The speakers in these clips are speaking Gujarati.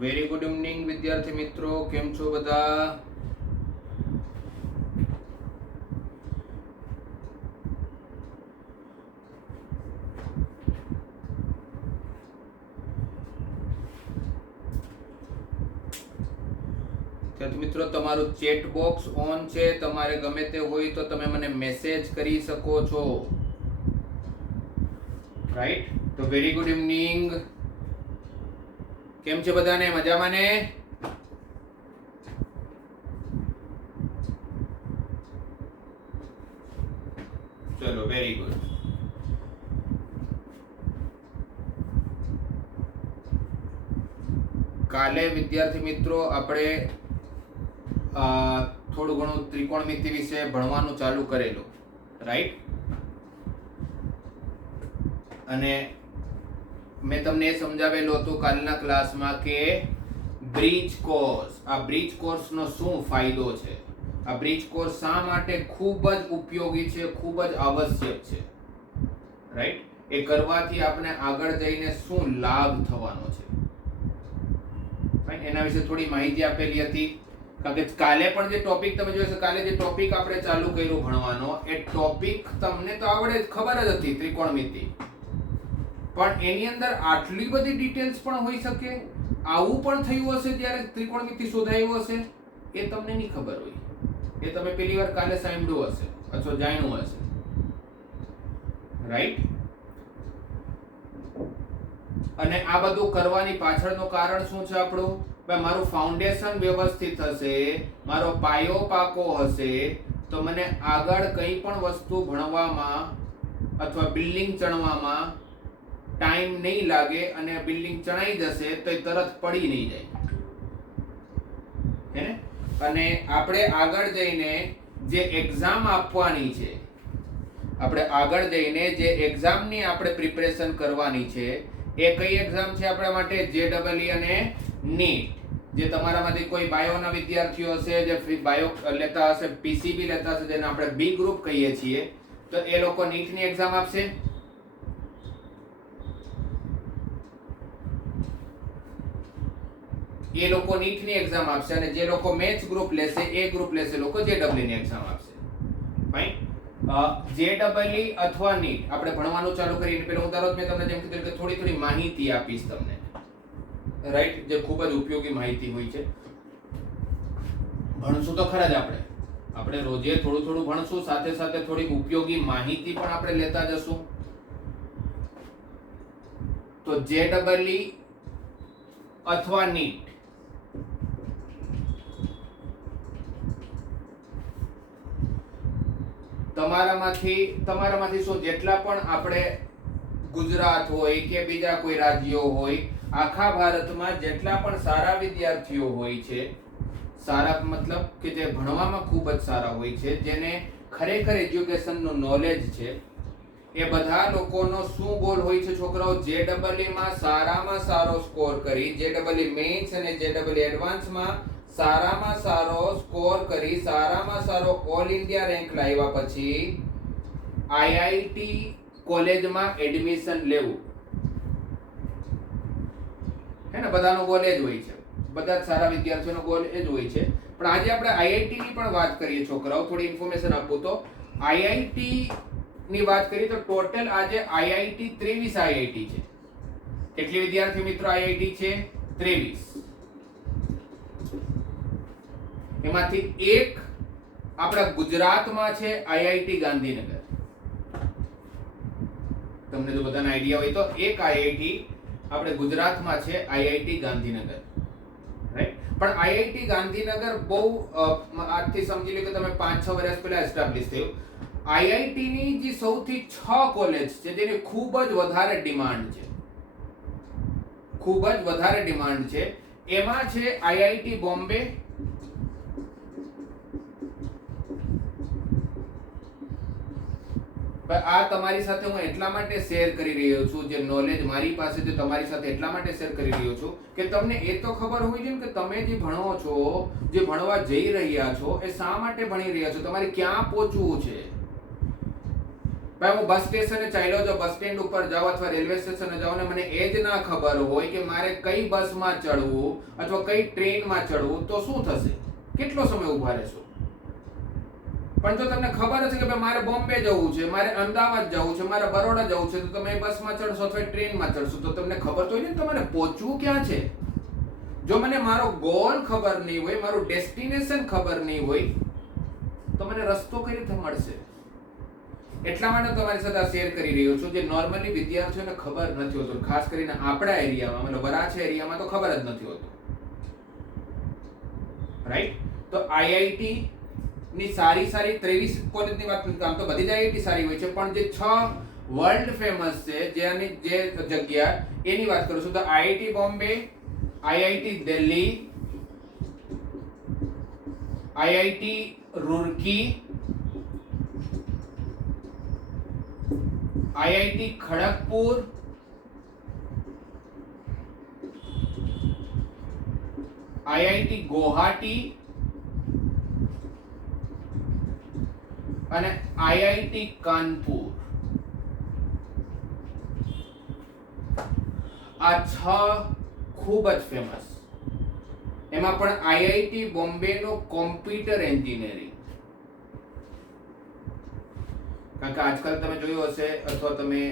વેરી ગુડ ઇવનિંગ વિદ્યાર્થી મિત્રો, કેમ છો બધા? વિદ્યાર્થી મિત્રો, તમારું ચેટ બોક્સ ઓન છે. તમારે ગમે તે હોય તો તમે મને મેસેજ કરી શકો છો, રાઈટ? તો વેરી ગુડ ઇવનિંગ. કેમ છે બધાને? મજામાં ને? ચલો, વેરી ગુડ. કાલે વિદ્યાર્થી મિત્રો આપણે થોડું ઘણું ત્રિકોણમિતિ વિશે ભણવાનું ચાલુ કરેલું, રાઈટ? અને મેં તમને એ સમજાવેલું હતું કાલના ક્લાસમાં કે બ્રિજ કોર્સ, આ બ્રિજ કોર્સનો શું ફાયદો છે, આ બ્રિજ કોર્સ શા માટે ખૂબ જ ઉપયોગી છે, ખૂબ જ આવશ્યક છે, રાઈટ? એ કરવાથી આપણે આગળ જઈને શું લાભ થવાનો છે, એના વિશે થોડી માહિતી આપેલી હતી. કારણ કે કાલે પણ જે ટોપિક તમે જોયો છે, કાલે જે ટોપિક આપણે ચાલુ કર્યું ભણવાનો, એ ટોપિક તમને તો આવડે જ, ખબર જ હતી, ત્રિકોણમિતિ. પણ એની અંદર આટલી બધી ડિટેલ્સ પણ હોઈ શકે, આવું પણ થયું હશે ત્યારે ત્રિકોણમિતિ શોધાયું હશે, એ તમને નહીં ખબર હોય. એ તમે પહેલી વાર કાલે સાંભળ્યું હશે અથવા જાણ્યું હશે, રાઈટ? અને આ બધું કરવાની પાછળનું કારણ શું છે આપણું? ભાઈ, મારું ફાઉન્ડેશન વ્યવસ્થિત હશે, મારો પાયો પાકો હશે, તો મને આગળ કંઈ પણ વસ્તુ ભણવામાં અથવા બિલ્ડિંગ ચણવામાં ટાઈમ નહીં લાગે, અને બિલ્ડિંગ ચણાઈ જશે તો એ તરત પડી નહીં જાય, હે ને? અને આપણે આગળ જઈને જે એક્ઝામ આપવાની છે, આપણે આગળ જઈને જે એક્ઝામની આપણે પ્રિપરેશન કરવાની છે, એ કઈ એક્ઝામ છે આપણા માટે? JEE અને નીટ. જે તમારામાંથી કોઈ બાયોના વિદ્યાર્થીઓ હશે, જે બાયો લેતા હશે, PCB લેતા હશે, જેને આપણે બી ગ્રુપ કહીએ છીએ, તો એ લોકો નીટની એક્ઝામ આપશે. એ લોકો નીટની એક્ઝામ આપશે, અને જે લોકો મેથ્સ ગ્રુપ લેશે, એ ગ્રુપ લેશે, લોકો JEE ની એક્ઝામ આપશે. ફાઇન. JEE અથવા નીટ આપણે ભણવાનું ચાલુ કરીને પહેલા હું તરત મેં તમને જેમ કીધું કે થોડી માહિતી આપીશ તમને, રાઈટ? જે ખૂબ જ ઉપયોગી માહિતી હોય છે. ભણશું તો ખરા જ આપણે રોજે થોડું ભણશું, સાથે સાથે થોડી ઉપયોગી માહિતી પણ આપણે લેતા જશું. તો JEE અથવા નીટ, તમારામાંથી શું જેટલા પણ આપણે ગુજરાત હોય કે બીજા કોઈ રાજ્યો હોય, આખા ભારતમાં જેટલા પણ સારા વિદ્યાર્થીઓ હોય છે, સારા મતલબ કે જે ભણવામાં ખૂબ જ સારા હોય છે, જેને ખરેખર એજ્યુકેશનનું નોલેજ છે, એ બધા લોકોનો શું ગોલ હોય છે છોકરાઓ? JEE માં સારામાં સારો સ્કોર કરી, JEE મેઇન્સ અને JEE એડવાન્સમાં સારામાં સારો સ્કોર કરી, સારામાં સારો ઓલ ઇન્ડિયા રેન્ક લાવ્યા પછી IIT કોલેજમાં એડમિશન લેવું, હે ને? બધાનો ગોલ એ જ હોય છે, બધા સારા વિદ્યાર્થીઓનો ગોલ એ જ હોય છે. પણ આજે આપણે IIT ની પણ વાત કરીએ છોકરાઓ, થોડી ઇન્ફોર્મેશન આપું તો IIT ની વાત કરીએ તો ટોટલ આજે IIT 23 IIT છે. કેટલી વિદ્યાર્થી મિત્રો IIT છે? 23. એમાંથી એક આપણા ગુજરાતમાં છે, IIT ગાંધીનગર. તમને જો બધાને આઈડિયા હોય તો એક IIT આપણે ગુજરાતમાં છે, IIT ગાંધીનગર, રાઈટ? પણ IIT ગાંધીનગર બહુ આજથી સમજી લો કે તમે 5-6 વર્ષ પહેલા એસ્ટાબ્લિશ થયું. IIT ની જે સૌથી 6 કોલેજ છે, જેની ખૂબ જ વધારે ડિમાન્ડ છે, ખૂબ જ વધારે ડિમાન્ડ છે, એમાં છે IIT બોમ્બે, આ તમારી સાથે હું એટલા માટે શેર કરી રહ્યો છું, જે નોલેજ મારી પાસે છે તમારી સાથે એટલા માટે શેર કરી રહ્યો છું કે તમને એ તો ખબર હોવી જોઈએ કે તમે જે ભણો છો, જે ભણવા જઈ રહ્યા છો, એ શા માટે ભણી રહ્યા છો, તમારે ક્યાં પહોંચવું છે. ભાઈ હું બસ સ્ટેશને ચાલ્યો જાઉં, બસ સ્ટેન્ડ ઉપર જાઉં અથવા રેલવે સ્ટેશને જાઉં ને મને એ જ ના ખબર હોય કે મારે કઈ બસમાં ચડવું અથવા કઈ ટ્રેનમાં ચડવું, તો શું થશે? કેટલો સમય ઉભા રહેશો? પણ જો તમને ખબર હશે કે ભાઈ મારે બોમ્બે જવું છે, મારે અમદાવાદ જવું છે, મારે બરોડા જવું છે, તો તમે બસમાં ચડશો અથવા ટ્રેનમાં ચડશો, તો તમને ખબર તો હોય ને તમારે પહોંચવું ક્યાં છે. જો મને મારો ગોલ ખબર નહીં હોય, મારું ડેસ્ટિનેશન ખબર નહીં હોય, તો મને રસ્તો કઈ રીતે મળશે? એટલા માટે તમારી સાથે શેર કરી રહ્યો છું, જે નોર્મલી વિદ્યાર્થીઓને ખબર નથી હોતું, ખાસ કરીને આપણા એરિયામાં, મતલબ વરાછા એરિયામાં તો ખબર જ નથી હોતું, રાઈટ? તો આઈઆઈટી ની સારી 23 કોલેજની વાત નથી, આમ તો બધી જ આઈઆઈટી સારી હોય છે, પણ જે 6 વર્લ્ડ ફેમસ છે જેની જે જગ્યા એની વાત કરું છું, તો IIT Bombay, IIT Delhi, IIT Roorkee, IIT Kharagpur, IIT Guwahati અને આઈઆઈટી કાનપુર. આ 6 ખૂબ જ ફેમસ. એમાં પણ આઈઆઈટી બોમ્બે નું કોમ્પ્યુટર એન્જિનિયરિંગ, કારણ કે આજકાલ તમે જોયું હશે અથવા તમે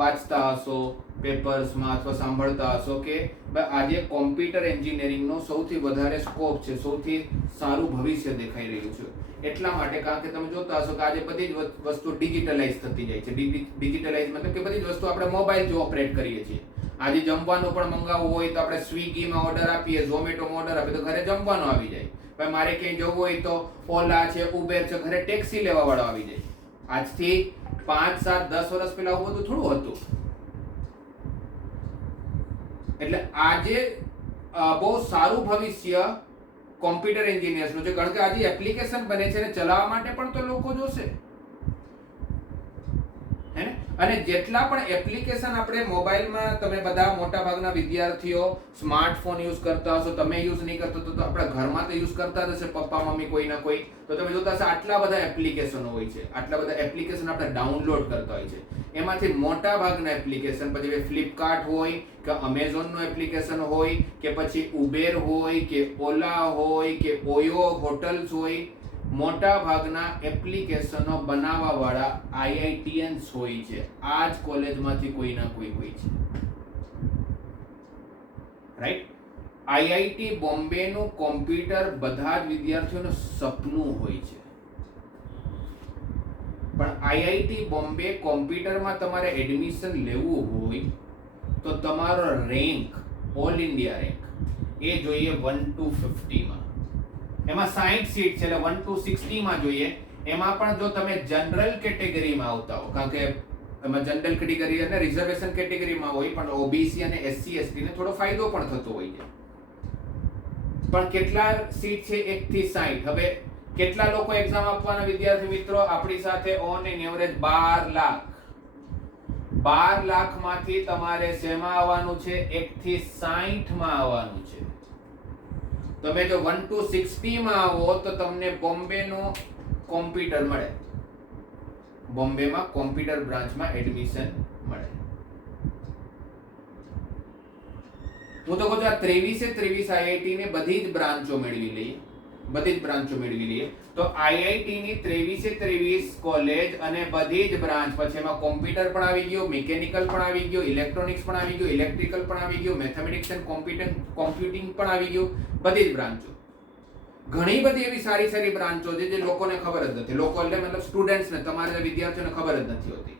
વાંચતા હશો પેપર્સમાં અથવા સાંભળતા હશો કે આજે કોમ્પ્યુટર એન્જિનિયરિંગનો સૌથી વધારે સ્કોપ છે, સૌથી સારું ભવિષ્ય દેખાઈ રહ્યું છે. એટલા માટે કારણ કે તમે જોતા હશો કે આજે બધી જ વસ્તુ ડિજિટલાઇઝ થતી જાય છે. ડિજિટલાઇઝ મતલબ કે બધી જ વસ્તુ આપણે મોબાઈલથી ઓપરેટ કરીએ છીએ. આજે જમવાનું પણ મંગાવવું હોય તો આપણે સ્વિગીમાં ઓર્ડર આપીએ, ઝોમેટોમાં ઓર્ડર આપીએ તો ઘરે જમવાનું આવી જાય. ભાઈ મારે ક્યાંય જવું હોય તો ઓલા છે, ઉબેર છે, ઘરે ટેક્સી લેવા વાળો આવી જાય. આજથી 5, 7, 10 વર્ષ પહેલા આવું બધું થોડું હતું. એટલે આજે બહુ સારું ભવિષ્ય કોમ્પ્યુટર એન્જિનિયર્સનું છે, કારણ કે આજે એપ્લિકેશન બને છે અને ચલાવવા માટે પણ તો લોકો જોશે, હે ને? અને જેટલા પણ એપ્લિકેશન આપણે મોબાઈલમાં, તમે બધા મોટા ભાગના વિદ્યાર્થીઓ સ્માર્ટફોન યુઝ કરતા હશો, તમે યુઝ નહીં કરતો તો આપણા ઘરમાં તો યુઝ કરતા જ હશે પપ્પા મમ્મી કોઈ ના કોઈ, તો તમે જોતા હશો આટલા બધા એપ્લિકેશનો હોય છે, આટલા બધા એપ્લિકેશન આપણે ડાઉનલોડ કરતા હોય છે. એમાંથી મોટા ભાગના એપ્લિકેશન, પછી ફ્લિપકાર્ટ હોય કે અમેઝોનનું એપ્લિકેશન હોય કે પછી ઉબેર હોય કે ઓલા હોય કે ઓયો હોટલ્સ હોય, મોટા ભાગના એપ્લિકેશનો બનાવવા વાળા આઈઆઈટીએન્સ હોય છે. આ જ કોલેજમાંથી કોઈ ના કોઈ હોય છે, રાઈટ? આઈઆઈટી બોમ્બે નું કોમ્પ્યુટર બધા જ વિદ્યાર્થીઓનું સપનું હોય છે, પણ આઈઆઈટી બોમ્બે કોમ્પ્યુટરમાં તમારે એડમિશન લેવું હોય તો તમારો રેન્ક, ઓલ ઇન્ડિયા રેન્ક, એ જોઈએ 1 to 50 માં. એમાં 60 સીટ છે એટલે 1 to 60 માં જોઈએ. એમાં પણ જો તમે જનરલ કેટેગરીમાં આવતા હો, કારણ કે એમાં જનરલ કેટેગરી અને રિઝર્વેશન કેટેગરીમાં હોય, પણ ઓબીસી અને એસસી એસટી ને થોડો ફાયદો પણ થતો હોય છે. પણ કેટલા સીટ છે? 1 થી 60. હવે કેટલા લોકો એક્ઝામ આપવાના વિદ્યાર્થી મિત્રો? આપણી સાથે ઓન એન એવરેજ 12 લાખ. 12 લાખમાંથી તમારે શેમાં આવવાનું છે? 1 થી 60 માં આવવાનું છે. તમે જો 1 to 60 માં આવો તો તમને બોમ્બેનું કોમ્પ્યુટર મળે, બોમ્બેમાં કોમ્પ્યુટર બ્રાન્ચમાં એડમિશન મળે. હું તો કહું છું આ 23 આઈઆઈટી ને બધી જ બ્રાન્ચો મેળવી લઈએ, બધી જ બ્રાન્ચો મેળવી લઈએ તો આઈઆઈટી ની 23 કોલેજ અને બધી જ બ્રાન્ચ, પછી એમાં કોમ્પ્યુટર પણ આવી ગયો, મિકેનિકલ પણ આવી ગયો, ઇલેક્ટ્રોનિક્સ પણ આવી ગયો, ઇલેક્ટ્રિકલ પણ આવી ગયો, મેથેમેટિક્સ એન્ડ કોમ્પ્યુટિંગ પણ આવી ગયું, બધી જ બ્રાન્ચો. ઘણી બધી એવી સારી સારી બ્રાન્ચો છે જે લોકોને ખબર જ નથી. લોકો એટલે મતલબ સ્ટુડન્ટ્સને, તમારા વિદ્યાર્થીઓને ખબર જ નથી હોતી.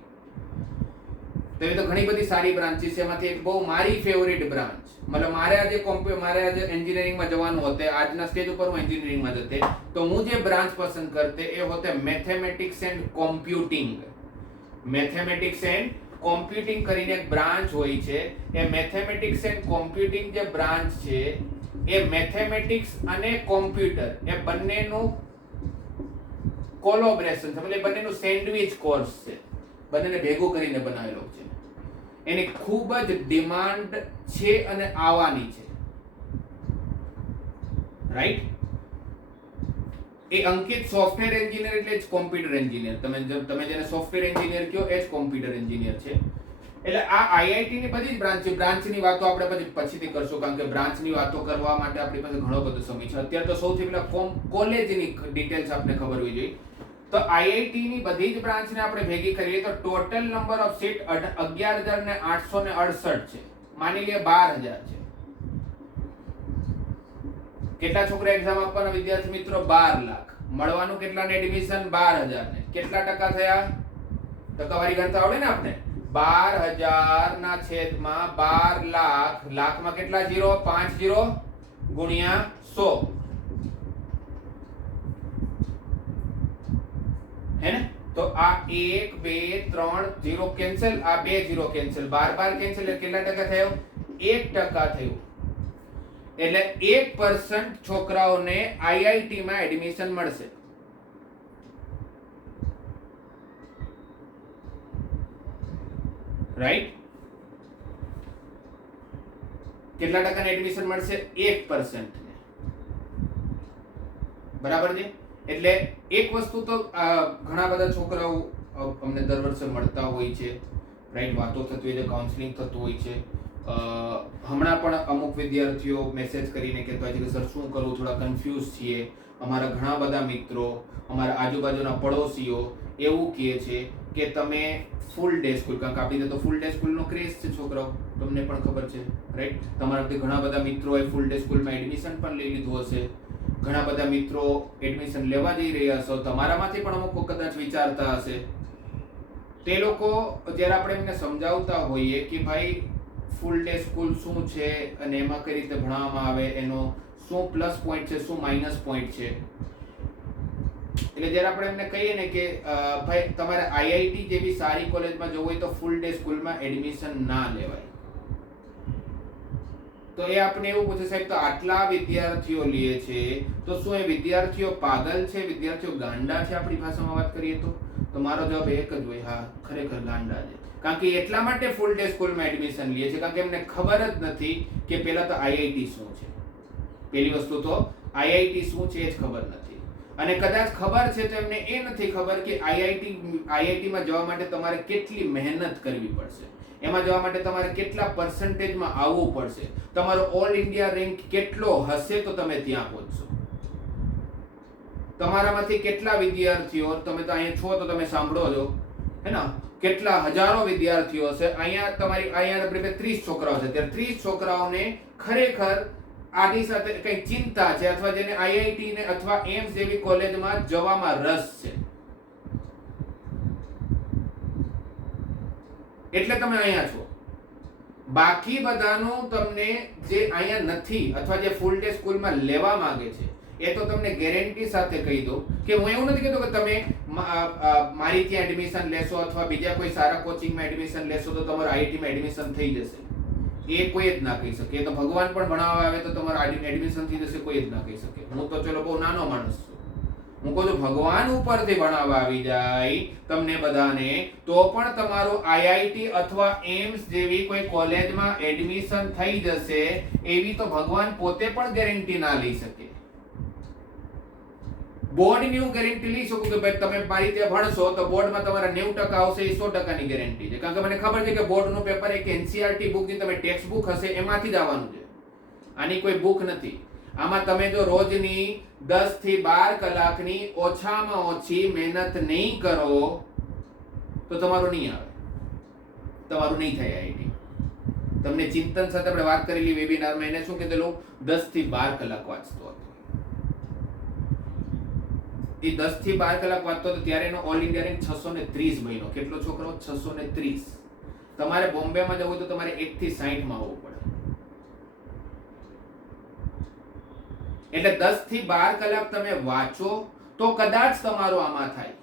તો એ તો ઘણી બધી સારી બ્રાન્ચીસ છે. એમાંથી એક બહુ મારી ફેવરિટ બ્રાન્ચ, મતલબ મારે આજે એન્જિનિયરિંગમાં જવાનું હોતે, આજના સ્ટેજ ઉપર હું એન્જિનિયરિંગમાં જતે, તો હું જે બ્રાન્ચ પસંદ કરતે એ હોતે mathematics and computing. Mathematics and computing કરીને એક બ્રાન્ચ હોય છે. એ મેથેમેટિક્સ એન્ડ કોમ્પ્યુટિંગ જે બ્રાન્ચ છે એ મેથેમેટિક્સ અને કોમ્પ્યુટર એ બંનેનું કોલોબરેશન છે, મતલબ બંનેનું સેન્ડવિચ કોર્સ છે, બંનેને ભેગું કરીને બનાવેલો છે. એની ખૂબ જ ડિમાન્ડ છે અને આવવાની છે, રાઈટ? એ અંકિત સોફ્ટવેર એન્જિનિયર એટલે જ કોમ્પ્યુટર એન્જિનિયર. તમે જેને સોફ્ટવેર એન્જિનિયર કહો એ જ કોમ્પ્યુટર એન્જિનિયર છે. એટલે આ આઈઆઈટી ની બધી જ બ્રાન્ચની વાતો આપણે પછીથી કરશું, કારણ કે બ્રાન્ચની વાતો કરવા માટે આપણી પાસે ઘણો બધો સમય છે. અત્યારે તો સૌથી પહેલા કોલેજની ડિટેલ્સ આપણે ખબર હોવી જોઈએ. તો આઈઆઈટી ની બધી જ બ્રાન્ચને આપણે ભેગી કરીએ તો ટોટલ નંબર ઓફ સીટ 11,868 છે. માની લઈએ 12,000 છે. કેટલા છોકરા એક્ઝામ આપવાના વિદ્યાર્થી મિત્રો? 12 લાખ. મળવાનું કેટલાને એડમિશન? 12,000 ને. કેટલા ટકા થયા? ટકાવારી ગણતા આવડે ને આપણે? 12,000 ના છેદમાં 12 લાખ. લાખમાં કેટલા ઝીરો? 5 ઝીરો ગુણ્યા 100. હે ને? તો આ 1 2 3 0 કેન્સલ, આ 2 0 કેન્સલ, 12 કેન્સલ, એટલે કેટલા ટકા થયો? 1% થયું. એટલે 1% છોકરાઓને આઈઆઈટી માં એડમિશન મળશે. રાઈટ? કેટલા ટકાને એડમિશન મળશે? 1%. બરાબર છે? એટલે એક વસ્તુ તો ઘણા બધા છોકરાઓ અમને દર વર્ષે મળતા હોય છે, રાઈટ? વાતો થતી હોય છે, કાઉન્સેલિંગ થતું હોય છે. હમણાં પણ અમુક વિદ્યાર્થીઓ મેસેજ કરીને કહેતા હોય છે કે સર શું કરું, થોડા કન્ફ્યુઝ છીએ. અમારા ઘણા બધા મિત્રો, અમારા આજુબાજુના પડોશીઓ એવું કહે છે કે તમે ફૂલ ડે સ્કૂલ, કારણ કે આપણી તો ફૂલ ડે સ્કૂલનો ક્રેઝ છે છોકરાઓ, તમને પણ ખબર છે, રાઈટ? તમારાથી ઘણા બધા મિત્રોએ ફૂલ ડે સ્કૂલમાં એડમિશન પણ લઈ લીધું હશે. ઘણા બધા મિત્રો એડમિશન લેવા જઈ રહ્યા છો. તમારામાંથી પણ અમુક કદાચ વિચારતા હશે. તે લોકો જ્યારે આપણે એમને સમજાવતા હોઈએ કે ભાઈ ફૂલ ડે સ્કૂલ શું છે અને એમાં કઈ રીતે ભણાવવામાં આવે, એનો શું પ્લસ પોઈન્ટ છે, શું માઇનસ પોઈન્ટ છે, એટલે જ્યારે આપણે એમને કહીએ ને કે ભાઈ તમારે આઈઆઈટી જેવી સારી કોલેજમાં જવું હોય તો ફૂલ ડે સ્કૂલમાં એડમિશન ના લેવાય. તો એ આપણે એવું પૂછે સાહેબ તો આટલા વિદ્યાર્થીઓ લે છે તો શું એ વિદ્યાર્થીઓ પાગલ છે, વિદ્યાર્થીઓ ગાંડા છે? આપણી ભાષામાં વાત કરીએ તો મારો જવાબ એક જ હોય, હા ખરેખર ગાંડા છે. કારણ કે એટલા માટે ફૂલ ડે સ્કૂલમાં એડમિશન લે છે કારણ કે એમને ખબર જ નથી કે પહેલા તો આઈઆઈટી શું છે. પહેલી વસ્તુ તો આઈઆઈટી શું છે એ જ ખબર નથી. અને કદાચ ખબર છે તો એમને એ નથી ખબર કે આઈઆઈટીમાં જવા માટે તમારે કેટલી મહેનત કરવી પડશે, એમાં જવા માટે તમારે કેટલા પર્સન્ટેજમાં આવવું પડશે, તમારો ઓલ ઇન્ડિયા રેન્ક કેટલો હશે તો તમે ત્યાં પહોંચશો. તમારામાંથી કેટલા વિદ્યાર્થીઓ, તમે તો અહીંયા છો તો તમે સાંભળો છો હે ને, કેટલા હજારો વિદ્યાર્થીઓ હશે. અહીંયા આપણે 30 છોકરાઓ છે, ત્યારે 30 છોકરાઓને ખરેખર આની સાથે કઈ ચિંતા છે અથવા જેને આઈઆઈટી ને અથવા એમ્સ જેવી કોલેજમાં જવામાં રસ છે, એટલે તમે અહીંયા છો. બાકી બધાનું તમને જે અહીંયા નથી અથવા જે ફૂલ ડે સ્કૂલમાં લેવા માંગે છે એ તો તમને ગેરંટી સાથે કહી દો કે હું એવું નથી કહેતો કે તમે મારી ત્યાં એડમિશન લેશો અથવા બીજા કોઈ સારા કોચિંગમાં એડમિશન લેશો તો તમારું આઈઆઈટીમાં એડમિશન થઈ જશે. એ કોઈ જ ના કહી શકે. એ તો ભગવાન પણ ભણાવવા આવે તો તમારું એડમિશન થઈ જશે, કોઈ જ ના કહી શકે. હું તો ચલો બહુ નાનો માણસ છું, હું કહું છું ભગવાન ઉપરથી ભણાવવા આવી જાય તમને બધાને તો પણ તમારું આઈઆઈટી અથવા એમ્સ જેવી કોઈ કોલેજમાં એડમિશન થઈ જશે એવી તો ભગવાન પોતે પણ ગેરંટી ના લઈ શકે. બોર્ડની હું ગેરંટી લઈ શકું કે ભાઈ તમે મારી ત્યાં ભણશો તો બોર્ડમાં તમારા 90% આવશે, એ 100% ની ગેરંટી છે. કારણ કે મને ખબર છે કે બોર્ડનું પેપર એક એનસીઆરટી બુક ની તમે ટેક્સ્ટ બુક હશે એમાંથી જ આવવાનું છે, આની કોઈ બુક નથી. આમાં તમે જો રોજની 10 થી 12 કલાકની ઓછામાં ઓછી મહેનત નહીં કરો તો તમારું નહીં આવે, તમારું નહીં થાય આઈઆઈટી. તમને ચિંતન સાથે આપણે વાત કરેલી વેબિનારમાં એને શું કીધેલું, 10 થી 12 કલાક વાંચતો હતો. એ 10 થી 12 કલાક વાંચતો હતો ત્યારે એનો ઓલ ઇન્ડિયા રેન્ક 630 બન્યો. કેટલો છોકરો? 630. તમારે બોમ્બેમાં જવું હોય તો તમારે 1 થી 60 માં આવવું પડે. એટલે 10 થી 12 કલાક તમે વાંચો તો કદાચ તમારો આમાં થાય.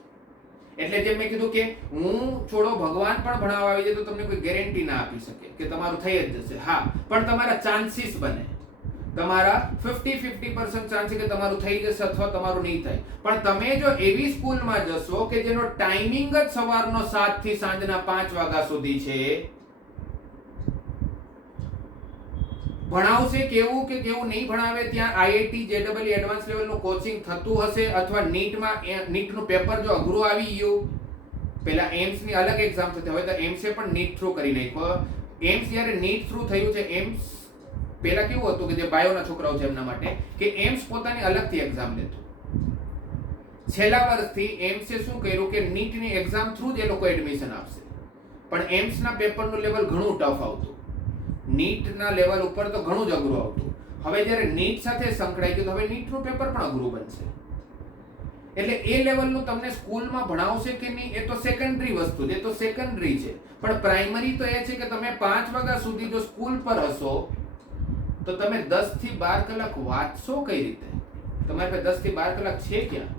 એટલે જેમ મેં કીધું કે હું છોડો ભગવાન પણ ભણાવવા આવી જાય તો તમને કોઈ ગેરંટી ના આપી શકે કે તમારું થઈ જ જશે. હા, પણ તમારા ચાન્સીસ બને, તમારા 50-50% ચાન્સ છે કે તમારું થઈ જશે અથવા તમારું નહીં થાય. પણ તમે જો એવી સ્કૂલમાં જશો કે જેનો ટાઈમિંગ જ સવારનો 7 થી સાંજના 5 વાગ્યા સુધી છે, ભણાવશે કેવું કે કેવું નહીં ભણાવે, ત્યાં આઈઆઈટી જેડબલ એડવાન્સ લેવલનું કોચિંગ થતું હશે, અથવા નીટનું પેપર જો અઘરું આવી ગયું, પહેલા એમ્સની અલગ એક્ઝામ થતી, હવે તો એમ્સે પણ નીટ થ્રુ કરી નાખ્યો. એમ્સ જ્યારે નીટ થ્રુ થયું છે, એમ્સ પહેલા કેવું હતું કે જે બાયોના છોકરાઓ છે એમના માટે, કે એમ્સ પોતાની અલગથી એક્ઝામ લેતું. છેલ્લા વર્ષથી એમ્સે શું કર્યું કે નીટની એક્ઝામ થ્રુ જ એ લોકો એડમિશન આપશે, પણ એમ્સના પેપરનું લેવલ ઘણું ટફ આવતું, નીટના લેવલ ઉપર તો ઘણું જ અઘરું આવતું. હવે જ્યારે નીટ સાથે સંકળાઈ ગયું, હવે નીટનું પેપર પણ અઘરું બનશે. એટલે એ લેવલનું તમને સ્કૂલમાં ભણાવશે કે નહીં એ તો સેકન્ડરી વસ્તુ છે, એ તો સેકન્ડરી છે. પણ પ્રાઇમરી તો એ છે કે તમે 5 વાગ્યા સુધી જો સ્કૂલ પર હશો તો તમે 10 થી 12 કલાક વાંચશો કઈ રીતે? તમારે પાસે 10 થી 12 કલાક છે ક્યાં?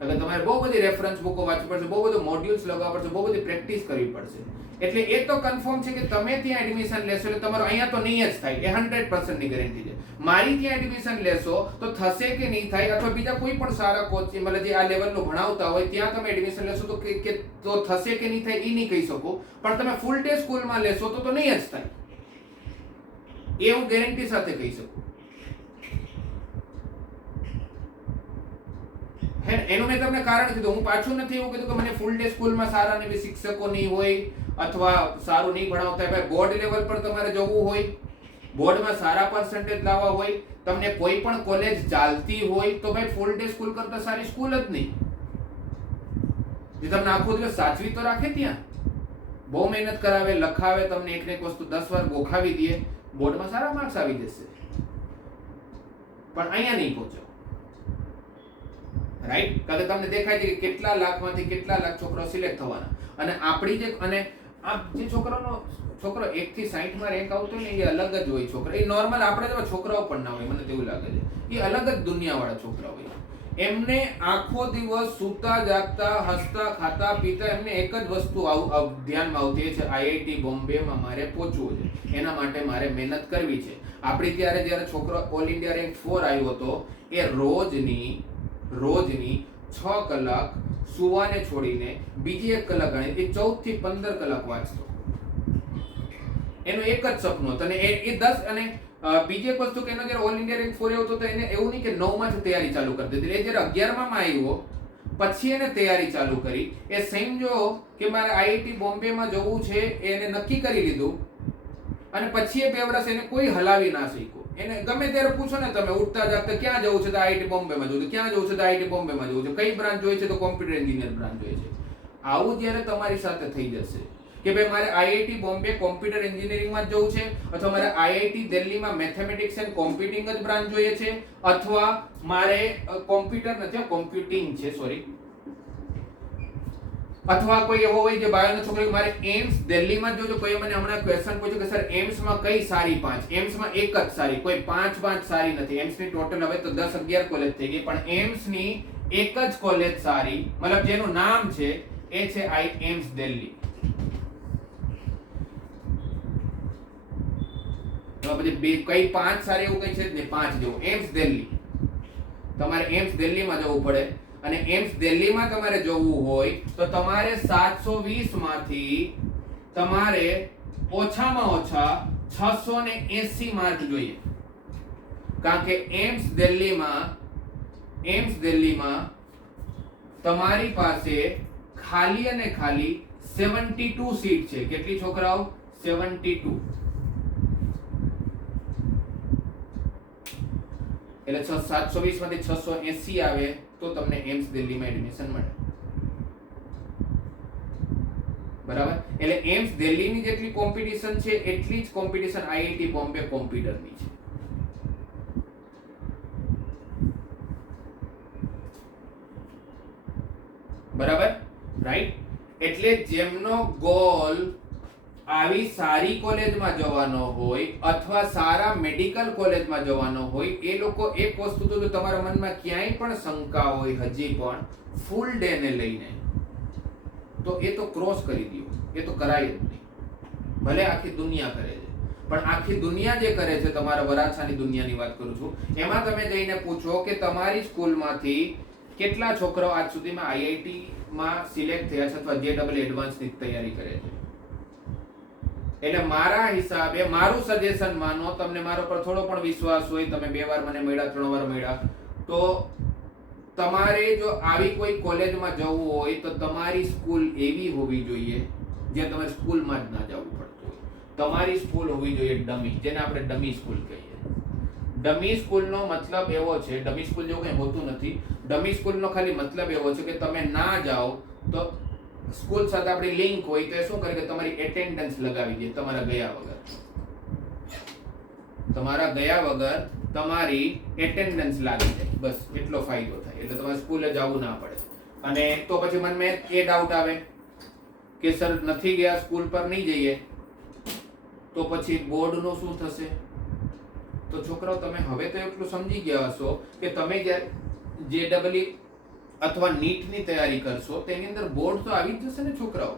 એટલે તમારે બહુ બધી રેફરન્સ બુકો વાંચવી પડશે, બહુ બધું મોડ્યુલ્સ લગાવવા પડશે, બહુ બધી પ્રેક્ટિસ કરવી પડશે. એટલે એ તો કન્ફર્મ છે કે તમે ત્યાં એડમિશન લેશો એટલે તમારો અહીંયા તો નહીં જ થાય, એ 100% ની ગેરંટી છે. મારી ત્યાં એડમિશન લેશો તો થશે કે નહીં થાય, અથવા બીજા કોઈ પણ સારા કોચ મતલબ જે આ લેવલનું ભણાવતા હોય ત્યાં તમે એડમિશન લેશો તો થશે કે નહીં થાય એ નહીં કહી શકો, પણ તમે ફૂલ ડે સ્કૂલમાં લેશો તો નહીં જ થાય, એ હું ગેરંટી સાથે કહી શકું. એનું મેં તમને કારણ કીધું, હું પાછું નથી એવું કીધું કે મને ફૂલ ડે સ્કૂલમાં સારા ને શિક્ષકો નહીં હોય અથવા સારું નહીં ભણાવતા. ભાઈ બોર્ડ લેવલ પર તમારે જવું હોય, બોર્ડમાં સારા પર્સન્ટેજ લાવવા હોય, તમને કોઈ પણ કોલેજ ચાલતી હોય તો ભાઈ ફૂલ ડે સ્કૂલ કરતા સારી સ્કૂલ જ નહીં, જે તમને આખો દિવસ સાચવી તો રાખે, ત્યાં બહુ મહેનત કરાવે, લખાવે, તમને એક ને એક વસ્તુ 10 વાર ગોખાવી દે, બોર્ડમાં સારા માર્ક્સ આવી જશે, પણ અહીંયા નહીં પહોંચો. રાઈટ? કારણ કે તમને દેખાય છે કે કેટલા લાખમાંથી કેટલા લાખ છોકરાઓ સિલેક્ટ થવાના, અને આપણી જે અને આ જે છોકરો 1 થી 60 માં રેન્ક આવતો ને એ અલગ જ હોય છોકરા. એ નોર્મલ આપણે જેવા છોકરાઓ પણ ના હોય, મને તેવું લાગે છે. એ અલગ જ દુનિયાવાળા છોકરા હોય. એમને આખો દિવસ સૂતા જાગતા હસતા ખાતા પીતા એમને એક જ વસ્તુ ધ્યાનમાં આવતી છે, આઈઆઈટી બોમ્બેમાં મારે પહોંચવું છે, એના માટે મારે મહેનત કરવી છે. આપણી ત્યારે જ્યારે છોકરો ઓલ ઇન્ડિયા રેન્ક 4 આવ્યો હતો, એ રોજની 6 કલાક સુવાને છોડીને બીજી 1 કલાક ગણે એ 14 થી 15 કલાક વાંચતો. એનું એક જ સપનું હતું, અને એ 10 અને બીજી એક વસ્તુ કે એનો જ્યારે ઓલ ઇન્ડિયા રેન્ક 4 આવ્યો તો એને એવું નહીં કે 9 માંથી તૈયારી ચાલુ કરી દીધી, એ જ્યારે 11 માં આવ્યો પછી એને તૈયારી ચાલુ કરી. એ સમજો કે મારે આઈઆઈટી બોમ્બેમાં જવું છે, એને નક્કી કરી લીધું, અને પછી એ 2 વર્ષ એને કોઈ હલાવી ના શીખ્યું. એને ગમે ત્યારે પૂછો ને તમે ઉઠતા જાગતા ક્યાં જવું છે તો આઈઆઈટી બોમ્બેમાં જવું છે, ક્યાં જવું છે તો આઈઆઈટી બોમ્બેમાં જવું છે, કઈ બ્રાન્ચ જોઈએ છે તો કોમ્પ્યુટર એન્જિનિયર બ્રાન્ચ જોઈએ છે. આવું જ્યારે તમારી સાથે થઈ જશે કે ભાઈ મારે આઈઆઈટી બોમ્બે કોમ્પ્યુટર એન્જિનિયરિંગમાં જ જવું છે, અથવા મારે આઈઆઈટી દિલ્હીમાં મેથેમેટિક્સ એન્ડ કોમ્પ્યુટિંગ જ બ્રાન્ચ જોઈએ છે, અથવા મારે કોમ્પ્યુટર નથી કોમ્પ્યુટિંગ છે સોરી, અથવા કોઈ એવો હોય જે બાયોનો છોકરો મારે એમ્સ દિલ્હીમાં જ જોજો. કોઈ મને હમણાં ક્વેશ્ચન પૂછ્યું કે સર એમ્સમાં કઈ સારી 5? એમ્સમાં એક જ સારી, કોઈ 5 સારી નથી. એમ્સની ટોટલ હવે તો 10-11 કોલેજ થઈ ગઈ, પણ એમ્સની એક જ કોલેજ સારી, મતલબ જેનું નામ છે એ છે એમ્સ દિલ્હી. તો પછી કઈ 5 સારી એવું કઈ છે જ નહીં, 5 જેવું એમ્સ દિલ્હી. તમારે એમ્સ દિલ્હીમાં જવું પડે, અને એમ્સ દિલ્હીમાં તમારે જવું હોય તો તમારે 720 માંથી તમારે ઓછામાં ઓછા 680 માર્ક જોઈએ, કારણ કે એમ્સ દિલ્હીમાં તમારી પાસે ખાલી અને ખાલી 72 સીટ છે. કેટલી છોકરાઓ? 72. એટલે 720 માંથી 680 આવે તો તમને એમ્સ દિલ્હીમાં એડમિશન મળે. બરાબર? એટલે એમ્સ દિલ્હીની જેટલી કોમ્પિટિશન છે એટલી જ કોમ્પિટિશન આઈઆઈટી બોમ્બે કોમ્પ્યુટરની છે. બરાબર? રાઈટ? એટલે જેમનો ગોલ આવી સારી કોલેજમાં જવાનો હોય અથવા સારા મેડિકલ કોલેજમાં જવાનો હોય, એ લોકો એક વસ્તુ તો તમારા મનમાં ક્યાંય પણ શંકા હોય હજી પણ ફૂલ ડે ને લઈને, તો એ તો ક્રોસ કરી દો, એ તો કરાય જ નહીં. ભલે આખી દુનિયા કરે છે, પણ આખી દુનિયા જે કરે છે, તમારા વરાછાની દુનિયાની વાત કરું છું, એમાં તમે જઈને પૂછો કે તમારી સ્કૂલમાંથી કેટલા છોકરાઓ આજ સુધીમાં આઈઆઈટી માં સિલેક્ટ થયા છે અથવા જેડબલ એડવાન્સ ની તૈયારી કરે છે. એટલે મારા હિસાબે મારું સજેશન માનો, તમને મારો પર થોડો પણ વિશ્વાસ હોય, તમે 2 વાર મને મળ્યા, 3 વાર મળ્યા, તો તમારે જો આવી કોઈ કોલેજમાં જવું હોય તો તમારી સ્કૂલ એવી હોવી જોઈએ જ્યાં તમારે સ્કૂલમાં જ ના જવું પડતું હોય. તમારી સ્કૂલ હોવી જોઈએ ડમી, જેને આપણે ડમી સ્કૂલ કહીએ. ડમી સ્કૂલનો મતલબ એવો છે, ડમી સ્કૂલ જેવું કંઈ હોતું નથી. ડમી સ્કૂલનો ખાલી મતલબ એવો છે કે તમે ના જાઓ તો સ્કૂલ સાથે આપણી લિંક હોય તો શું કરે કે તમારી એટેન્ડન્સ લગાવી દે તમારા ગયા વગર. તમારા ગયા વગર તમારી એટેન્ડન્સ લાગી જાય, બસ એટલો ફાયદો થાય. એટલે તમારે સ્કૂલે જવું ના પડે. અને તો પછી મને એ ડાઉટ આવે કે સર નથી ગયા, સ્કૂલ પર નહીં જઈએ, તો પછી બોર્ડનું શું થશે? તો છોકરાઓ તમે હવે તો એટલું સમજી ગયા હશો કે તમે જ્યારે JEE અથવા નીટની તૈયારી કરશો તેની અંદર બોર્ડ તો આવી જ જશે ને છોકરાઓ.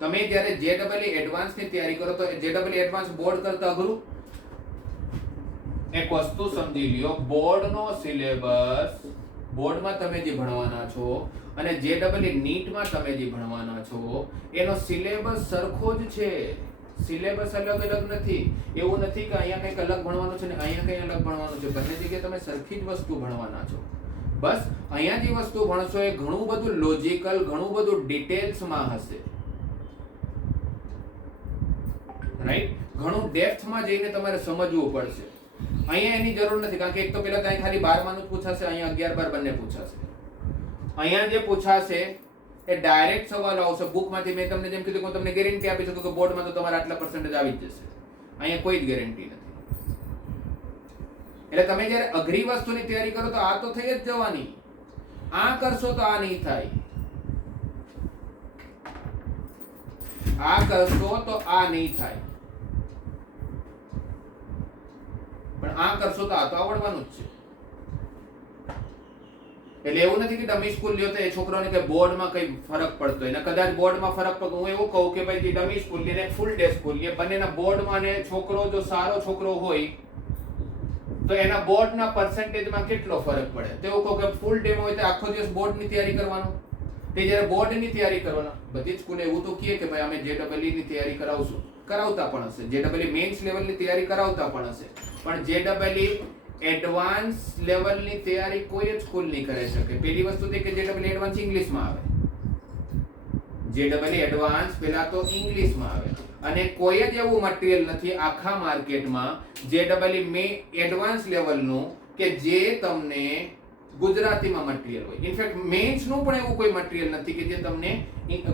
તમે જ્યારે JEE એડવાન્સની તૈયારી કરો તો JEE એડવાન્સ બોર્ડ કરતા અઘરું? એક વસ્તુ સમજી લ્યો, બોર્ડનો સિલેબસ, બોર્ડમાં તમે જે ભણવાના છો અને JEE નીટમાં તમે જે ભણવાના છો એનો સિલેબસ સરખો જ છે. સિલેબસ અલગ અલગ નથી. એવું નથી કે અહીંયા કંઈક અલગ ભણવાનું છે ને અહીંયા કંઈક અલગ ભણવાનું છે. બંને જગ્યાએ તમે સરખી જ વસ્તુ ભણવાના છો. બસ અહીંયા જે વસ્તુ ભણશો એ ઘણું બધું લોજિકલ, ઘણું બધું ડિટેલ્સમાં હશે, રાઈટ? ઘણું ડેપ્થમાં જઈને તમારે સમજવું પડશે. અહીંયા એની જરૂર નથી, કારણ કે એક તો પેલા ત્યાં ખાલી 12 નું જ પૂછાશે, અહીંયા 11 12 બંને પૂછાશે. અહીંયા જે પૂછાશે એ ડાયરેક્ટ સવાલ આવશે બુકમાંથી. મેં તમને જેમ કીધું કે હું તમને ગેરંટી આપી શકું કે બોર્ડમાં તો તમારા આટલા પર્સન્ટેજ આવી જ જશે. અહીંયા કોઈ જ ગેરંટી નથી. એટલે તમે જ્યારે અઘરી વસ્તુની તૈયારી કરો તો આ તો થઈ જ જવાની. આ કરશો તો આ નહીં થાય, આ કરશો તો આ નહીં થાય, પણ આ કરશો તો આ તો આવડવાનું જ છે. એટલે એવું નથી કે ડમી સ્કૂલ લ્યો તો એ છોકરાઓને કે બોર્ડમાં કઈ ફરક પડતો હોય. કદાચ બોર્ડમાં ફરક પડતો, હું એવું કહું કે ભાઈ ડમી સ્કૂલ લે ને ફૂલ ડે સ્કૂલ લે, બંનેના બોર્ડમાં ને છોકરો જો સારો છોકરો હોય તો એના બોર્ડના પર્સન્ટેજમાં કેટલો ફરક પડે. તો એવું કહું કે ફૂલ ડે માં હોય તો આખો દિવસ બોર્ડની તૈયારી કરવાનો, તે જ્યારે બોર્ડની તૈયારી કરવાનો. બધી જ સ્કૂલે એવું તો કહે કે ભાઈ અમે JEE ની તૈયારી કરાવશું, કરાવતા પણ હશે. JEE મેઇન્સ લેવલની તૈયારી કરાવતા પણ હશે, પણ JEE એડવાન્સ લેવલની તૈયારી કોઈ જ સ્કૂલ નહીં કરી શકે. પહેલી વસ્તુ તે કે JEE એડવાન્સ ઇંગ્લિશમાં આવે. JEE એડવાન્સ પહેલા તો ઇંગ્લિશમાં આવે અને કોઈ જ એવું મટીરીયલ નથી આખા માર્કેટમાં JEE એડવાન્સ લેવલનું કે જે તમને ગુજરાતીમાં મટીરીયલ હોય. ઇનફેક્ટ મેઇન્સનું પણ એવું કોઈ મટીરીયલ નથી કે જે તમને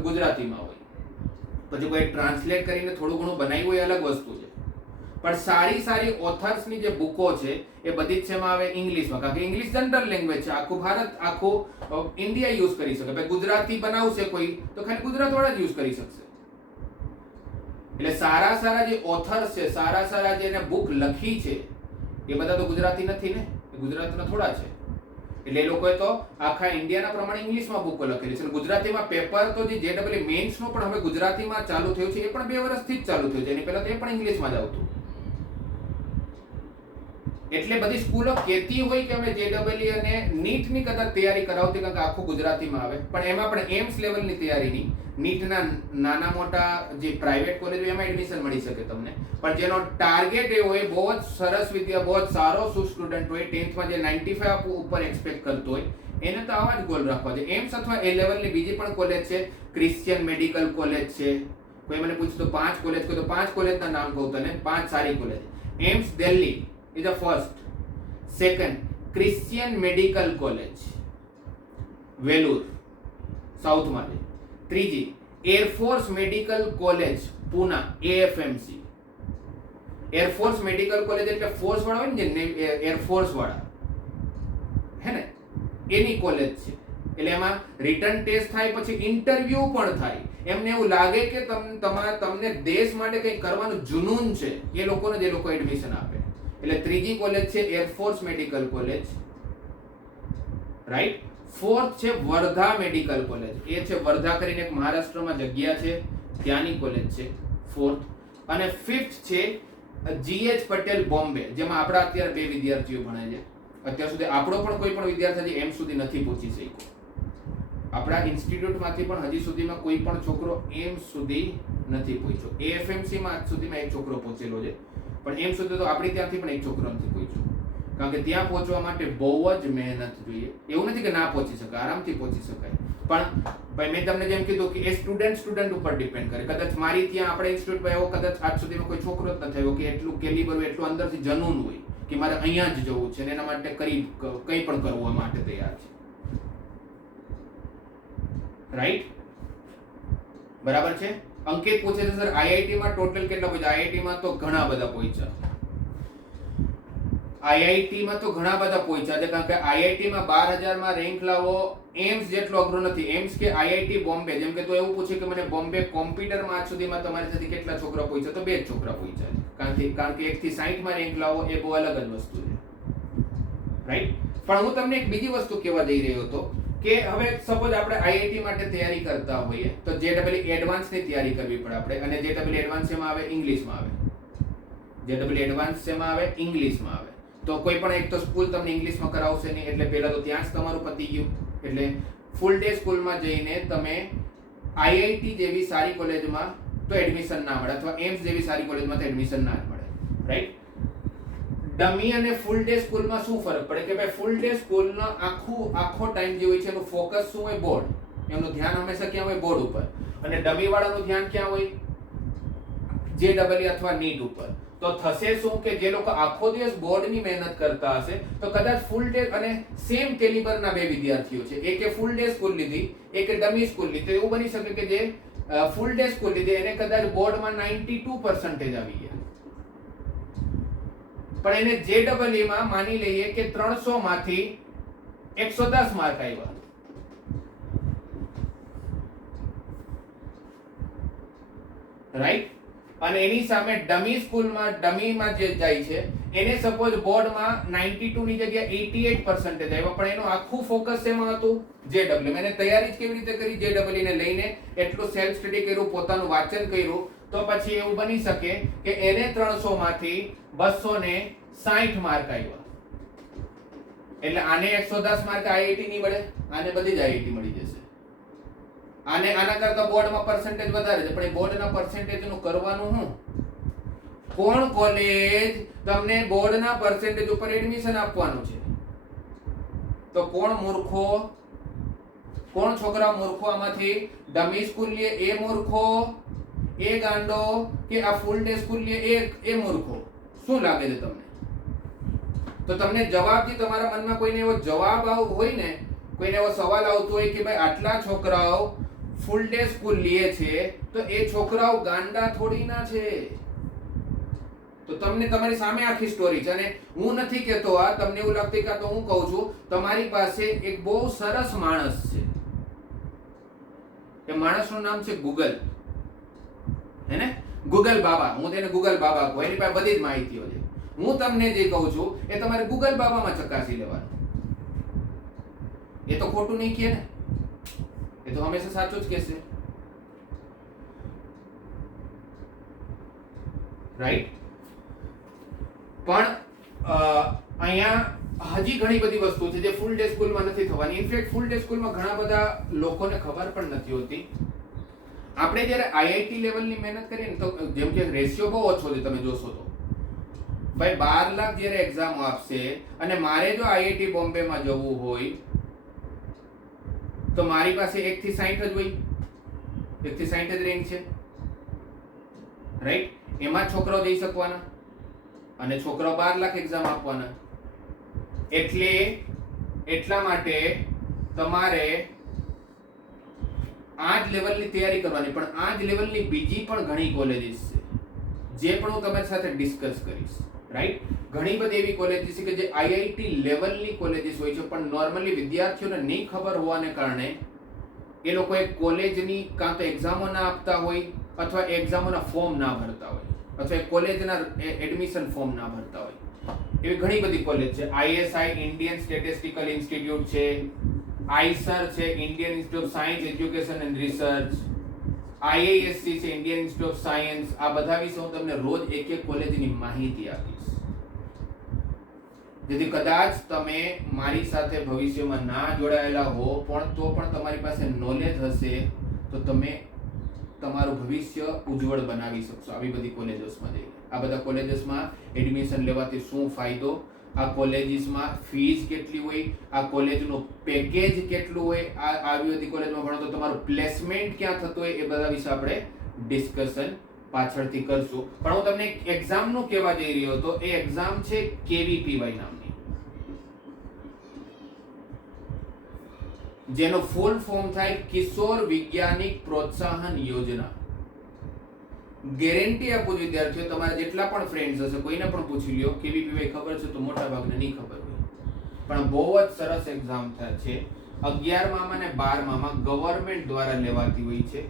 ગુજરાતીમાં હોય. પછી કોઈ ટ્રાન્સલેટ કરીને થોડું ઘણું બનાવ્યું હોય અલગ વસ્તુ છે, પણ સારી સારી ઓથર્સની જે બુકો છે એ બધી જ શેમાં આવે? ઇંગ્લિશમાં. કારણ કે ઇંગ્લિશ જનરલ લેંગ્વેજ છે, આખું ભારત, આખું ઇન્ડિયા યુઝ કરી શકે. ભાઈ ગુજરાતી બનાવશે કોઈ તો ખાલી ગુજરાતવાળા જ યુઝ કરી શકશે. એટલે સારા સારા જે ઓથર્સ છે, સારા સારા જે બુક લખી છે એ બધા તો ગુજરાતી નથી ને, એ ગુજરાતના થોડા છે. એટલે એ લોકોએ તો આખા ઇન્ડિયાના પ્રમાણે ઇંગ્લિશમાં બુકો લખેલી છે. ગુજરાતીમાં પેપર તો જે JEE મેઇન્સનો પણ હવે ગુજરાતીમાં ચાલુ થયું છે, એ પણ 2 વર્ષથી જ ચાલુ થયું છે. એની પહેલા તો એ પણ ઇંગ્લિશમાં જ આવતું. એટલે બધી સ્કૂલો કહેતી હોય કે અમે JEE અને નીટની કદાચ તૈયારી કરાવતી, કારણ કે આખું ગુજરાતીમાં આવે, પણ એમાં પણ એમ્સ લેવલની તૈયારીની, નીટના નાના મોટા જે પ્રાઇવેટ કોલેજ હોય એમાં એડમિશન મળી શકે તમને, પણ જેનો ટાર્ગેટ એ હોય બહુ જ સરસ વિદ્યા, બહુ જ સારો સ્ટુડન્ટ હોય, 10th માં જે 95 ઉપર એક્સપેક્ટ કરતો હોય, એને તો આવા જ ગોલ રાખવા છે. એમ્સ અથવા એ લેવલની બીજી પણ કોલેજ છે, ક્રિશ્ચિયન મેડિકલ કોલેજ છે. કોઈ મને પૂછે તો 5 કોલેજ કહો તો 5 કોલેજના નામ કહું તને, 5 સારી college. AIIMS Delhi is the first. Second, Christian Medical College, Vellore સાઉથમાં છે. ત્રીજી, air force medical college Poona, AFMC. Air force medical college એટલે ફોર્સ વાળા હોય ને, જે એરફોર્સ વાળા હે ને, એની કોલેજ છે. એટલે એમાં રિટર્ન ટેસ્ટ થાય, પછી ઇન્ટરવ્યુ પણ થાય. એમને એવું લાગે કે તમને દેશ માટે કંઈ કરવાનું જુનૂન છે, એ લોકોને જ એ લોકો એડમિશન આપે. એટલે ત્રીજી કોલેજ છે air force medical college, right. Fourth છે વર્ધા મેડિકલ કોલેજ, એ છે વર્ધા કરીને એક મહારાષ્ટ્રમાં જગ્યા છે, ત્યાંની કોલેજ છે ફોર્થ. અને ફિફ્થ છે GH પટેલ બોમ્બે, જેમાં આપણા અત્યારે 2 વિદ્યાર્થીઓ ભણે છે. અત્યાર સુધી આપણો પણ કોઈ પણ વિદ્યાર્થી એમ સુધી નથી પહોંચી શક્યો. આપણા ઇન્સ્ટિટ્યૂટમાંથી પણ હજી સુધીમાં કોઈ પણ છોકરો એમ સુધી નથી પહોંચ્યો. એએફએમસી માં આજ સુધીમાં એક છોકરો પહોંચેલો છે, પણ એમ સુધી તો આપણી ત્યાંથી પણ એક છોકરો નથી પહોંચ્યો. કારણ કે ત્યાં પહોંચવા માટે બહુ જ મહેનત જોઈએ. એવું નથી કે ના પહોંચી શકાય, આરામથી પહોંચી શકાય, પણ ભાઈ મેં તમને જેમ કીધું કે એ સ્ટુડન્ટ ઉપર ડિપેન્ડ કરે. કદાચ મારી ત્યાં આપણે ઇન્સ્ટિટ્યૂટમાં એવો કદાચ આજ સુધીમાં કોઈ છોકરો જ ન થયો કે એટલું કેલિબર હોય, એટલું અંદરથી જનૂન હોય કે મારે અહીંયા જ જવું છે અને એના માટે કંઈ પણ કરવું માટે તૈયાર છે. રાઈટ, બરાબર છે. અંકિત પૂછે છે સર આઈઆઈટી માં ટોટલ કેટલા પહોંચ્યા? આઈઆઈટી માં તો ઘણા બધા પહોંચ્યા. આઈઆઈટી માં તો ઘણા બધા પહોંચ્યા છે, કારણ કે આઈઆઈટી માં 12,000 માં રેન્ક લાવો એમ્સ જેટલો અઘરો નથી. એમ્સ કે આઈઆઈટી બોમ્બે, જેમ કે તો એવું પૂછે કે મને બોમ્બે કોમ્પ્યુટર માં આજ સુધીમાં તમારી સાથે કેટલા છોકરા પહોંચ્યા, તો 2 જ છોકરા પહોંચ્યા છે. કારણ કે 1 થી 60 માં રેન્ક લાવો એ બહુ અલગ જ વસ્તુ છે. રાઈટ. પણ હું તમને એક બીજી વસ્તુ કહેવા જઈ રહ્યો હતો કે હવે સપોઝ આપણે આઈઆઈટી માટે તૈયારી કરતા હોઈએ તો જેડબલઈ એડવાન્સ ની તૈયારી કરવી પડે આપણે. અને જેડબલઈ એડવાન્સ એમાં આવે ઇંગ્લિશમાં આવે. જેડબલઈ એડવાન્સ એમાં આવે ઇંગ્લિશમાં આવે. તો કોઈ પણ એક તો સ્કૂલ તમને ઇંગ્લિશમાં કરાવશે નહીં, એટલે પહેલા તો ત્યાં જ તમારું પતી ગયું. એટલે ફૂલ ડે સ્કૂલમાં જઈને તમે આઈઆઈટી જેવી સારી કોલેજમાં તો એડમિશન ના મળે, અથવા એમ્સ જેવી સારી કોલેજમાં તો એડમિશન ના મળે. રાઈટ. ડમી અને ફૂલ ડે સ્કૂલમાં શું ફરક પડે કે ભાઈ ફૂલ ડે સ્કૂલનો આખો ટાઈમ જે હોય છે એનું ફોકસ શું હોય? બોર્ડ. એમનું ધ્યાન હંમેશા ક્યાં હોય? બોર્ડ ઉપર. અને ડમી વાળાનું ધ્યાન ક્યાં હોય? જેડબલઈ અથવા નીટ ઉપર. તો થશે શું કે જે લોકો આખો દિવસ બોર્ડની મહેનત કરતા હશે તો કદાચ ફૂલ ડે અને સેમ કેલિબરના 2 વિદ્યાર્થીઓ છે, એકે ફૂલ ડે સ્કૂલ લીધી, એકે ડમી સ્કૂલ લીધી, તો એવું બની શકે કે જે ફૂલ ડે સ્કૂલ લીધી એને કદાચ બોર્ડમાં 92% આવી ગયા, પણ એને જેડબલઈ માં માની લઈએ કે 300 માંથી 110 માર્ક આવ્યા. રાઈટ. અને એની સામે ડમી સ્કૂલમાં ડમીમાં જે જાય છે એને સપોઝ બોર્ડમાં 92 ની જગ્યાએ 88% આવ્યા, પણ એનું આખું ફોકસ શેમાં હતું? જેડબલઈ. એને તૈયારી જ કેવી રીતે કરી? જેડબલઈ ને લઈને એટલું સેલ્ફ સ્ટડી કર્યું, પોતાનું વાંચન કર્યું, તો પછી એવું બની શકે કે એને 300 માંથી 260 માર્ક આવ્યા. એટલે આને 110 માર્ક આઈઆઈટી ની મળે, આને બધી જ આઈઆઈટી મળી જશે. આના કરતા બોર્ડમાં પર્સન્ટેજ વધારે છે, પણ એ બોર્ડના પર્સન્ટેજનું કરવાનું શું? કોણ કોલેજ તમને બોર્ડના પર્સન્ટેજ ઉપર એડમિશન આપવાનું છે? તો કોણ મૂર્ખો, કોણ છોકરા મૂર્ખો આમાંથી? ડમી સ્કૂલ લે એ મૂર્ખો, એ ગાંડો, કે આ ફૂલ ડે સ્કૂલ લે એ મૂર્ખો? શું લાગે છે તમને? તો તમને જવાબ, જે તમારા મનમાં કોઈને એવો જવાબ હોય ને, કોઈને એવો સવાલ આવતો હોય કે ભાઈ આટલા છોકરાઓ ફૂલ ડે સ્કૂલ લે છે તો એ છોકરાઓ ગાંડા થોડી ના છે. તો તમને તમારી સામે આખી સ્ટોરી છે. અને હું નથી કહેતો આ, તમને એવું લાગતું કે તો હું કહું છું, તમારી પાસે એક બહુ સરસ માણસ છે, એ માણસનું નામ છે ગૂગલ. હે ને? ગૂગલ બાબા. હું તેને ગૂગલ બાબા કહું. એની પાસે બધી જ માહિતીઓ છે. હું તમને જે કહું છું એ તમારે ગૂગલ બાબામાં ચકાસી લેવાનું. એ તો ખોટું નહીં કહે ને, એ તો હંમેશા સાચું જ કહેશે. રાઈટ. પણ અહીંયા હજી ઘણી બધી વસ્તુ છે જે ફૂલ ડે સ્કૂલમાં નથી થવાની. ઇનફેક્ટ ફૂલ ડે સ્કૂલમાં ઘણા બધા લોકોને ખબર પણ નથી હોતી. આપણે જ્યારે આઈઆઈટી લેવલની મહેનત કરીએ ને તો જેમ કે રેશિયો બહુ ઓછો છે, તમે જોશો તો ભાઈ 12 લાખ જ્યારે એક્ઝામ આપશે અને મારે જો આઈઆઈટી બોમ્બેમાં જવું હોય તો મારી પાસે 1 થી 60 જ હોય, 1 થી 60 જ રેન્ક છે. રાઈટ. એમાં છોકરાઓ જઈ શકવાના અને છોકરાઓ 12 લાખ એક્ઝામ આપવાના. એટલા માટે તમારે આ જ લેવલની તૈયારી કરવાની. પણ આ જ લેવલની બીજી પણ ઘણી કોલેજીસ છે જે પણ હું તમારી સાથે ડિસ્કસ કરીશ. રાઈટ. ઘણી બધી એવી કોલેજીસ છે કે જે આઈઆઈટી લેવલની કોલેજીસ હોય છે, પણ નોર્મલી વિદ્યાર્થીઓને નહીં ખબર હોવાને કારણે એ લોકો એક કોલેજની કાં તો એક્ઝામો ના આપતા હોય, અથવા એક્ઝામોના ફોર્મ ના ભરતા હોય, અથવા એક કોલેજના એડમિશન ફોર્મ ના ભરતા હોય. એવી ઘણી બધી કોલેજ છે. આઈએસઆઈ ઇન્ડિયન સ્ટેટિસ્ટિકલ ઇન્સ્ટિટ્યૂટ છે, આઈસર છે Indian institute of science education and research, IISc છે ઇન્ડિયન ઇન્સ્ટિટ્યૂટ ઓફ સાયન્સ. આ બધા વિશે હું તમને રોજ એક એક કોલેજની માહિતી આપીશ, જેથી કદાચ તમે મારી સાથે ભવિષ્યમાં ના જોડાયેલા હો પણ તો પણ તમારી પાસે નોલેજ હશે તો તમે તમારું ભવિષ્ય ઉજ્જવળ બનાવી શકશો આવી બધી કોલેજોમાં જઈને. આ બધા કોલેજોમાં એડમિશન લેવાથી શું ફાયદો, આ કોલેજીસમાં ફીસ કેટલી હોય, આ કોલેજનું પેકેજ કેટલું હોય, આવી બધી કોલેજમાં ભણો તો તમારું પ્લેસમેન્ટ ક્યાં થતું હોય, એ બધા વિશે આપણે ડિસ્કશન પાછળથી કરશું. પણ હું તમને એક એક્ઝામનું કહેવા જઈ રહ્યો હતો. એ એક્ઝામ છે કેવીપીવાય નામની, જેનો ફૂલ ફોર્મ થાય કિશોર વૈજ્ઞાનિક પ્રોત્સાહન યોજના. ગેરંટી આપું વિદ્યાર્થીઓ, તમારા જેટલા પણ ફ્રેન્ડ્સ હશે કોઈને પણ પૂછી લ્યો કેવીપીવાય ખબર છે તો મોટા ભાગને નહીં ખબર હોય, પણ બહુ જ સરસ એક્ઝામ છે. 11મા અને 12મા ગવર્નમેન્ટ દ્વારા લેવાતી હોય છે.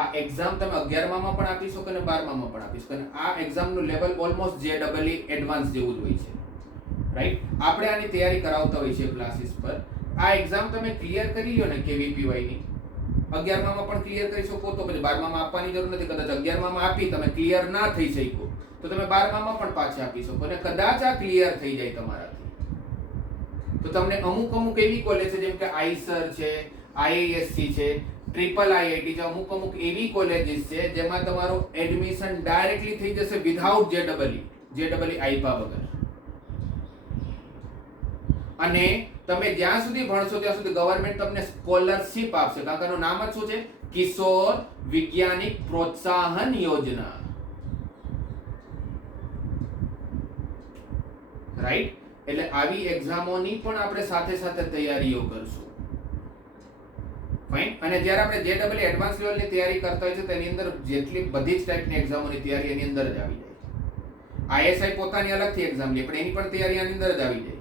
આ એક્ઝામ તમે 11મા પણ આપી શકો અને 12મા પણ આપી શકો. અને આ એક્ઝામનું લેવલ ઓલમોસ્ટ JEE એડવાન્સ જેવું જ હોય છે, રાઈટ. આપણે આની તૈયારી કરાવતા હોય છે ક્લાસીસ પર. આ એક્ઝામ તમે ક્લિયર કરી લ્યો ને કેવીપીવાય ની, 11મા પણ ક્લિયર કરી શકો તો પછી 12મા આપવાની જરૂર નથી. કદાચ 11મા આપી તમે ક્લિયર ના થઈ શક્યો તો તમે 12મા પણ પાછા આપી શકો. અને કદાચ આ ક્લિયર થઈ જાય તમારાથી તો તમને અમુક એવી કોલેજ છે જેમ કે આઈસર છે, IISc છે, ટ્રિપલ IIT છે, અમુક એવી કોલેજીસ છે જેમાં તમારું એડમિશન ડાયરેક્ટલી થઈ જશે વિધાઉટ JEE આપ્યા વગર. અને તમે જ્યાં સુધી ભણશો ત્યાં સુધી ગવર્નમેન્ટ તમને સ્કોલરશિપ આપશે. કાકાનું નામ જ શું છે? કિશોર વૈજ્ઞાનિક પ્રોત્સાહન યોજના, રાઈટ. એટલે આવી એક્ઝામોની પણ આપણે સાથે સાથે તૈયારીઓ કરશું. ફાઇન. અને જ્યારે આપણે JEE એડવાન્સ લેવલની તૈયારી કરતા હોય છે તેની અંદર જેટલી બધી જ ટાઈપની એક્ઝામોની તૈયારી એની અંદર જ આવી જાય. ISI પોતાની અલગથી એક્ઝામ લે પણ એની પણ તૈયારી આની અંદર જ આવી જાય.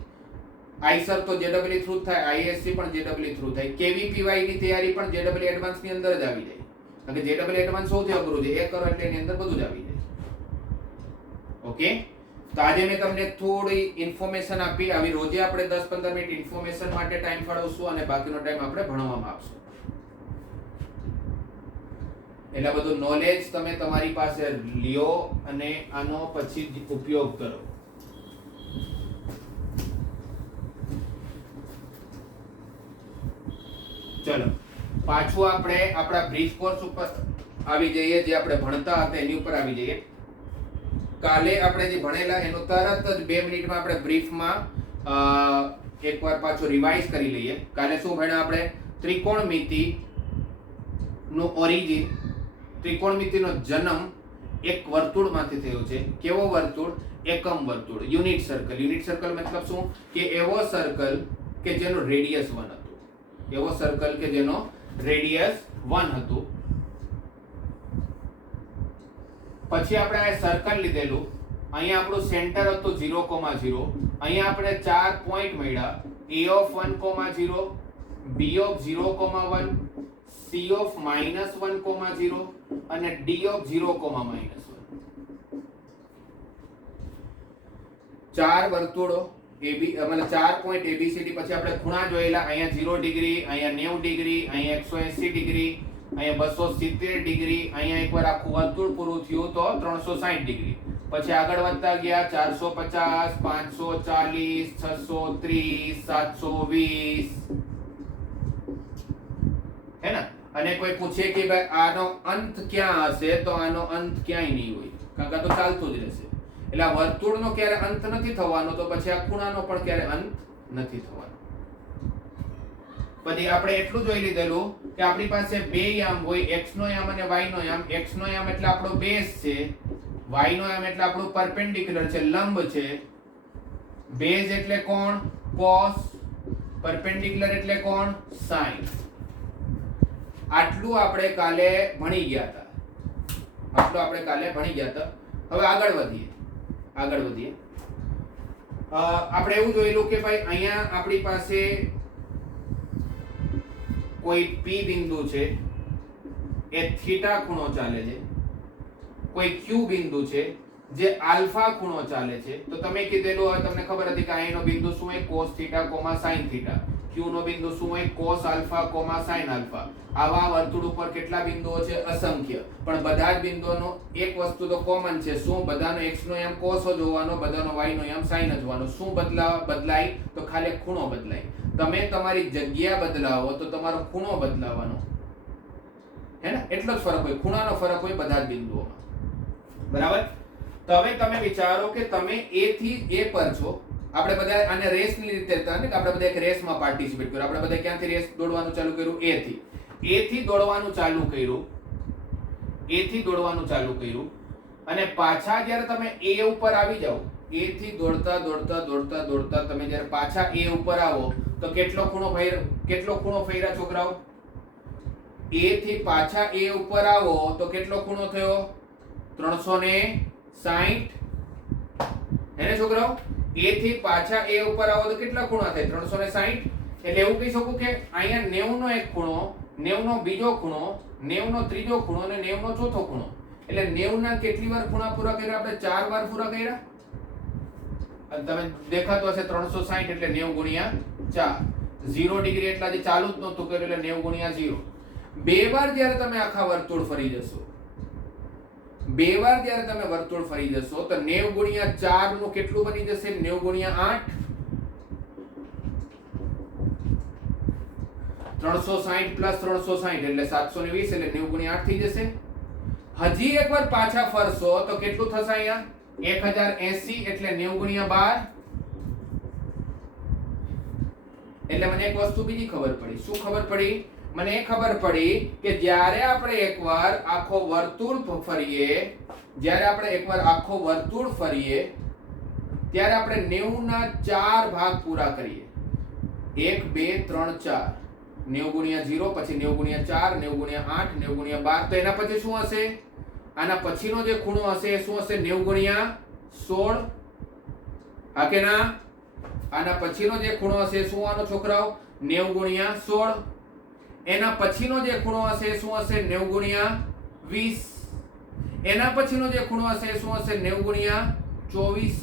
આઈસર તો JEE થ્રુ થાય, IISc પણ JEE થ્રુ થાય, કેવીપીવાય ની તૈયારી પણ JEE એડવાન્સ ની અંદર જ આવી જાય. કારણ કે JEE એડવાન્સ સૌથી અઘરું છે, એ કરો એટલે એની અંદર બધું જ આવી જાય. ઓકે. તો આજે મેં તમને થોડી ઇન્ફોર્મેશન આપી. આવી રોજે આપણે 10-15 મિનિટ ઇન્ફોર્મેશન માટે ટાઈમ ફાળવશું અને બાકીનો ટાઈમ આપણે ભણવામાં આપશું. એટલે બધું નોલેજ તમે તમારી પાસે લ્યો અને આનો પછી ઉપયોગ કરો. ચલો પાછું આપણે આપણા બ્રીફ કોર્સ ઉપર આવી જઈએ. જે આપણે ભણતા હતા એની ઉપર આવી જઈએ. કાલે આપણે જે ભણેલા એનું તરત જ 2 મિનિટમાં આપણે બ્રીફમાં એકવાર પાછું રિવાઇઝ કરી લઈએ. કાલે શું ભણ્યા આપણે? ત્રિકોણમિતિ નું ઓરિજિન, ત્રિકોણમિતિનો જન્મ એક વર્તુળમાંથી થયો છે. કેવો વર્તુળ? એકમ વર્તુળ, યુનિટ સર્કલ. યુનિટ સર્કલ મતલબ શું? કે એવો સર્કલ કે જેનો રેડિયસ 1 હતું. એવો સર્કલ કે જેનો રેડિયસ 1 હતું. પછી આપણે આ સર્કલ લીધેલું. અહીંયા આપણું સેન્ટર હતું 0,0. અહીંયા આપણે 4 પોઈન્ટ મળ્યા. A of 1,0, B of 0,1, C of -1,0 અને D of 0,-1. 4 વર્તુળો AB મતલબ 4 પોઈન્ટ ABCD. પછી આપણે ખૂણા જોયેલા. અહીંયા 0 ડિગ્રી, અહીંયા 90 ડિગ્રી, અહીંયા 180 ડિગ્રી, અહીંયા 270 ડિગ્રી. અહીંયા એકવાર આખું વર્તુળ પૂરું થયું તો 360 ડિગ્રી. પછી આગળ વધતા ગયા 450, 540, 630, 720. હે ને? અને કોઈ પૂછે કે ભાઈ આનો અંત ક્યાં હશે, તો આનો અંત ક્યાંય નહીં હોય, કારણ કે તો ચાલતું જ રહેશે. એટલે આ વર્તુળનો ક્યારે અંત નથી થવાનો, તો પછી આ ખૂણાનો પણ ક્યારે અંત નથી થવાનો. પછી આપણે એટલું જોઈ લીધેલું કે આપણી પાસે બે યામ હોય, x નો યામ અને y નો યામ. x નો યામ એટલે આપણો બેઝ છે, y નો યામ એટલે આપણું પરપેન્ડિક્યુલર છે, લંબ છે. બેઝ એટલે કોણ? cos. પરપેન્ડિક્યુલર એટલે કોણ? sin. આટલું આપણે કાલે ભણી ગયા હતા. હવે આગળ વધીએ. આપણે એવું જોયેલું કે ભાઈ અહીંયા આપણી પાસે કોઈ P બિંદુ છે, એ થીટા ખૂણો ચાલે છે. કોઈ Q બિંદુ છે જે આલ્ફા ખૂણો ચાલે છે. તો તમે કીધેલું, હવે તમને ખબર હતી કે અહીંનો બિંદુ શું હોય? cos θ, sin θ. Q નો બિંદુ શું હોય? cos α, sin α. આવા વર્તુળ ઉપર કેટલા બિંદુઓ છે? અસંખ્ય. પણ બધા જ બિંદુઓનો એક વસ્તુ તો કોમન છે. શું? બધાનો x નો યામ cos જ હોવાનો, બધાનો y નો યામ sin જ હોવાનો. શું બદલાય? તો ખાલી ખૂણો બદલાય. તમે તમારી જગ્યા બદલાવો તો તમારો ખૂણો બદલાવાનો. હે ને, એટલો જ ફરક હોય, ખૂણાનો ફરક હોય બધા જ બિંદુઓમાં. બરાબર. તો હવે તમે વિચારો કે તમે A થી A પર છો. આપણે બધા આને રેસની રીતે હતા ને, કે આપણે બધા એક રેસમાં પાર્ટિસિપેટ કર્યું. આપણે બધા ક્યાંથી રેસ દોડવાનું ચાલુ કર્યું? A થી. A થી દોડવાનું ચાલુ કર્યું. A થી દોડવાનું ચાલુ કર્યું અને પાછા જ્યારે તમે A ઉપર આવી જાઓ, A થી દોડતા દોડતા દોડતા દોડતા તમે જ્યારે પાછા A ઉપર આવો તો કેટલો ખૂણો ફેર્યા છોકરાઓ? A થી પાછા A ઉપર આવો તો કેટલો ખૂણો થયો? 360. હે ને છોકરાઓ? A થી પાછા A ઉપર આવો તો કેટલા ખૂણા થાય? 360. એટલે એવું કહી શકું કે અહીંયા 90 નો એક ખૂણો, 90 નો બીજો ખૂણો, 90 નો ત્રીજો ખૂણો અને 90 નો ચોથો ખૂણો. એટલે 90 ના કેટલી વાર ખૂણા પૂરા કર્યા? આપણે 4 વાર પૂરા કર્યા. અને તમે દેખાતો હશે 360 એટલે 90 ગુણ્યા 4. 0 ડિગ્રી એટલે જે ચાલુ જ નહોતું કર્યું એટલે 90 ગુણ્યા 0. બે વાર જ્યારે તમે આખા વર્તુળ ફરી જશો, બે વાર જ્યારે તમે વર્તુળ ફરી જશો તો 90 ગુણ્યા 4 નું કેટલું બની જશે? 90 ગુણ્યા 8. 360 પ્લસ 360 એટલે 720 એટલે 90 ગુણ્યા 8 થઈ જશે. હજી એકવાર પાછા ફરશો તો કેટલું થશે? અહીંયા 1080 એટલે 90 ગુણ્યા 12. એટલે મને એક વસ્તુ બીજી ખબર પડી. શું ખબર પડી? મને એ ખબર પડી કે જ્યારે આપણે એકવાર આખો વર્તુળ ફરીએ, જ્યારે આપણે એકવાર આખો વર્તુળ ફરીએ ત્યારે આપણે 90 ના 4 ભાગ પૂરા કરીએ. 1 2 3 4. 90 ગુણ્યા 0 પછી 90 ગુણ્યા 4, 90 ગુણ્યા 8, 90 ગુણ્યા 12. તો એના પછી શું હશે? આના પછીનો જે ખૂણો હશે એ શું હશે? 90 ગુણ્યા 16. હા કે ના? આના પછીનો જે ખૂણો હશે શું આનો છોકરાઓ? 90 ગુણ્યા 16. એના પછીનો જે ખૂણો હશે શું હશે? 90 ગુણ્યા 20. એના પછીનો જે ખૂણો હશે શું હશે? 90 ગુણ્યા 24.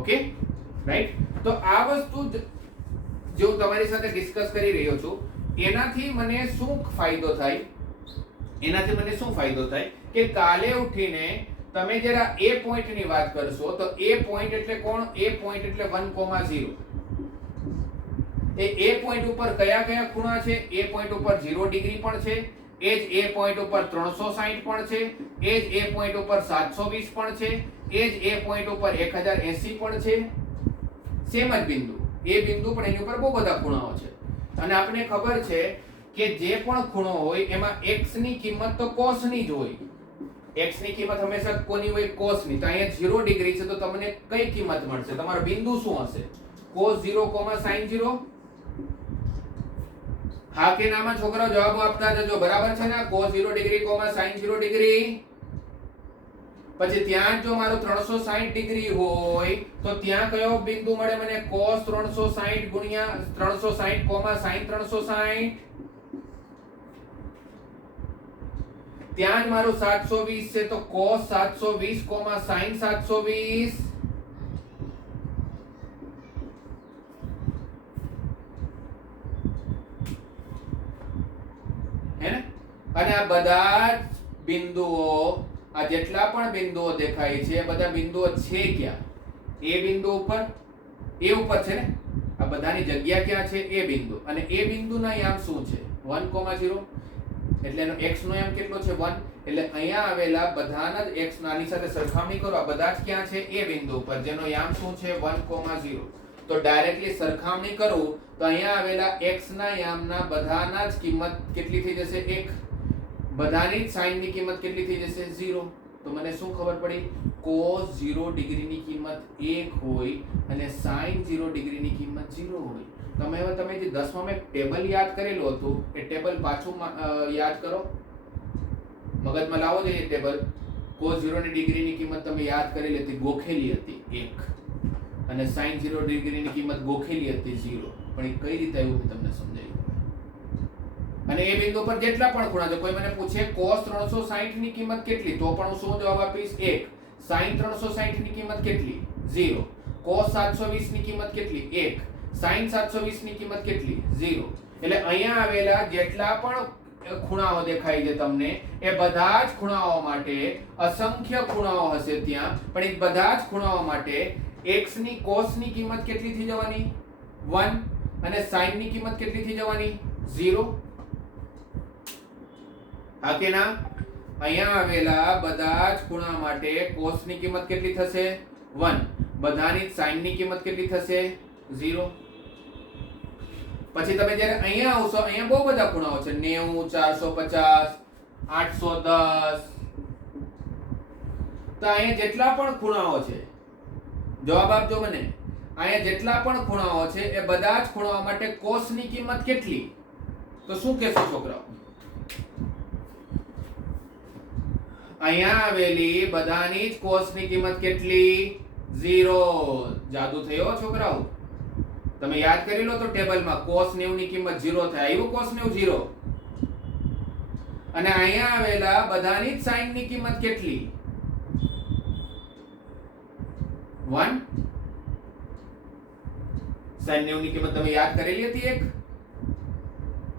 Okay, right. તો આ વસ્તુ જો તમારી સાથે ડિસ્કસ કરી રહ્યો છું, એનાથી મને શું ફાયદો થાય? એનાથી મને શું ફાયદો થાય કે કાલે ઉઠીને તમે જરા A પોઈન્ટ ની વાત કરશો તો A પોઈન્ટ એટલે કોણ? A પોઈન્ટ એટલે 1,0. એ A પોઈન્ટ ઉપર કયા કયા ખૂણા છે? A પોઈન્ટ ઉપર 0 ડિગ્રી પણ છે, એ જ A પોઈન્ટ ઉપર 360 પણ છે, એ જ A પોઈન્ટ ઉપર 720 પણ છે, એ જ A પોઈન્ટ ઉપર 1080 પણ છે. સેમ જ બિંદુ, એ બિંદુ પણ એની ઉપર બહુ બધા ખૂણાઓ છે. અને આપણને ખબર છે કે જે પણ ખૂણો હોય એમાં x ની કિંમત તો cos ની જ હોય. x ની કિંમત હંમેશા કોની હોય? cos ની. તો અહીંયા 0 ડિગ્રી છે તો તમને કઈ કિંમત મળશે? તમારો બિંદુ શું હશે? cos 0, sin 0. હા કે નામાં છોકરાઓ જવાબ આપતા જજો. બરાબર છે ને? cos 0 degree, sin 0 degree. પછી ત્યાં જો મારું 360 ડિગ્રી હોય તો ત્યાં કયો બિંદુ મળે મને? cos 360 ગુણ્યા 360, sin 360. ત્યાં જ મારું 720 છે તો cos 720, sin 720. હે ને? અને આ બધા જ બિંદુઓ, આ જેટલા પણ બિંદુઓ દેખાય છે એ બધા બિંદુઓ છે ક્યાં? એ બિંદુ ઉપર, એ ઉપર છે ને? આ બધાની જગ્યા ક્યાં છે? એ બિંદુ. અને એ બિંદુના યામ શું છે? 1,0. એટલે એનો x નો યામ કેટલો છે? 1. એટલે અહીંયા આવેલા બધાના જ x નાની સાથે સરખામણી કરો. આ બધા જ ક્યાં છે? એ બિંદુ ઉપર, જેનો યામ શું છે? 1,0. તો ડાયરેક્ટલી સરખામણી કરું તો અહીંયા આવેલા x ના યામના બધાના જ કિંમત કેટલી થઈ જશે? 1. બધાની sin ની કિંમત કેટલી થઈ જશે? 0. તો મને શું ખબર પડી? cos 0 ડિગ્રી ની કિંમત 1 હોય અને sin 0 ડિગ્રી ની કિંમત 0 હોય. તમે જે 10માં મેં ટેબલ યાદ કરેલું હતું એ ટેબલ પાછું યાદ કરો, મગજમાં લાવો જે ટેબલ. cos 0 ની ડિગ્રી ની કિંમત તમે યાદ કરેલી હતી, ગોખેલી હતી 1, અને sin 0 ડિગ્રી ની કિંમત ગોખેલી હતી 0. પણ એ કઈ રીતે આવ્યું મેં તમને સમજાવ્યું. અને એ બિંદુ પર જેટલા પણ ખૂણા છે, કોઈ મને પૂછે cos 360 ની કિંમત કેટલી, તો પણ હું શું જવાબ આપીશ? 1. sin 360 ની કિંમત કેટલી? 0. cos 720 ની કિંમત કેટલી? 1. sin 720 ની કિંમત કેટલી? 0. એટલે અહીંયા આવેલા જેટલા પણ ખૂણાઓ દેખાય છે તમને, એ બધા જ ખૂણાઓ માટે અસંખ્ય ખૂણાઓ હશે ત્યાં, પણ એ બધા જ ખૂણાઓ માટે x ની cos ની કિંમત કેટલી થઈ જવાની? 1. અને sin ની કિંમત કેટલી થઈ જવાની? 0. હા કે ના? અહીંયા આવેલા બધા જ ખૂણા માટે cos ની કિંમત કેટલી થશે? 1. બધાની sin ની કિંમત કેટલી થશે? 0. પછી તમે જ્યારે અહીંયા આવશો, અહીંયા બહુ બધા ખૂણાઓ છે, 90, 450, 810. તો અહીંયા જેટલા પણ ખૂણાઓ છે, જવાબ આપજો મને. અહીંયા જેટલા પણ ખૂણાઓ છે એ બધા જ ખૂણાઓ માટે cos ની કિંમત કેટલી? તો શું કહેશો છોકરાઓ? અહીંયા આવેલી બધાની જ cos ની કિંમત કેટલી? 0. જાદુ થયો છોકરાઓ. તમે યાદ કરી લો તો ટેબલમાં cos 90 ની કિંમત 0 થાય. આવ્યું cos 90 0. અને અહીંયા આવેલા બધાની જ sin ની કિંમત કેટલી? 1. sin 90 ની કિંમત તમે યાદ કરેલી હતી એક?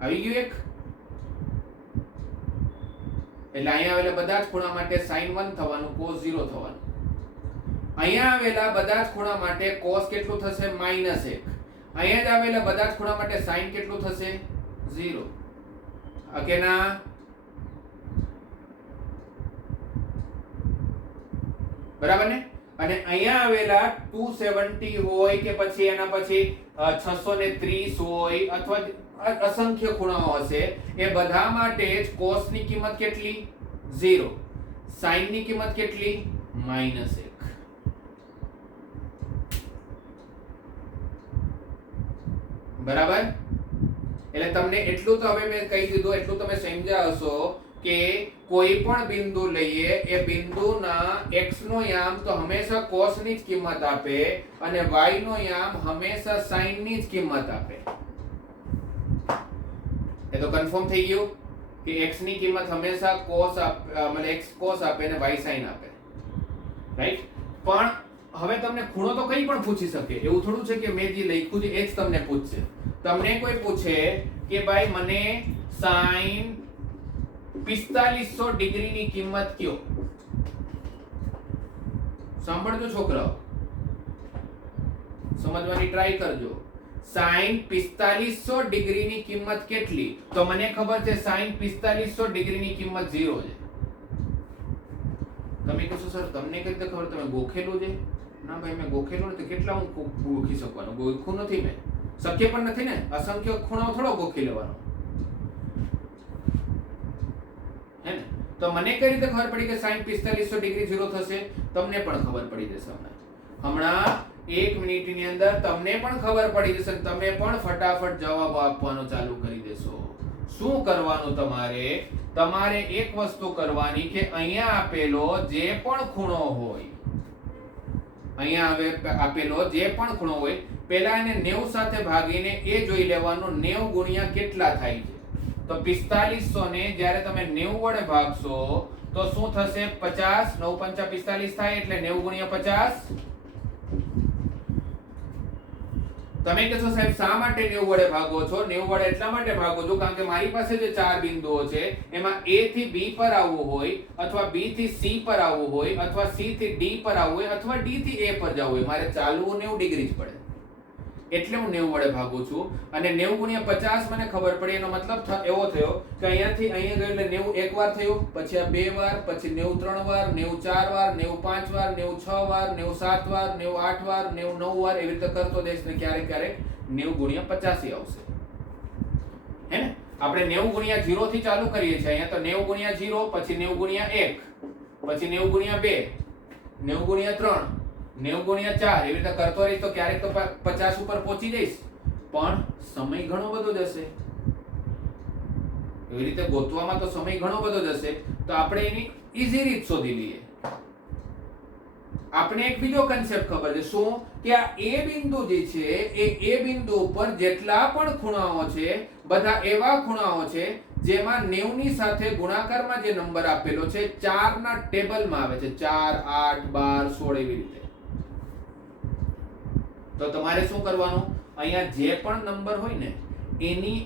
આવી ગયું એક? એટલે અહીંયા આવેલા બધા જ ખૂણા માટે sin 1 થવાનું, cos 0 થવાનું. અહીંયા આવેલા બધા જ ખૂણા માટે cos કેટલું થશે? -1. અહીંયા જ આવેલા બધા જ ખૂણા માટે sin કેટલું થશે? 0. ઓકે ના? બરાબર ને? અને અહીંયા આવેલા 270 હોય કે પછી એના પછી 630 હોય અથવા અસંખ્ય ખૂણાઓ હશે, એ બધા માટે જ cos ની કિંમત કેટલી? 0. sin ની કિંમત કેટલી? -1. બરાબર? એટલે તમને એટલું તો હવે મેં કહી દીધું, એટલું તમે સમજ્યા હશો કે કોઈ પણ બિંદુ લઈએ, એ બિંદુના x નો યામ તો હંમેશા cos ની જ કિંમત આપે અને y નો યામ હંમેશા sin ની જ કિંમત આપે. એ તો કન્ફર્મ થઈ ગયું કે x ની કિંમત હંમેશા cos મતલબ x cos આપે અને y sin આપે. રાઈટ? પણ હવે તમને ખૂણો તો કઈ પણ પૂછી શકે. એવું થોડું છે કે મેં જે લખ્યું છે એ જ તમને પૂછશે. તમને કોઈ પૂછે કે ભાઈ મને sin 4500 ડિગ્રીની કિંમત કયો? સાંભળજો છોકરાઓ, સમજવાની ટ્રાય કરજો. sin 4500 ડિગ્રીની કિંમત કેટલી? તો મને ખબર છે sin 4500 ડિગ્રીની કિંમત 0 છે. તમે કહેશો સર તમને કઈ રીતે ખબર? તમે ગોખેલું છે? ના ભાઈ મેં ગોખેલું નથી. કેટલા હું ગોખી શકવાનો? ગોખ્યું નથી મેં. શક્ય પણ નથી ને. અસંખ્ય ખૂણાઓ થોડો ગોખી લેવાનો. હે ને? તો મને કઈ રીતે ખબર પડી કે sin 4500 ડિગ્રી 0 થશે? તમને પણ ખબર પડી જશે હમણાં 1 મિનિટની અંદર તમને પણ ખબર પડી જશે. તમે પણ ફટાફટ જવાબ આપવાનો ચાલુ કરી દેશો. શું કરવાનું તમારે? તમારે એક વસ્તુ કરવાની કે અહીંયા આપેલો જે પણ ખૂણો હોય, અહીંયા આપેલો જે પણ ખૂણો હોય, પહેલા એને 90 સાથે ભાગીને એ જોઈ લેવાનું 90 ગુણ્યા કેટલા થાય છે. તો 4500 ને જ્યારે તમે 90 વડે ભાગશો તો શું થશે? 50. 9 5 45 થાય એટલે 90 ગુણ્યા 50. તમે કહેશો સાહેબ શા માટે 90 વડે ભાગો છો? 90 વડે એટલા માટે ભાગો છો કારણ કે મારી પાસે જે 4 બિંદુઓ છે એમાં A થી B પર આવવું હોય, અથવા B થી C પર આવવું હોય, અથવા C થી D પર આવવું હોય, અથવા D થી A પર જવું હોય. મારે ચાલવું 90 ડિગ્રી જ પડે. એટલે હું 90 વડે ભાગું છું. અને 90 ગુણ્યા 50 મને ખબર પડી. એનો મતલબ એવો થયો કે અહીંયાથી અહીંયા ગયો એટલે 90 એક વાર થયું, પછી આ 2 વાર, પછી 90 3 વાર, 90 4 વાર, 90 5 વાર, 90 6 વાર, 90 7 વાર, 90 8 વાર, 90 9 વાર, એવી રીતે કરતો જઈશ ને ક્યારેક ક્યારેક 90 ગુણ્યા 50 આવશે. હે ને? આપણે 90 ગુણ્યા 0 થી ચાલુ કરીએ છીએ. અહીંયા તો 90 ગુણ્યા 0, પછી 90 ગુણ્યા 1, પછી 90 ગુણ્યા 2, 90 ગુણ્યા 3, 90 ગુણ્યા 4, એવી રીતે કરતો રહીશ તો ક્યારેક તો 50 ઉપર પહોંચી જઈશ. પણ સમય ઘણો બધો જશે. એવી રીતે ગોતવામાં તો સમય ઘણો બધો જશે. તો આપણે એની ઈઝી રીત શોધી લઈએ. આપણે એક બીજો કન્સેપ્ટ ખબર છે. શું? કે આ એ બિંદુ જે છે એ બિંદુ ઉપર જેટલા પણ ખૂણાઓ છે બધા એવા ખૂણાઓ છે જેમાં 90 ની સાથે ગુણાકારમાં જે નંબર આપેલો છે 4 ના ટેબલમાં આવે છે. 4 8 12 16 એવી રીતે. તો તમારે શું કરવાનું? અહીંયા જે પણ નંબર હોય ને એની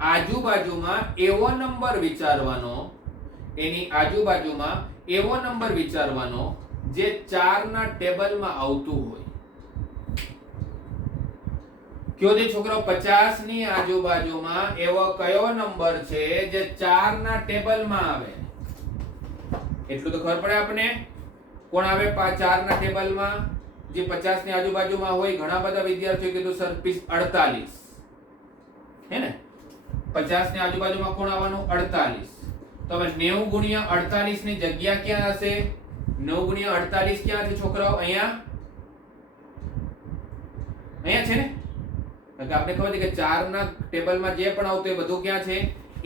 આજુબાજુમાં એવો નંબર વિચારવાનો, જે 4 ના ટેબલમાં આવતું હોય. કયો જે છોકરાઓ 50 ની આજુબાજુમાં એવો કયો નંબર છે જે 4 ના ટેબલમાં આવે? એટલું તો ખબર પડે આપણે. કોણ આવે 4 ના ટેબલમાં? જે 50 ની આજુબાજુમાં હોય. ઘણા બધા વિદ્યાર્થીઓ કીધું સર 48, હે ને? 50 ની આજુબાજુમાં કોણ આવવાનું? 48. તો હવે 90 ગુણ્યા 48 ની જગ્યા ક્યાં હશે? 9 ગુણ્યા 48 ક્યાં છે છોકરાઓ? અહીંયા છે ને. કારણ કે આપણે ખબર છે કે 4 ના ટેબલમાં જે પણ આવતું એ બધું ક્યાં છે?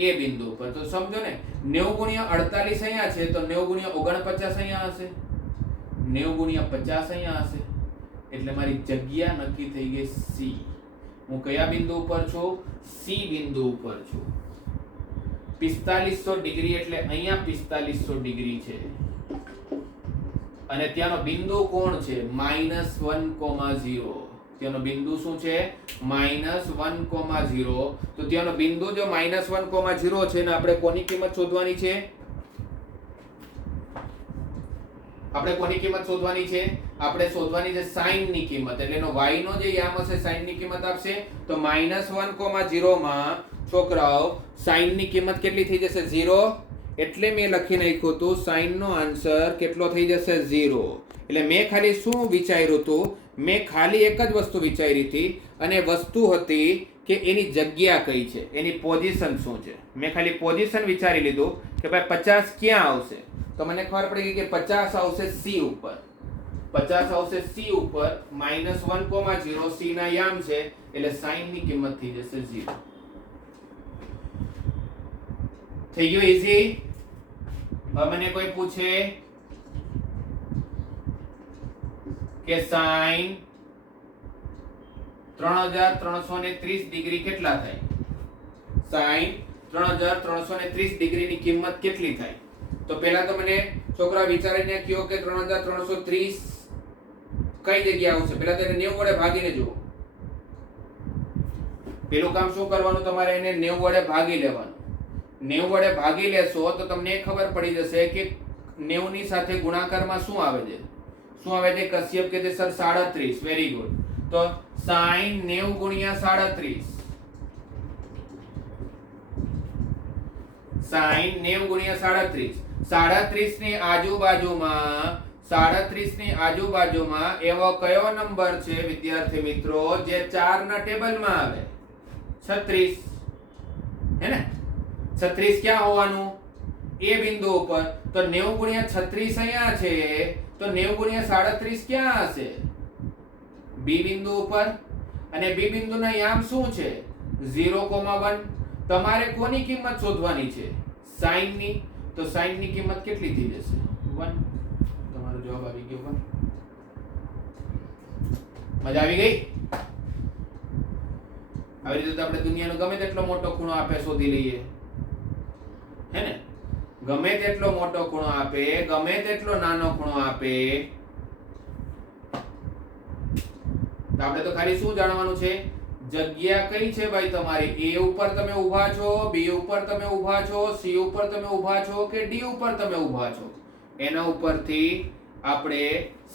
એ બિંદુ પર. તો સમજો ને 90 ગુણ્યા 48 અહીંયા છે તો 9 ગુણ્યા 49 અહીંયા હશે. 90 ગુણ્યા 50 અહીંયા હશે. એટલે મારી જગ્યા નક્કી થઈ ગઈ સી. હું કયા બિંદુ ઉપર છું? સી બિંદુ ઉપર છું. 4500 ડિગ્રી એટલે અહીંયા 4500 ડિગ્રી છે. અને ત્યાંનો બિંદુ કોણ છે? -1,0. ત્યાંનો બિંદુ શું છે? -1,0. તો ત્યાંનો બિંદુ જો -1,0 છે ને આપણે કોની કિંમત શોધવાની છે? આપણે કોની કિંમત શોધવાની છે? આપણે શોધવાની છે sin ની કિંમત. એટલે એનો y નો જે યામ હશે sin ની કિંમત આપશે. તો -1,0 માં છોકરાઓ sin ની કિંમત કેટલી થઈ જશે? 0. એટલે મેં લખી નાખ્યું હતું sin નો આન્સર કેટલો થઈ જશે? 0. એટલે મેં ખાલી શું વિચાર્યું હતું? મેં ખાલી એક જ વસ્તુ વિચારી હતી અને વસ્તુ હતી કે એની જગ્યા કઈ છે, એની પોઝિશન શું છે. મેં ખાલી પોઝિશન વિચારી લીધું કે ભાઈ 50 ક્યાં આવશે. તો મને ખબર પડી ગઈ કે 50 આવશે સી ઉપર. 50 આવશે સી ઉપર. -1,0 સી ના યામ છે એટલે sin ની કિંમત થઈ જશે 0. થઈ ગયું ઈઝી. હવે મને કોઈ પૂછે કે sin 3330 ડિગ્રી કેટલા થાય? sin 3330 ડિગ્રીની કિંમત કેટલી થાય? તો પહેલા તો મને છોકરા વિચારીને કહો કે 3330 કઈ જગ્યાએ આવશે. પહેલા તો એને 90 વડે ભાગીને જુઓ. પેલું કામ શું કરવાનું? તમારે એને 90 વડે ભાગી લેવાનું. 90 વડે ભાગી લેશો તો તમને ખબર પડી જશે કે 90 ની સાથે ગુણાકારમાં શું આવે છે? શું આવે છે? કશ્યપ કે છે સર 37. Very good. તો sin 90 ગુણ્યા 37. sin 90 ગુણ્યા 37. 37 ની આજુબાજુમાં એવો કયો નંબર છે વિદ્યાર્થી મિત્રો જે 4 ના ટેબલમાં આવે? 36. હે ને? 36 ક્યાં હોવાનું? એ બિંદુ ઉપર. તો 90 ગુણ્યા 36 અહીંયા છે તો 90 ગુણ્યા 37 ક્યાં હશે? બી બિંદુ ઉપર. અને બી બિંદુના યામ શું છે? 0,1. તમારે કોની કિંમત શોધવાની છે? sin ની. તો sin ની કિંમત કેટલી થઈ જશે? 1. તમારો જવાબ આવી ગયો. 1. મજા આવી ગઈ? આવી રીતે આપણે દુનિયાનો ગમે તેટલો મોટો ખૂણો આપે શોધી લઈએ. હે ને? ગમે તેટલો મોટો ખૂણો આપે, ગમે તેટલો નાનો ખૂણો આપે, તો આપણે તો ખાલી શું જાણવાનું છે? જગ્યા કઈ છે ભાઈ તમારી? એ ઉપર તમે ઊભા છો, બી ઉપર તમે ઊભા છો, સી ઉપર તમે ઊભા છો કે ડી ઉપર તમે ઊભા છો? એના ઉપરથી આપણે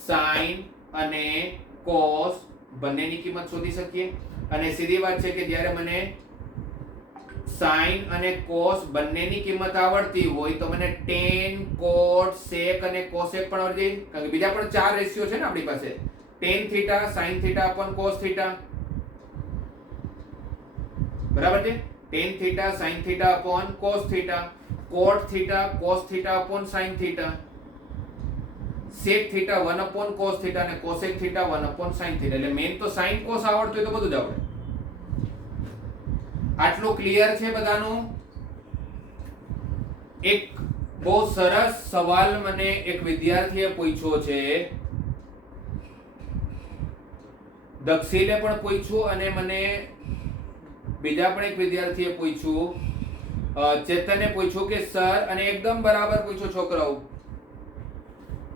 sin અને cos બંનેની કિંમત શોધી શકીએ. અને સીધી વાત છે કે જ્યારે મને sin અને cos બંનેની કિંમત આવડતી હોય તો મને tan, cot, sec અને cosec પણ આવડતી. કારણ કે બીજા પણ 4 રેશિયો છે ને આપણી પાસે. tan theta sin theta upon cos theta. બરાબર છે? tan theta sin theta upon cos theta, cot theta cos theta upon sin theta, sec theta 1 upon cos theta અને cosec theta 1 upon sin theta. એટલે મેઈન તો sin cos આવડતું હોય તો બધું જ આવડે. આટલું ક્લિયર છે બધાનું? એક બહુ સરસ સવાલ મને એક વિદ્યાર્થીએ પૂછ્યો છે. દક્ષિલે પણ પૂછ્યું અને મને બીજા પણ એક વિદ્યાર્થીએ પૂછ્યું, ચેતને પૂછ્યું કે સર, અને એકદમ બરાબર પૂછ્યું છોકરાઓ.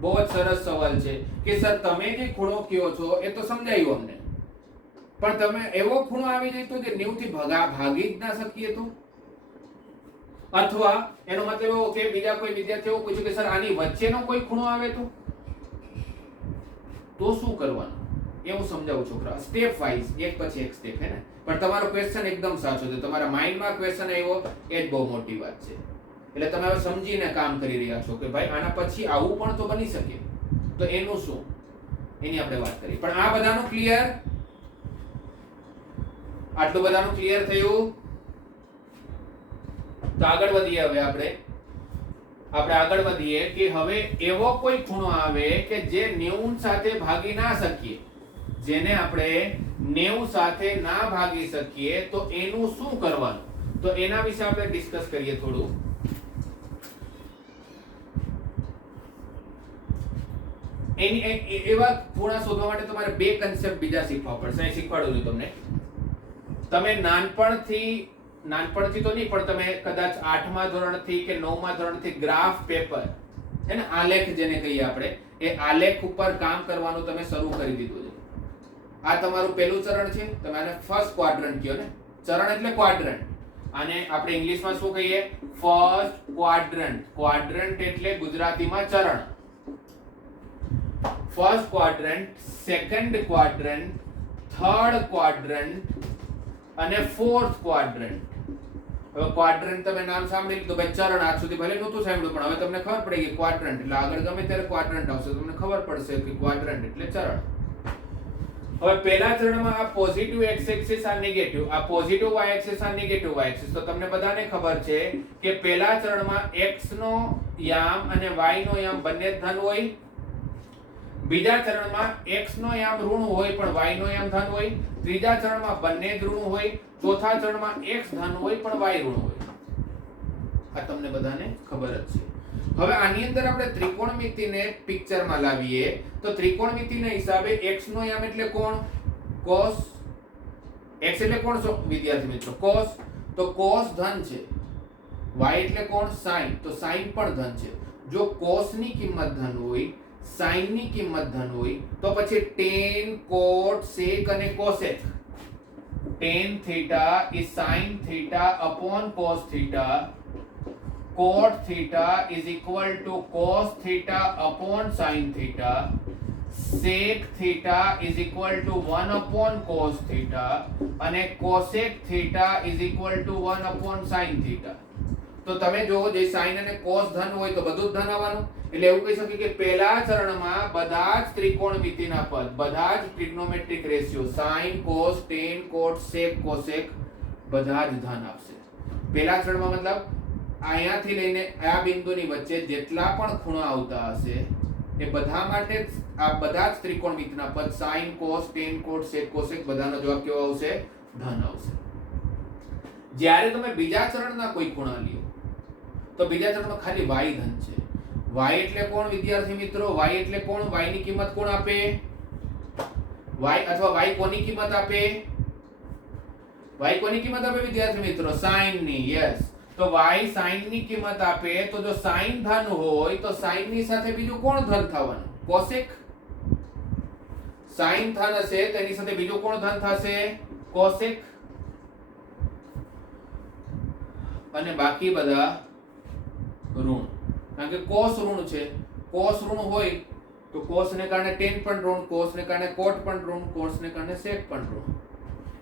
બહુ જ સરસ સવાલ છે કે સર તમે જે ખૂણો કયો છો એ તો સમજાયું અમને, પણ તમે એવો ખૂણો આવી જાય તો જે 90 થી ભાગી જ ના શકીએ તો? અથવા એનો મતલબ એવો કે બીજા કોઈ વિદ્યાર્થી એવું પૂછ્યું કે સર આની વચ્ચેનો કોઈ ખૂણો આવે તો શું કરવાનું? એવું સમજાવું છોકરા, સ્ટેપ વાઇઝ, એક પછી એક સ્ટેપ, હે ને? પણ તમારો ક્વેશ્ચન એકદમ સાચો છે, તમારા માઇન્ડમાં ક્વેશ્ચન આવ્યો એ જ બહુ મોટી વાત છે. એટલે તમે હવે સમજીને કામ કરી રહ્યા છો કે ભાઈ આના પછી આવું પણ તો બની શકે, તો એનું શું, એની આપણે વાત કરી. પણ આ બધાનું ક્લિયર, આટલું બધાનું ક્લિયર થયું? તો આગળ વધીએ. હવે આપણે આગળ વધીએ કે હવે એવો કોઈ ખૂણો આવે કે જે 90 સાથે ભાગી ના શકીએ, જેને આપણે 90 સાથે ના ભાગી શકીએ, તો એનું શું કરવાનું? તો એના વિશે આપણે ડિસ્કસ કરીએ થોડું. એવા ખૂણા શોધવા માટે તમારે બે કન્સેપ્ટ બીજા શીખવા પડશે. અહીં શીખવાડું છું તમને. તમે નાનપણથી તો નહીં, પણ તમે કદાચ 8મા ધોરણથી કે 9મા ધોરણથી ગ્રાફ પેપર, હે ને, આલેખ જેને કહીએ આપણે, એ આલેખ ઉપર કામ કરવાનું તમે શરૂ કરી દીધું છે. આ તમારું પહેલું ચરણ છે. તમે આને ફર્સ્ટ ક્વાડ્રન્ટ કહો ને. ચરણ એટલે ક્વાડ્રન્ટ. આને આપણે ઇંગ્લિશમાં શું કહીએ? First quadrant. ક્વાડ્રન્ટ એટલે ગુજરાતીમાં ચરણ. First quadrant, second quadrant, third quadrant અને ફોર્થ ક્વાડ્રન્ટ. હવે ક્વાડ્રન્ટ તમે નામ સાંભળી લીધું, ભાઈ ચરણ આજ સુધી ભલે નહોતું સાંભળ્યું, પણ હવે તમને ખબર પડી ગઈ ક્વાડ્રન્ટ એટલે આગળ ગમે ત્યારે ક્વાડ્રન્ટ આવશે તમને ખબર પડશે કે ક્વાડ્રન્ટ એટલે ચરણ. હવે પહેલા ચરણમાં આ પોઝિટિવ એક્સ એક્સિસ આ નેગેટિવ, આ પોઝિટિવ વાય એક્સિસ આ નેગેટિવ વાય એક્સિસ. તો તમને બધાને ખબર છે કે પહેલા ચરણમાં x નો યામ અને y નો યામ બંને ધન હોય. બીજા ચરણમાં x નો યામ ઋણ હોય પણ y નો યામ ધન હોય. ત્રીજા ચરણમાં બંને જ ઋણ હોય. ચોથા ચરણમાં x ધન હોય પણ y ઋણ હોય. આ તમને બધાને ખબર જ છે. હવે આની અંદર આપણે ત્રિકોણમિતિને પિક્ચરમાં લાવીએ તો ત્રિકોણમિતિના હિસાબે x નો યામ એટલે કોણ? cos. x એટલે કોણ વિદ્યાર્થી મિત્રો? cos. તો cos ધન છે. y એટલે કોણ? sin. તો sin પણ ધન છે. જો cos ની કિંમત ધન હોય, sin ની કિંમત ધન હોય, તો પછી tan, cot, sec અને cosec. tan theta is sin theta upon cos theta. Cot theta is equal to cos theta upon sin theta. Sec theta is equal to 1 upon cos theta. અને cosec theta is equal to 1 upon sin theta. તો તમે જો જે sin અને cos ધન હોય તો બધું જ ધન આવવાનું. એટલે એવું કહી શકીએ કે પહેલા ચરણમાં બધા જ ત્રિકોણમિતિના પદ, બધા જ trigonometric ratio sin, cos, tan, cot, sec, cosec બધા જ ધન આપશે. પહેલા ચરણમાં મતલબ અહીંયાથી લઈને આ બિંદુની વચ્ચે જેટલા પણ ખૂણા આવતા હશે એ બધા માટે આ બધા જ ત્રિકોણમિતિના પદ sin, cos, tan, cot, sec, cosec બધાનો જવાબ કેવો આવશે? ધન આવશે. જ્યારે તમે બીજા ચરણના કોઈ ખૂણા લ્યો તો બીજા ચરણમાં ખાલી y ધન છે. y એટલે કોણ વિદ્યાર્થી મિત્રો? y એટલે કોણ? y ની કિંમત કોણ આપે? y અથવા y કોની કિંમત આપે? y કોની કિંમત આપે વિદ્યાર્થી મિત્રો? sin ની. યસ. તો y sin ની કિંમત આપે તો જો sin ધન હોય તો sin ની સાથે બીજું કોણ ધન થવાનું? cosec. sin ધન હશે તો એની સાથે બીજું કોણ ધન થશે? cosec. અને બાકી બધા ઋણ. કારણ કે cos ઋણ છે. cos ઋણ હોય તો cos ને કારણે tan પણ ઋણ, cos ને કારણે cot પણ ઋણ, cos ને કારણે sec પણ ઋણ.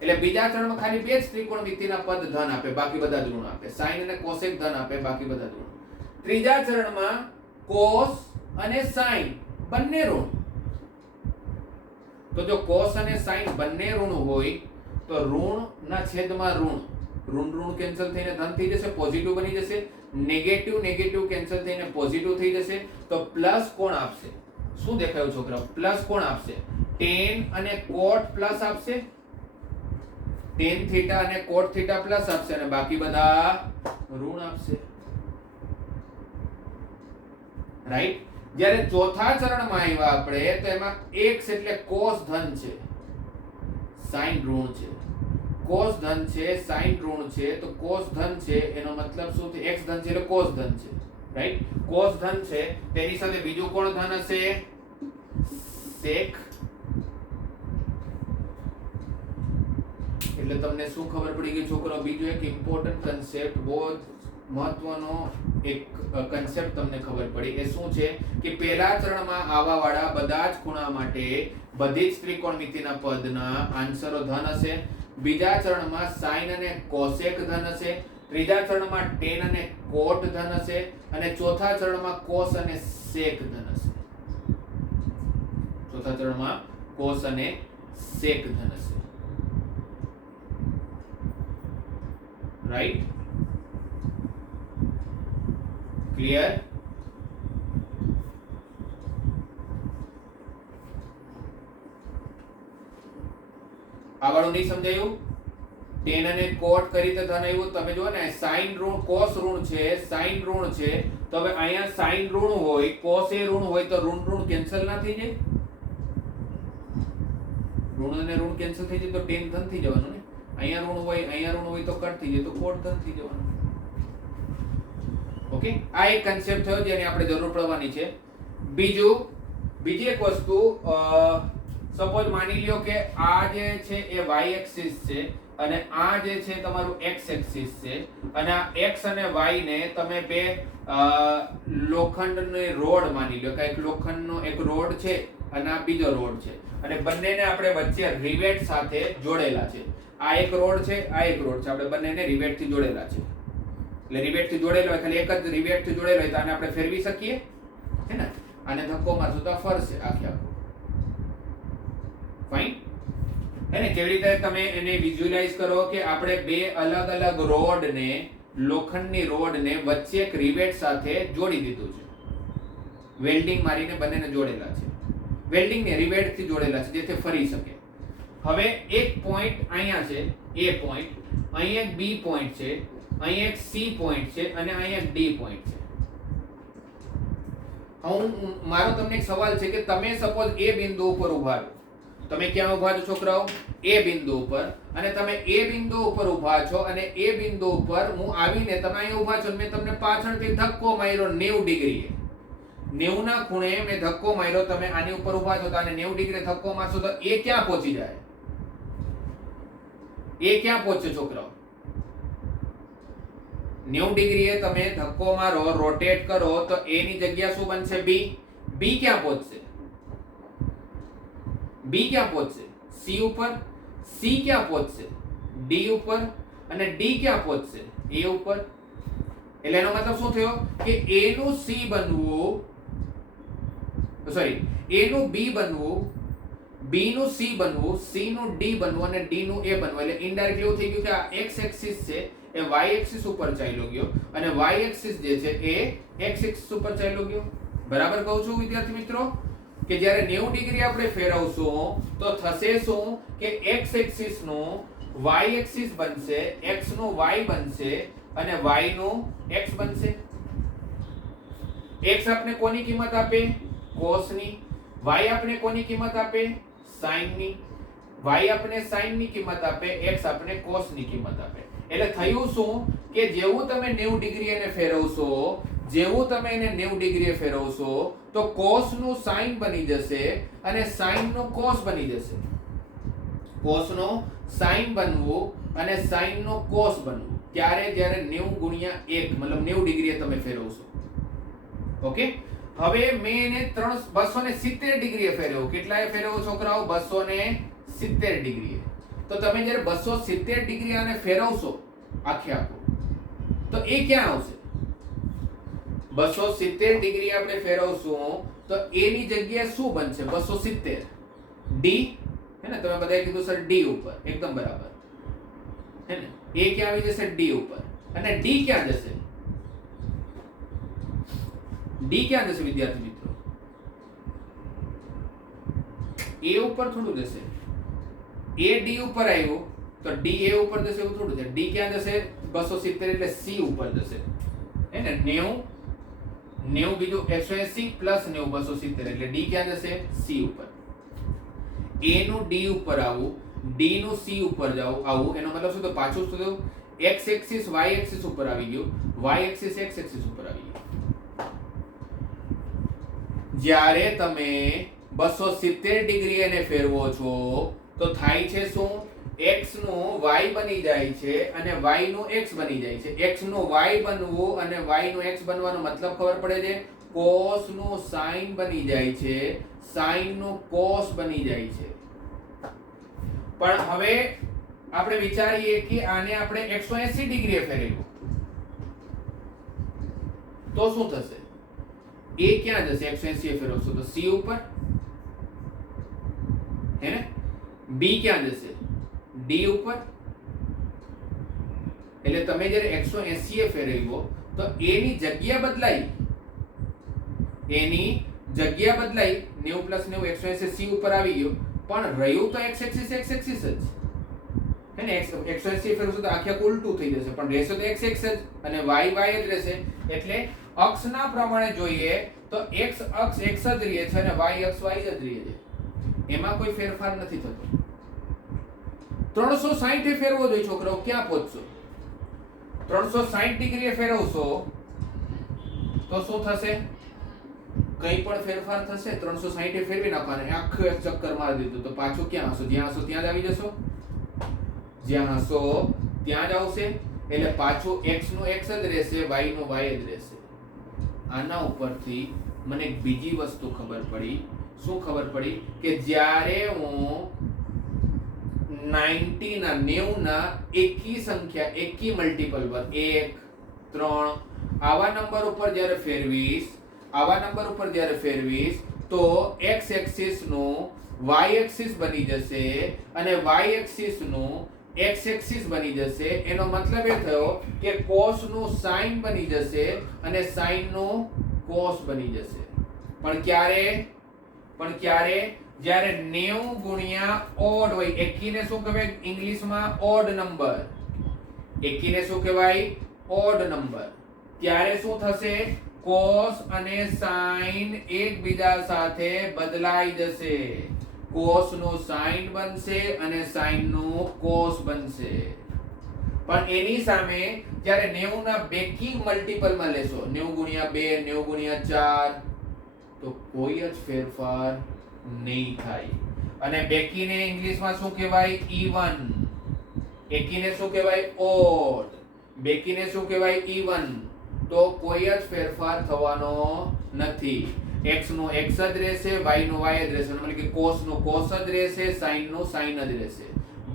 એટલે બીજા ચરણમાં ખાલી બે જ ત્રિકોણમિતિના પદ ધન આપે, બાકી બધા જ ઋણ આપે. sin અને cosec ધન આપે, બાકી બધા જ ઋણ. ત્રીજા ચરણમાં cos અને sin બંને ઋણ. તો જો cos અને sin બંને ઋણ હોય તો ઋણના છેદમાં ઋણ, ઋણ કેન્સલ થઈને ધન થઈ જશે, પોઝિટિવ બની જશે. નેગેટિવ કેન્સલ થઈને પોઝિટિવ થઈ જશે. તો પ્લસ કોણ આપશે? શું દેખાયું છોકરાઓ? પ્લસ કોણ આપશે? tan અને cot પ્લસ આપશે. tan થીટા અને cot થીટા પ્લસ આપશે અને બાકી બધા ઋણ આપશે. રાઈટ. જ્યારે ચોથા ચરણમાં આવ્યા આપણે તો એમાં x એટલે cos ધન છે, sin ઋણ છે. cos ધન છે, sin ઋણ છે. તો cos ધન છે એનો મતલબ શું છે? x ધન છે એટલે cos ધન છે. રાઈટ. cos ધન છે તેની સાથે બીજું કોણ ધન હશે? sec. એટલે તમને શું ખબર પડી ગઈ છોકરો? બીજો એક ઇમ્પોર્ટન્ટ કન્સેપ્ટ બહુ મહત્વનો એક કન્સેપ્ટ તમને ખબર પડી. એ શું છે કે પહેલા ચરણમાં આવાવાળા બધા જ ખૂણા માટે બધી જ ત્રિકોણમિતિના પદના આન્સરો ધન હશે. બીજા ચરણમાં સાઇન અને કોસેક ધન હશે. ત્રીજા ચરણમાં ટેન અને કોટ ધન હશે. અને ચોથા ચરણમાં કોસ અને સેક ધન હશે. ચોથા ચરણમાં કોસ અને સેક ધન હશે. રાઈટ? ક્લિયર? આ વાળું નહીં સમજાયું? ટેન અને કોટ કઈ રીતે ધન આવ્યું તમે જુઓ ને. સાઇન ઋણ કોસ ઋણ છે, સાઇન ઋણ છે, તો હવે અહીંયા સાઇન ઋણ હોય, કોસ એ ઋણ હોય, તો ઋણ ઋણ કેન્સલ ના થઈ જાય? ઋણ અને ઋણ કેન્સલ થઈ જાય તો ટેન ધન થઈ જવાનું ને. અહીંયા ઋણ હોય, અહીંયા ઋણ હોય તો કટ થઈ જાય તો કોટ ધન થઈ જવાનું. ઓકે, આ એક કન્સેપ્ટ થયો જેની આપણે જરૂર પડવાની છે. બીજી એક વસ્તુ, સપોઝ માની લ્યો કે આ જે છે એ y એક્સિસ છે અને આ જે છે તમારું x એક્સિસ છે, અને આ x અને y ને તમે બે લોખંડની રોડ માની લ્યો કે એક લોખંડનો એક રોડ છે અને આ બીજો રોડ છે, અને બંનેને આપણે વચ્ચે રિવેટ સાથે જોડેલા છે. આ એક રોડ છે, આ એક રોડ છે, આપણે બંનેને રિવેટ થી જોડેલા છે. એટલે રિવેટ થી જોડેલો હોય, ખાલી એક જ રિવેટ થી જોડેલો હોય તો આને આપણે ફેરવી શકીએ, હે ને? આને ધક્કો મારશું તો ફરશે આખે આખું. ફાઇન, હે ને? કેવી રીતે તમે એને વિઝ્યુઅલાઇઝ કરો કે આપણે બે અલગ અલગ રોડને, લોખંડની રોડને વચ્ચે એક રિવેટ સાથે જોડી દીધું છે. વેલ્ડિંગ મારીને બંનેને જોડેલા છે. વેલ્ડિંગને રિવેટ થી જોડેલા છે જેથી ફરી શકે. હવે એક પોઈન્ટ અહીંયા છે, એ પોઈન્ટ, અહીં એક બી પોઈન્ટ છે, અહીં એક સી પોઈન્ટ છે અને અહીં એક ડી પોઈન્ટ છે. મારો તમને એક સવાલ છે કે તમે સપોઝ એ બિંદુ ઉપર ઊભા છો. તમે ક્યાં ઊભા છો છોકરાઓ? એ બિંદુ ઉપર. અને તમે એ બિંદુ ઉપર ઊભા છો અને એ બિંદુ ઉપર હું આવીને તમે અહીં ઊભા છો, મેં તમને પાછળથી ધક્કો માર્યો 90 ડિગ્રીએ. 90 ના ખૂણે મેં ધક્કો માર્યો, તમે આની ઉપર ઊભા છો તો આને 90 ડિગ્રી ધક્કો મારશો તો એ ક્યાં પહોંચી જાય? એ ક્યાં પહોંચે છોકરાઓ? 90 ડિગ્રીએ તમે ધક્કો મારો, રોટેટ કરો તો એ ની જગ્યા શું બનશે? બી. બી ક્યાં પહોંચશે? બી ક્યાં પહોંચશે? સી ઉપર. સી ક્યાં પહોંચશે? ડી ઉપર. અને ડી ક્યાં પહોંચશે? એ ઉપર. એટલે એનો મતલબ શું થયો કે એ નું સી બનવું, સોરી, એ નું બી બનવું, બી નું સી બનવું, સી નું ડી બનવું અને ડી નું એ બનવું. એટલે ઇનડાયરેક્ટલી એવું થઈ ગયું કે આ એક્સ એક્સિસ છે એ y એક્સિસ ઉપર ચાલ્યો ગયો અને y એક્સિસ જે છે એ x એક્સિસ ઉપર ચાલ્યો ગયો. બરાબર કહું છું વિદ્યાર્થી મિત્રો? કે જ્યારે 90 ડિગ્રી આપણે ફેરવશું તો થશે શું કે x એક્સિસ નું y એક્સિસ બનશે, x નું y બનશે અને y નું x બનશે. x આપણે કોની કિંમત આપે? cos ની. y આપણે કોની કિંમત આપે? sin ની. y આપણે sin ની કિંમત આપે, x આપણે cos ની કિંમત આપે. એટલે થયું શું કે જેવું તમે 90 ડિગ્રી એને ફેરવશો, જેવું તમે એને 90 ડિગ્રીએ ફેરવશો તો cos નું sin બની જશે અને sin નું cos બની જશે. cos નું sin બનવું અને sin નું cos બનવું. ક્યારે? જ્યારે 90 ગુણ્યા 1 મતલબ 90 ડિગ્રીએ તમે ફેરવશો. ઓકે, હવે મેં એને 270 ડિગ્રીએ ફેરવ્યો. કેટલાએ ફેરવ્યો છોકરાઓ? 270 ડિગ્રીએ. તો તમે જ્યારે 270 ડિગ્રી આને ફેરવશો આખે આખું તો એ ક્યાં આવશે? 270 ડિગ્રી આપણે ફેરવશું તો એ ની જગ્યાએ શું બનશે? 270 ડી, હે ને? તમે બધાએ કીધું સર ડી ઉપર, એકદમ બરાબર, હે ને? એ ક્યાં આવી જશે? ડી ઉપર. અને ડી ક્યાં જશે? ડી ક્યાં જશે વિદ્યાર્થી મિત્રો? એ ઉપર થોડું જશે. એ ડી ઉપર આવ્યું તો ડી એ ઉપર જશે એવું થોડું છે. ડી ક્યાં જશે? 270 એટલે સી ઉપર જશે, હે ને? 90 બીજું 180 પ્લસ 90 270 એટલે ડી ક્યાં જશે? સી ઉપર. એ નું ડી ઉપર આવું, ડી નું સી ઉપર આવું, એનો મતલબ શું? તો પાછું શું થયું? x એક્સિસ y એક્સિસ ઉપર આવી ગયું, y એક્સિસ x એક્સિસ ઉપર આવી ગયું. જ્યારે તમે 270 ડિગ્રી એને ફેરવો છો તો થાય છે શું x નું y બની જાય છે અને y નું x બની જાય છે. x નું y બનવું અને y નું x બનવાનો મતલબ ખબર પડે છે. cos નું sin બની જાય છે, sin નું cos બની જાય છે. પણ હવે આપણે વિચારીએ કે આને આપણે 180 ડિગ્રીએ ફેરવ્યું તો શું થશે? a ક્યાં જશે? 180 એ ફેરવશો તો c ઉપર, હે ને? b ક્યાં જશે? d ઉપર. એટલે તમે જ્યારે 180 એ ફેરવ્યો તો a ની જગ્યા બદલાઈ, એની જગ્યા બદલાઈ, 90 + 90 180 c ઉપર આવી ગયો, પણ રહ્યું તો x એક્સિસ જ, હે ને? 180 ફેરવશો તો આખે ઉલટું થઈ જશે, પણ રહેશે તો x જ અને y જ રહેશે. એટલે અક્ષના પ્રમાણે જોઈએ તો x અક્ષ x જ રહે છે અને y અક્ષ y જ રહે છે. એમાં કોઈ ફેરફાર નથી થતો. 360 એ ફેરવો જોઈએ છોકરાઓ, ક્યાં પહોંચશો? 360 ડિગ્રીએ ફેરવશો તો શું થશે? કંઈ પણ ફેરફાર થશે? 360 એ ફેરવી નાખવાના, આખું એક ચક્કર મારી દીધું તો પાછું ક્યાં હશો? જ્યાં હશો ત્યાં જ આવી જશો, જ્યાં હશો ત્યાં જ આવશે. એટલે પાછું x નું x જ રહેશે, y નું y જ રહેશે. આના ઉપરથી મને એક બીજી વસ્તુ ખબર પડી. શું ખબર પડી? કે જ્યારે હું 90 ના એકી સંખ્યા, એકી મલ્ટીપલ પર 1, 3 આવા નંબર ઉપર જ્યારે ફેરવીશ, તો x એક્સિસ નું y એક્સિસ બની જશે અને y એક્સિસ નું x એક્સિસ બની જશે. એનો મતલબ એ થયો કે cos નું sin બની જશે અને sin નું cos બની જશે. પણ ક્યારે? જ્યારે 90 ગુણ્યા ઓડ હોય. એકીને શું કહેવાય ઇંગ્લિશમાં? Odd number. એકીને શું કહેવાય? Odd number. ત્યારે શું થશે? cos અને sin એકબીજા સાથે બદલાઈ જશે. cos નું sin બનશે અને sin નું cos બનશે. પણ એની સામે જ્યારે 90 ના બેકી મલ્ટીપલમાં લેશો, 90 ગુણ્યા 2, 90 ગુણ્યા 4, તો કોઈ જ ફેરફાર નહીં થાય. અને બેકીને ઇંગ્લિશમાં શું કહેવાય? even. એકીને શું કહેવાય? odd. બેકીને શું કહેવાય? even. તો કોઈ જ ફેરફાર થવાનો નથી. x નું x જ રહેશે, y નું y જ રહેશે, એટલે કે cos નું cos જ રહેશે, sin નું sin જ રહેશે.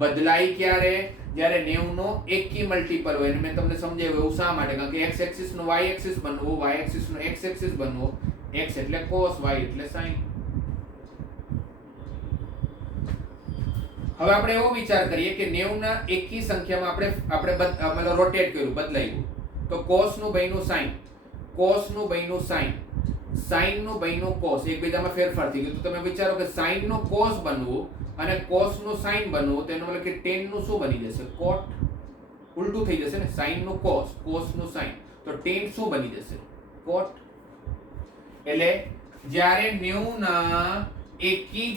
બદલાઈ ક્યારે? જ્યારે 90 નો એકી મલ્ટીપલ હોય. મેં તમને સમજાવ્યું એવું શા માટે? કારણ કે x એક્સિસ નું y એક્સિસ બનવું, y એક્સિસ નું x એક્સિસ બનવું. x એટલે cos, y એટલે sin. હવે આપણે એવો વિચાર કરીએ કે 90 ના એકી સંખ્યામાં આપણે રોટેટ કર્યું, બદલાયું. તો cos નું બન્યું sin, cos નું બન્યું sin, sin નું બન્યું cos. એકબીજામાં ફેરફાર થઈ ગયો. તો તમે વિચારો કે sin નું cos બનવું અને cos નું sin બનવું, તેનો મતલબ કે tan નું શું બની જશે? cot. ઉલટું થઈ જશે ને? sin નું cos, cos નું sin. તો tan શું બની જશે? cot. એટલે જ્યારે 90 ના એકી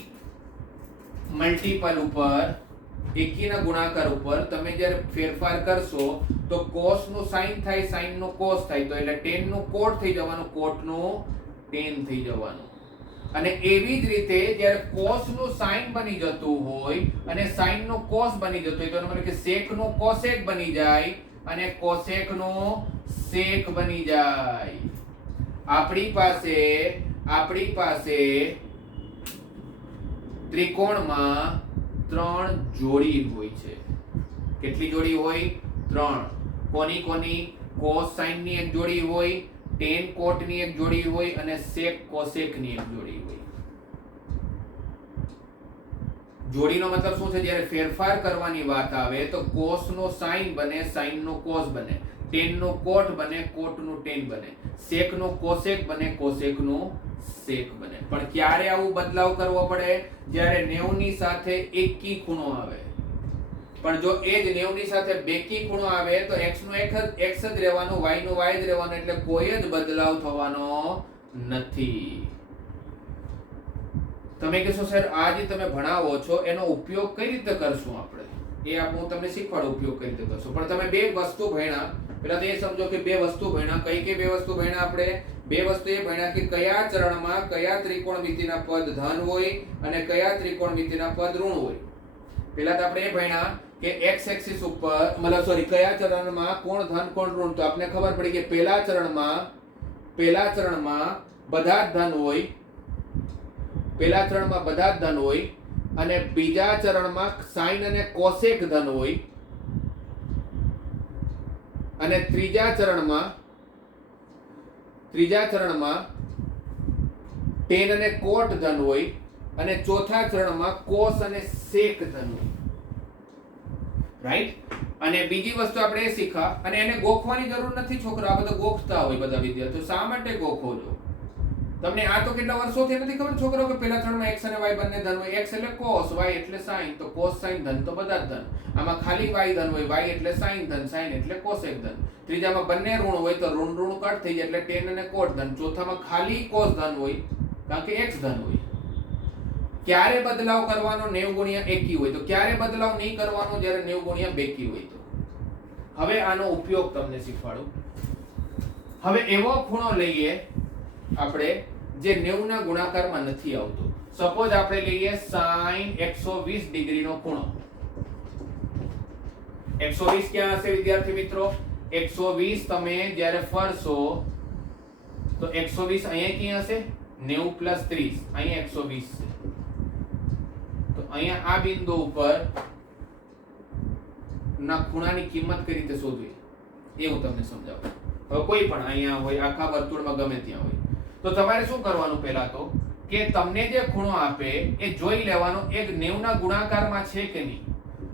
મલ્ટીપલ ઉપર, એકીના ગુણાકાર ઉપર તમે જ્યારે ફેરફાર કરશો તો cos નું sin થાય, sin નું cos થાય, તો એટલે tan નું cot થઈ જવાનું, cot નું tan થઈ જવાનું. અને એવી જ રીતે જ્યારે cos નું sin બની જતું હોય અને sin નું cos બની જતું હોય, તો એનો મતલબ કે sec નું cosec બની જાય અને cosec નું sec બની જાય. આપણી પાસે ત્રિકોણમાં 3 જોડી હોય છે. કેટલી જોડી હોય? 3. કોની? cos sin ની એક જોડી હોય, tan cot ની એક જોડી હોય અને sec cosec ની એક જોડી હોય. જોડીનો મતલબ શું છે? જ્યારે ફેરફાર કરવાની વાત આવે તો cos નો sin બને, sin નો cos બને, tan નો cot બને, cot નું tan બને, sec નો cosec બને, cosec નું sec બને. પણ ક્યારે આવું બદલાવ કરવો પડે? જ્યારે 90 ની સાથે એકી ખૂણો આવે. પણ જો એ જ 90 ની સાથે બેકી ખૂણો આવે તો x નું x જ રહેવાનું, y નું y જ રહેવાનું, એટલે કોઈ જ બદલાવ થવાનો નથી. તમે કહેશો સર આ જે તમે ભણાવો છો એનો ઉપયોગ કઈ રીતે કરશું આપણે? એ હું તમને શીખવાડું ઉપયોગ કઈ રીતે કરશું. પણ તમે બે વસ્તુ ભણ્યા, પહેલા તો એ સમજો કે બે વસ્તુ ભણ્યા. કઈ બે વસ્તુ ભણ્યા આપણે? બે વસ્તુ એ ભણ્યા કે કયા ચરણમાં કયા ત્રિકોણમિતિના પદ ધન હોય અને કયા ત્રિકોણમિતિના પદ ઋણ હોય. પેલા તો આપણે એ ભણ્યા કે x એક્સિસ ઉપર મતલબ સોરી કયા ચરણમાં કોણ ધન કોણ ઋણ, તો આપણે ખબર પડી કે પહેલા ચરણમાં બધા જ ધન હોય, પહેલા ચરણમાં બધા જ ધન હોય, અને બીજા ચરણમાં સાઇન અને કોસેક ધન હોય, અને ત્રીજા ચરણમાં ટેન અને કોટ ધન હોય, અને ચોથા ચરણમાં કોસ અને સેક ધન હોય. રાઈટ. અને બીજી વસ્તુ આપણે એ શીખા, અને એને ગોખવાની જરૂર નથી છોકરા, આ બધા ગોખતા હોય બધા વિદ્યાર્થીઓ. શા માટે ગોખો છો? તમને આ તો કેટલા વર્ષોથી નથી ખબર છોકરાઓ કે પહેલા ચરણમાં x અને y બંને ધન હોય. x એટલે cos, y એટલે sin, તો cos sin ધન તો બધા જ ધન. આમાં ખાલી y ધન હોય, y એટલે sin ધન, sin એટલે cosec ધન. ત્રીજામાં બંને ઋણ હોય તો ઋણ ઋણ કટ થઈ જાય એટલે tan અને cot ધન. ચોથામાં ખાલી cos ધન હોય કારણ કે x ધન હોય. ક્યારે બદલાવ કરવાનો? 90 ગુણ્યા 1 હોય. તો ક્યારે બદલાવ નહીં કરવાનો? જ્યારે 90 ગુણ્યા 2 હોય. તો હવે આનો ઉપયોગ તમને શીખવાડું. હવે એવો ખૂણો લઈએ આપણે જે 90 ના ગુણાકારમાં નથી આવતો. સપોઝ આપણે લઈએ sin 120 ડિગ્રીનો ખૂણો. 120 ક્યાં હશે વિદ્યાર્થી મિત્રો? 120 તમે જ્યારે ફરશો તો 120 અહીંયા ક્યાં હશે? 90 + 30 અહીંયા 120 છે. તો અહીંયા આ બિંદુ ઉપર ના ખૂણાની કિંમત કઈ રીતે શોધવી એ હું તમને સમજાવું. હવે કોઈ પણ અહીંયા હોય, આખા વર્તુળમાં ગમે ત્યાં હોય, તો તમારે શું કરવાનું? પહેલા તો કે તમને જે ખૂણો આપે એ જોઈ લેવાનો એક 90 ના ગુણાકારમાં છે કે નહીં.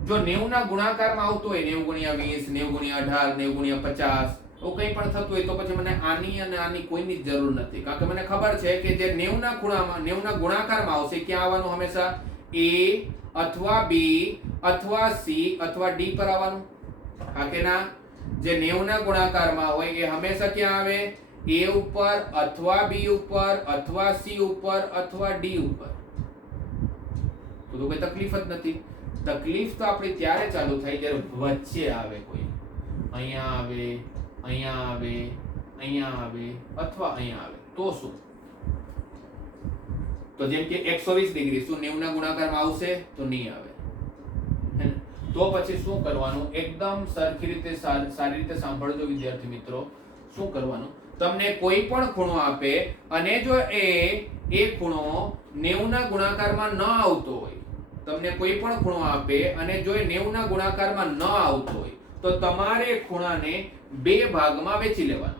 જો 90 ના ગુણાકારમાં આવતો હોય 90 ગુણ્યા 20, 90 ગુણ્યા 18, 90 ગુણ્યા 50 એવું કંઈ પણ થતું હોય તો પછી મને આની અને આની કોઈની જ જરૂર નથી. કારણ કે મને ખબર છે કે જે 90 ના ખૂણામાં 90 ના ગુણાકારમાં આવશે ક્યાં આવવાનું? હંમેશા a અથવા b અથવા c અથવા d પર આવવાનું. હા કે ના? જે 90 ના ગુણાકારમાં હોય એ હંમેશા ક્યાં આવે? a ઉપર અથવા b ઉપર અથવા c ઉપર અથવા d ઉપર. તો કોઈ તકલીફ જ નથી. તકલીફ તો આપણી ત્યારે ચાલુ થાય જ્યારે વચ્ચે આવે કોઈ. અહીંયા આવે, અહીંયા આવે, અહીંયા આવે અથવા અહીંયા આવે તો શું? તો જેમ કે 120 ડિગ્રી શું 90 ના ગુણાકારમાં આવશે? તો નહીં આવે. તો પછી શું કરવાનું? એકદમ સરખી રીતે સારી રીતે સાંભળજો વિદ્યાર્થી મિત્રો. શું કરવાનું? તમને કોઈ પણ ખૂણો આપે અને જો એ ખૂણો 90 ના ગુણાકારમાં ન આવતો હોય, તમને કોઈ પણ ખૂણો આપે અને જો એ 90 ના ગુણાકારમાં ન આવતો હોય તો તમારે ખૂણાને બે ભાગમાં વહેંચી લેવાનો.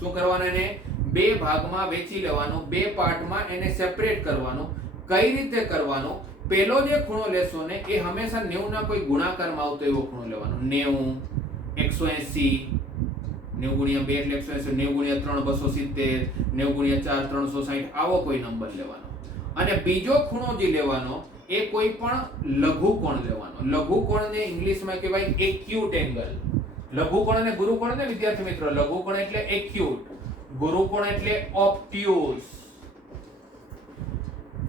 શું કરવાનું? એને બે ભાગમાં વહેંચી લેવાનો, બે પાર્ટમાં એને સેપરેટ કરવાનો. કઈ રીતે કરવાનો? પહેલો જે ખૂણો લેશો ને એ હંમેશા 90 ના કોઈ ગુણાકારમાં આવતો એવો ખૂણો લેવાનો. 90, 180, 90 ગુણ્યા 2 એટલે 180, 90 ગુણ્યા 3 270, 90 ગુણ્યા 4 360 આવો કોઈ નંબર લેવાનો. અને બીજો ખૂણો જે લેવાનો એ કોઈ પણ લઘુકોણ લેવાનો. લઘુકોણને ઇંગ્લિશમાં કહેવાય એક્યુટ એંગલ. લઘુકોણ અને ગુરુકોણ ને વિદ્યાર્થી મિત્રો, લઘુકોણ એટલે એક્યુટ, ગુરુકોણ એટલે ઓબ્ટ્યુસ.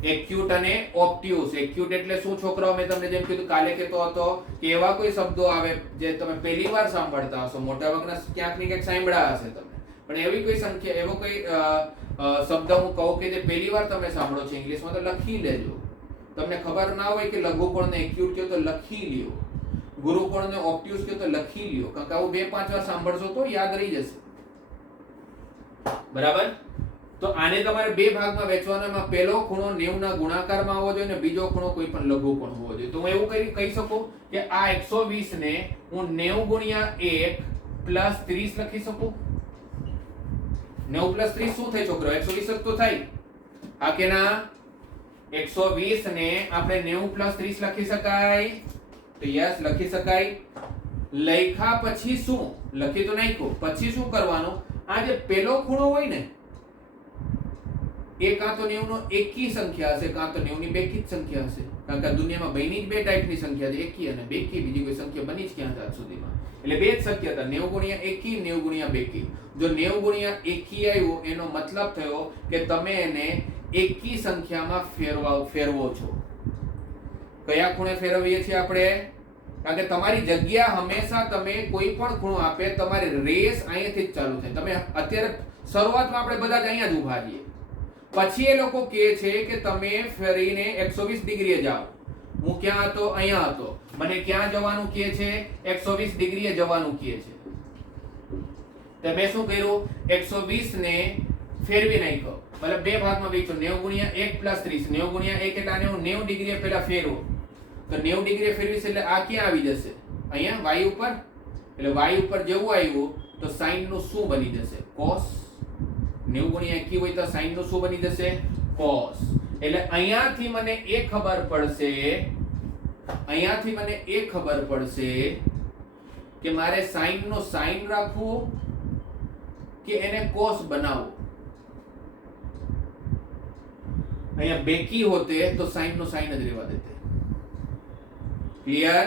એક્યુટ અને ઓબ્ટ્યુસ. એક્યુટ એટલે શું છોકરાઓ? મેં તમને જેમ કીધું કાલે કહેતો હતો કે એવા કોઈ શબ્દો આવે જે તમે પહેલી વાર સાંભળતા હશો, મોટાભાગના ક્યાંક ને ક્યાંક સાંભળ્યા હશે તમે, પણ એવી કોઈ સંખ્યા એવો કોઈ શબ્દ હું કહું કે જે પહેલી વાર તમે સાંભળો છો ઇંગ્લિશમાં તો લખી લેજો. તમને ખબર ના હોય કે લઘુકોણને એક્યુટ કહો તો લખી લ્યો, ગુરુકોણને ઓબ્ટ્યુસ કહો તો લખી લ્યો. કારણ કે આવું 2-5 વાર સાંભળશો તો યાદ રહી જશે. બરાબર? તો આને તમારે બે ભાગમાં વહેંચવાનો. એમાં પહેલો ખૂણો 90 ના ગુણાકારમાં હોવો જોઈએ અને બીજો ખૂણો કોઈ પણ લઘુકોણ હોવો જોઈએ. તો હું એવું કહી શકું કે આ 120 ને હું 90 ગુણ્યા 1 + 30 લખી શકું. 90 + 30 શું થાય છોકરો? 120 જ તો થાય. હા કે ના? 120 ને આપણે 90 + 30 લખી શકાય. તો યસ લખી શકાય. લખ્યા પછી શું? લખી તો નાખ્યું, પછી શું કરવાનું? આ જે પહેલો ખૂણો હોય ને એ કાં તો 90 નો એકી સંખ્યા હશે, કાં તો 90 ની બેકી સંખ્યા હશે. કારણ કે દુનિયામાં બેની જ બે ટાઈપની સંખ્યા છે, એકી અને બેકી. બીજી કોઈ સંખ્યા બની જ ક્યાં આજ સુધીમાં? એટલે બે જ શક્યતા, 90 ગુણ્યા એકી, 90 ગુણ્યા બેકી. જો 90 ગુણ્યા એકી આવ્યું એનો મતલબ થયો કે તમે એને એકી સંખ્યામાં ફેરવો છો. કયા ખૂણે ફેરવીએ છીએ આપણે? કારણ કે તમારી જગ્યા હંમેશા તમે કોઈ પણ ખૂણો આપે તમારી રેસ અહીંયાથી જ ચાલુ થાય. તમે અત્યારે શરૂઆતમાં આપણે બધા જ અહીંયા જ ઊભા છીએ. પછી એ લોકો કહે છે કે તમે ફરીને 120 ડિગ્રીએ જાઓ. હું ક્યાં હતો? અહીંયા હતો. મને ક્યાં જવાનું કહે છે? 120 ડિગ્રીએ જવાનું કહે છે. તો મેં શું કર્યું? 120 ને ફેરવી નાખ્યો, મતલબ બે ભાગમાં વેચ્યો. 90 ગુણ્યા 1 પ્લસ 30. 90 ગુણ્યા 1 એટલે આને હું 90 ડિગ્રીએ પહેલા ફેરવો. તો 90 ડિગ્રીએ ફેરવીશ એટલે આ ક્યાં આવી જશે? અહીંયા y ઉપર. એટલે y ઉપર જેવું આવ્યું તો sin નું શું બની જશે? cos. 90 ગુણ્યા 21 હોય તો sin નું શું બની જશે? cos. એટલે અહીંયાથી મને એ ખબર પડશે કે મારે sin નો sin રાખવું કે એને cos બનાવવું. અહીંયા બેકી હોતે તો sin નો sin જ રહેવા દેતે. ક્લિયર?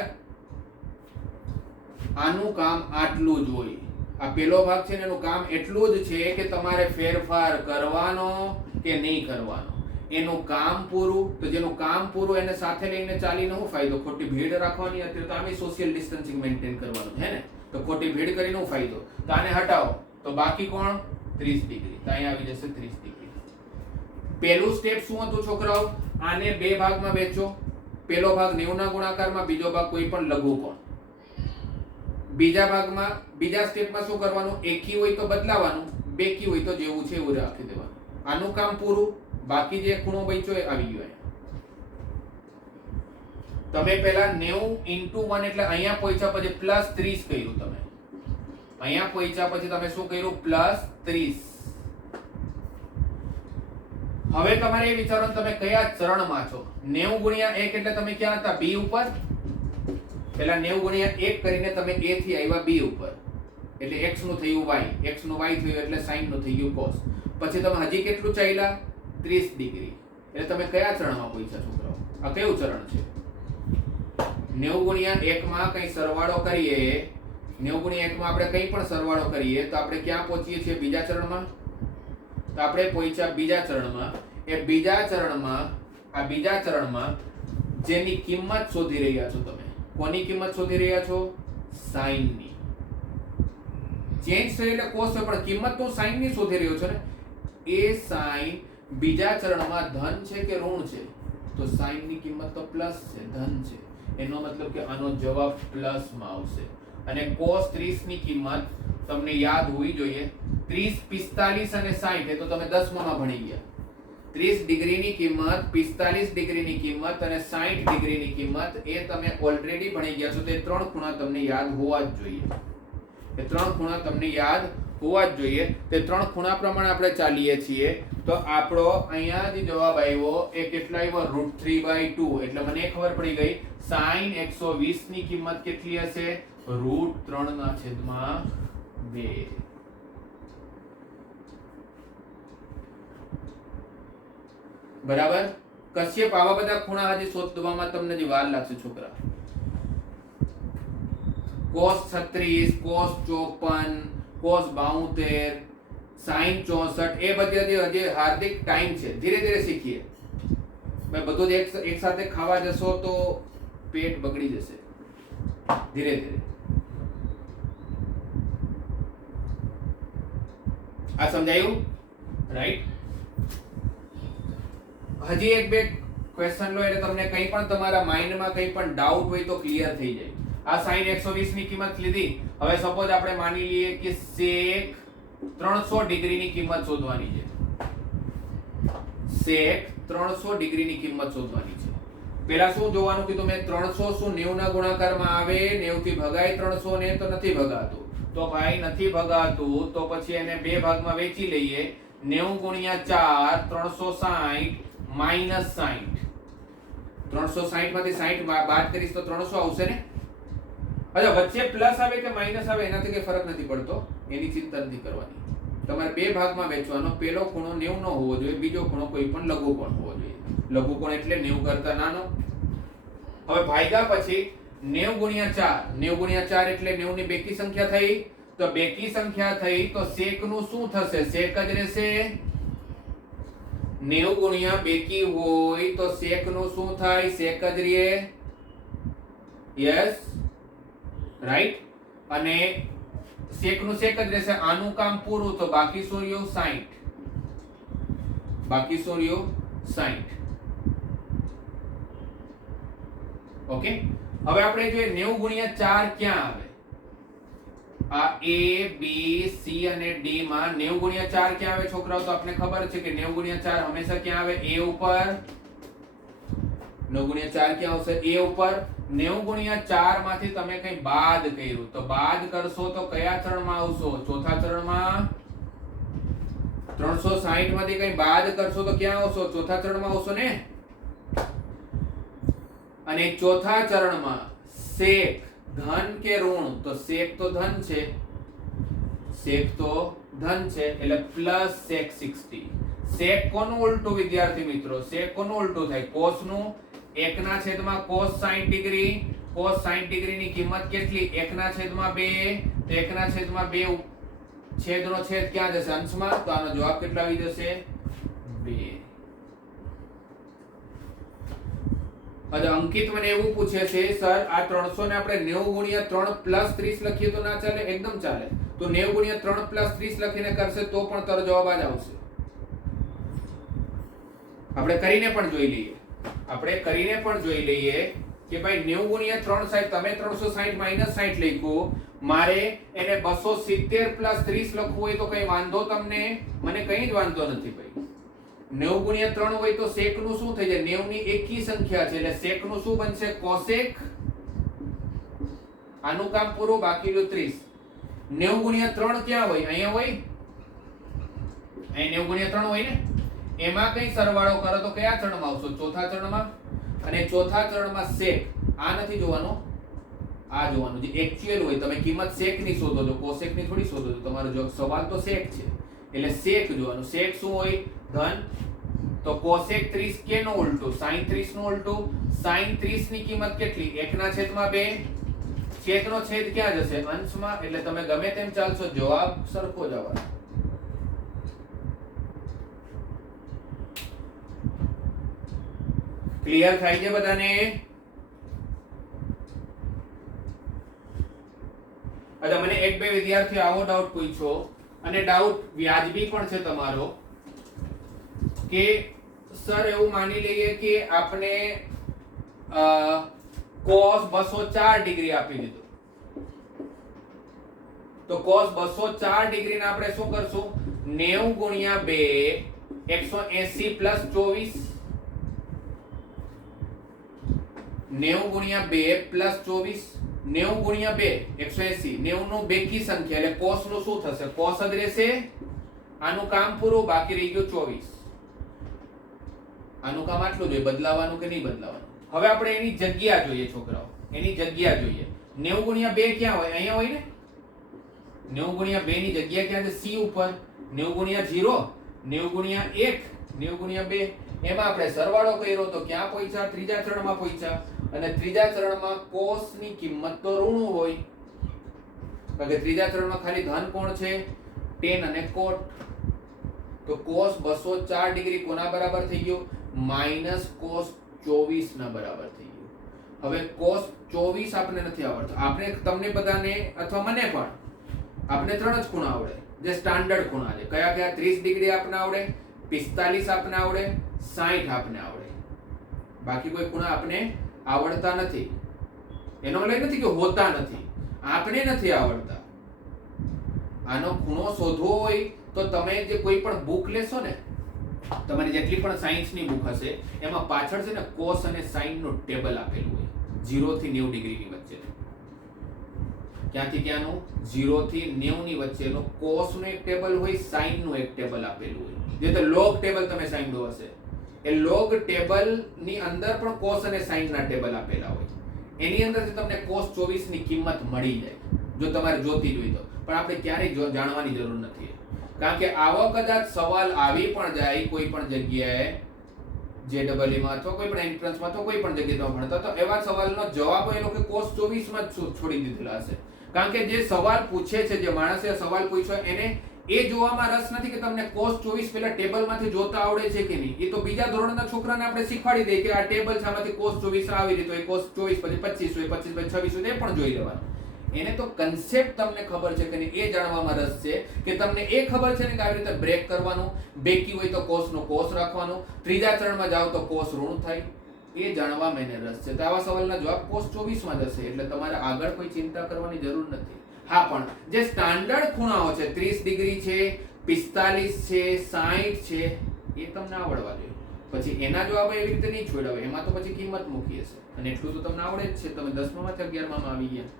આનું કામ આટલું જ હોય. આ પેલો ભાગ છે ને એનું કામ એટલું જ છે કે તમારે ફેરફાર કરવાનો કે નહીં કરવાનો. એનું કામ પૂરું. તો જેનું કામ પૂરું એને સાથે લઈને ચાલીને શું ફાયદો? ખોટી ભીડ રાખવાની. અત્યારે તો આમે સોશિયલ ડિસ્ટન્સિંગ મેન્ટેન કરવાનું છે ને, તો ખોટી ભીડ કરીને શું ફાયદો? તો આને હટાવો તો બાકી કોણ? 30 ડિગ્રી. તો અહીંયા આવી જશે 30 ડિગ્રી. પહેલું સ્ટેપ શું હતું છોકરાઓ? આને બે ભાગમાં વહેંચો. પહેલો ભાગ 90 ના ગુણાકારમાં, બીજો ભાગ કોઈ પણ લઘુકોણ. બીજા સ્ટેપમાં શું કરવાનું? એકી હોય તો બદલાવાનું, બેકી હોય તો જેવું છે એવું રાખી દેવાનું. આનું કામ પૂરું. બાકી જે ખૂણો બચ્યો એ આવી ગયો. તમે પહેલા 90 * 1 એટલે અહીંયા પહોંચ્યા પછી પ્લસ 30 કર્યું. તમે અહીંયા પહોંચ્યા પછી તમે શું કર્યું? પ્લસ 30. હવે તમારે એ વિચારવાનું તમે કયા ચરણમાં છો. 90 ગુણ્યા 1 એટલે તમે ક્યાં હતા? b ઉપર. પહેલા 90 ગુણ્યા 1 કરીને તમે a થી આવ્યા b ઉપર, એટલે x નું થયું y, x નું y થયું એટલે sin નું થઈ ગયું cos. પછી તમે હજી કેટલું ચાલ્યા? 30 ડિગ્રી. એટલે તમે કયા ચરણમાં પહોંચ્યા છોકરાઓ? આ કયું ચરણ છે? 90 ગુણ્યા 1 માં કઈ સરવાળો કરીએ, 90 ગુણ્યા 1 માં આપણે કઈ પણ સરવાળો કરીએ તો આપણે ક્યાં પહોંચીએ છીએ? બીજા ચરણમાં. તો આપણે પહોંચ્યા બીજા ચરણમાં. એ બીજા ચરણમાં જેની કિંમત શોધી રહ્યા છો તમે. કોની કિંમત શોધી રહ્યા છો? sin ની. ચેન્જ થઈ એટલે cos છે પણ કિંમત તો sin ની શોધી રહ્યો છો ને. એ sin બીજા ચરણમાં ધન છે કે ઋણ છે? તો sin ની કિંમત તો પ્લસ છે, ધન છે. એનો મતલબ કે આનો જવાબ પ્લસ માં આવશે. અને cos 30 ની કિંમત તમને યાદ હોવી જોઈએ. 30, 45 અને 60 એ તો તમે 10મા માં ભણી ગયા. 30 ડિગ્રીની કિંમત, 45 ડિગ્રીની કિંમત અને 60 ડિગ્રીની કિંમત એ તમે ઓલરેડી ભણી ગયા છો. તે ત્રણ ખૂણા તમને યાદ હોવા જ જોઈએ. તે ત્રણ ખૂણા પ્રમાણે આપણે ચાલીએ છીએ. તો આપણો અહીંયા જે જવાબ આવ્યો એ કેટલો આવ્યો? √3/2. એટલે મને ખબર પડી ગઈ sin 120 ની કિંમત કેટલી હશે? √3/2. બરાબર? કશ્યપ આવા બધા ખૂણા હજી શોધવામાં તમને જે વાર લાગશે છોકરા. cos 36, cos 54, cos 72, sin 64 એ બધી હજી હાર્દિક ટાઈમ છે. ધીરે ધીરે શીખીએ. ભાઈ બધું જ એક સાથે ખાવા જશો તો પેટ બગડી જશે. ધીરે ધીરે. આ સમજાયું? રાઈટ. હજી એક બે ક્વેશ્ચન લો એટલે તમને કંઈ પણ તમારા માઇન્ડમાં કંઈ પણ ડાઉટ હોય તો ક્લિયર થઈ જાય. આ sin 120 ની કિંમત લીધી. હવે સપોઝ આપણે માની લઈએ કે sec 300 ડિગ્રીની કિંમત શોધવાની છે. sec 300 ડિગ્રીની કિંમત શોધવાની છે. પહેલા શું જોવાનું કીધું મેં? 300 શું 90 ના ગુણાકારમાં આવે? 90 થી ભગાય 300 ને? તો નથી ભગાતું. તો ભાઈ નથી ભગાતું તો પછી એને બે ભાગમાં વહેંચી લઈએ. 90 ગુણ્યા 4 360 માઈનસ 60. 360 માંથી 60 બાદ કરીશ તો 300 આવશે ને? અચ્છા, વચ્ચે પ્લસ આવે કે માઈનસ આવે એનાથી કઈ ફરક નથી પડતો. એની ચિંતા નથી કરવાની. તમારે બે ભાગમાં વહેંચવાનો. પહેલો ખૂણો 90 નો હોવો જોઈએ, બીજો ખૂણો કોઈ પણ લઘુકોણ હોવો જોઈએ. લઘુકોણ એટલે 90 કરતા નાનો. હવે ભાગ્યા પછી 90 ગુણ્યા 4. 90 ગુણ્યા 4 એટલે 90 ની બેકી સંખ્યા થઈ. તો બેકી સંખ્યા થઈ તો sec નું શું થશે? sec જ રહેશે. 90 ગુણ્યા બેકી હોય તો sec નું શું થાય? sec જ રહે. Yes, right. અને sec નું sec જ રહેશે. આનું કામ પૂરું. તો બાકી શું રહ્યું? 60. બાકી શું રહ્યું? 60. ઓકે, હવે આપણે જોઈએ 90 ગુણ્યા 4 ક્યાં આવે? આ A B C અને D માં 90 ગુણ્યા 4 ક્યાં આવે છોકરાઓ? તો આપણે ખબર છે કે 90 ગુણ્યા 4 હંમેશા ક્યાં આવે? A ઉપર. 9 ગુણ્યા 4 ક્યાં આવશે? A ઉપર. 90 ગુણ્યા 4 માંથી તમે કઈ બાદ કર્યું તો બાદ કરશો તો કયા ચરણમાં આવશો? ચોથા ચરણમાં. 360 માંથી કઈ બાદ કરશો તો ક્યાં આવશો? ચોથા ચરણમાં આવશો ને. અને ચોથા ચરણમાં શેક ધન કે ઋણ? તો શેક તો ધન છે, શેક તો ધન છે એટલે પ્લસ શેક 60. શેક કોનું ઉલટું વિદ્યાર્થી મિત્રો? શેક કોનું ઉલટું થાય? કોસ નું. 1 ના છેદમાં cos 60 ડિગ્રી. cos 60 ડિગ્રી ની કિંમત કેટલી? 1 ના છેદમાં 2. તો 1 ના છેદમાં 2 છેદનો છેદ ક્યાં જશે? અંશમાં. તો આનો જવાબ કેટલો આવી જશે? 2. હવે અંકિત મને એવું પૂછે છે, સર આ 300 ને આપણે 90 ગુણ્યા 3 પ્લસ 30 લખીએ તો ના ચાલે? એકદમ ચાલે. તો 90 ગુણ્યા 3 પ્લસ 30 લખીને કરશે તો પણ તારો જવાબ આ જ આવશે. આપણે કરીને પણ જોઈ લઈએ. કે ભાઈ 90 ગુણ્યા 3 સાહેબ તમે 360 માઈનસ 60 લખ્યું, મારે એને 270 પ્લસ 30 લખવું હોય તો કઈ વાંધો તમને? મને કઈ જ વાંધો નથી ભાઈ. 90 ગુણ્યા 3 હોય તો sec નું શું થઈ જાય? 90 ની એકી સંખ્યા છે એટલે sec નું શું બનશે? cosec. આનું કામ પૂરું, બાકી રહ્યું 30. 90 ગુણ્યા 3 ક્યાં હોય? અહીંયા હોય. અહીં 90 ગુણ્યા 3 હોય ને. એમાં કઈ સરવાળો કરો તો કયા ચરણમાં આવશો? ચોથા ચરણમાં. અને ચોથા ચરણમાં sec આ નથી જોવાનું, આ જોવાનું જે એક્ચ્યુઅલ હોય. તમે કિંમત sec ની શોધો છો, cosec ની થોડી શોધો છો. તમારો જો સવાલ તો sec છે એટલે sec જોવાનું. sec શું હોય? ધન. તો cosec 30 કેનો ઉલટું? sin 30 નું ઉલટું. sin 30 ની કિંમત કેટલી? 1 ના છેદમાં 2. છેદનો છેદ ક્યાં જશે? અંશમાં. એટલે તમે ગમે તેમ ચાલશો, જવાબ સરખો જ આવવાનો. ક્લિયર થાય છે બધાને? અચ્છા, મને એક બે વિદ્યાર્થીઓ આવો ડાઉટ પૂછ્યો અને ડાઉટ વ્યાજબી પણ છે તમારો કે સર એવું માની લઈએ કે આપણે cos 204 ડિગ્રી આપી દીધું, તો cos 204 ડિગ્રી ને આપણે શું કરશું? 90 ગુણ્યા 2 180 પ્લસ 24. 90 ગુણ્યા 2 પ્લસ 24. 90 ગુણ્યા 2 180. 90 નું બેકી સંખ્યા એટલે cos નું શું થશે? cos જ રહેશે. આનું કામ પૂરું, બાકી રહી ગયું 24. આનું કામ આટલું જોઈએ, બદલાવાનું કે નહીં બદલાવાનું. હવે આપણે એની જગ્યા જોઈએ છોકરાઓ, એની જગ્યા જોઈએ. 90 ગુણ્યા 2 ક્યાં હોય? અહીંયા હોય ને. 90 ગુણ્યા 2 ની જગ્યા ક્યાં છે? C ઉપર. 90 ગુણ્યા 0, 90 ગુણ્યા 1, 90 ગુણ્યા 2. એમાં આપણે સરવાળો કર્યો તો ક્યાં પહોંચ્યા? ત્રીજા ચરણમાં પહોંચ્યા. અને ત્રીજા ચરણમાં cos ની કિંમત તો ઋણ હોય, કારણ કે ત્રીજા ચરણમાં ખાલી ધન કોણ છે? tan અને cot. તો cos 204 ડિગ્રી કોના બરાબર થઈ ગયું? માઈનસ cos 24 ના બરાબર થઈ ગયું. હવે cos 24 આપણે નથી આવડતું. આપણે તમને બધાને અથવા મને પણ આપણે 3 જ ખૂણા આવડે, જે સ્ટાન્ડર્ડ ખૂણા છે. કયા કયા? 30 ડિગ્રી આપણે આવડે, 45 આપણે આવડે, 60 આપણે આવડે. બાકી કોઈ ખૂણા આપણે આવડતા નથી. એનો મતલબ નથી કે હોતા નથી, આપણે નથી આવડતા. આનો ખૂણો શોધવો હોય તો તમે જે કોઈ પણ બુક લેશો ને, તમારી જેટલી પણ સાયન્સની બુક હશે એમાં પાછળ છે ને cos અને sin નું ટેબલ આપેલું હોય, 0 થી 90 ડિગ્રીની વચ્ચે. ક્યાંથી ક્યાંનું? 0 થી 90 ની વચ્ચેનું cos નું એક ટેબલ હોય, sin નું એક ટેબલ આપેલું હોય. જે તો લોગ ટેબલ તમે સાંભળ્યું હશે. એ લોગ ટેબલ ની અંદર પણ cos અને sin ના ટેબલ આપેલા હોય. એની અંદરથી તમને cos 24 ની કિંમત મળી જાય જો તમારે જોતી હોય તો. પણ આપણે ક્યારેય જાણવાની જરૂર નથી, કારણ કે આવો કદાચ સવાલ આવી પણ જાય કોઈ પણ જગ્યાએ, JEE માં અથવા કોઈ પણ એન્ટ્રન્સમાં તો કોઈ પણ જગ્યાએ તમે ભણતા તો એવા સવાલનો જવાબ એ લોકો cos 24 માં જ છોડી દીધેલા હશે. કારણ કે જે સવાલ પૂછે છે, જે માણસે સવાલ પૂછ્યો એને એ જોવામાં રસ નથી કે તમને cos 24 પેલા ટેબલમાંથી જોતા આવડે છે કે નહીં. એ તો બીજા ધોરણના છોકરાને આપણે શીખવાડી દઈએ કે આ ટેબલ છે, આમાંથી cos 24 આવી રીતે હોય, cos 24 પછી 25 હોય, 25 પછી 26 હોય, એ પણ જોઈ લેવાનું. એને તો કન્સેપ્ટ તમને ખબર છે કે નહીં એ જાણવામાં રસ છે, કે તમને એ ખબર છે ને કે આવી રીતે બ્રેક કરવાનું, બેકી હોય તો cos નો cos રાખવાનું, ત્રીજા ચરણમાં જાવ તો cos ઋણ થાય. એ જાણવા મને રસ છે. તો આવા સવાલના જવાબ cos 24 માં જશે, એટલે તમારે આગળ કોઈ ચિંતા કરવાની જરૂર નથી. હા, પણ જે સ્ટાન્ડર્ડ ખૂણાઓ છે 30 ડિગ્રી છે, 45 છે, 60 છે, એ તમને આવડવા જોઈએ. પછી એના જવાબ એવી રીતે નહીં છોડાવે, એમાં તો પછી કિંમત મૂકી હશે, અને એટલું તો તમને આવડે જ છે. તમે 10મા માંથી 11મા માં આવી ગયા.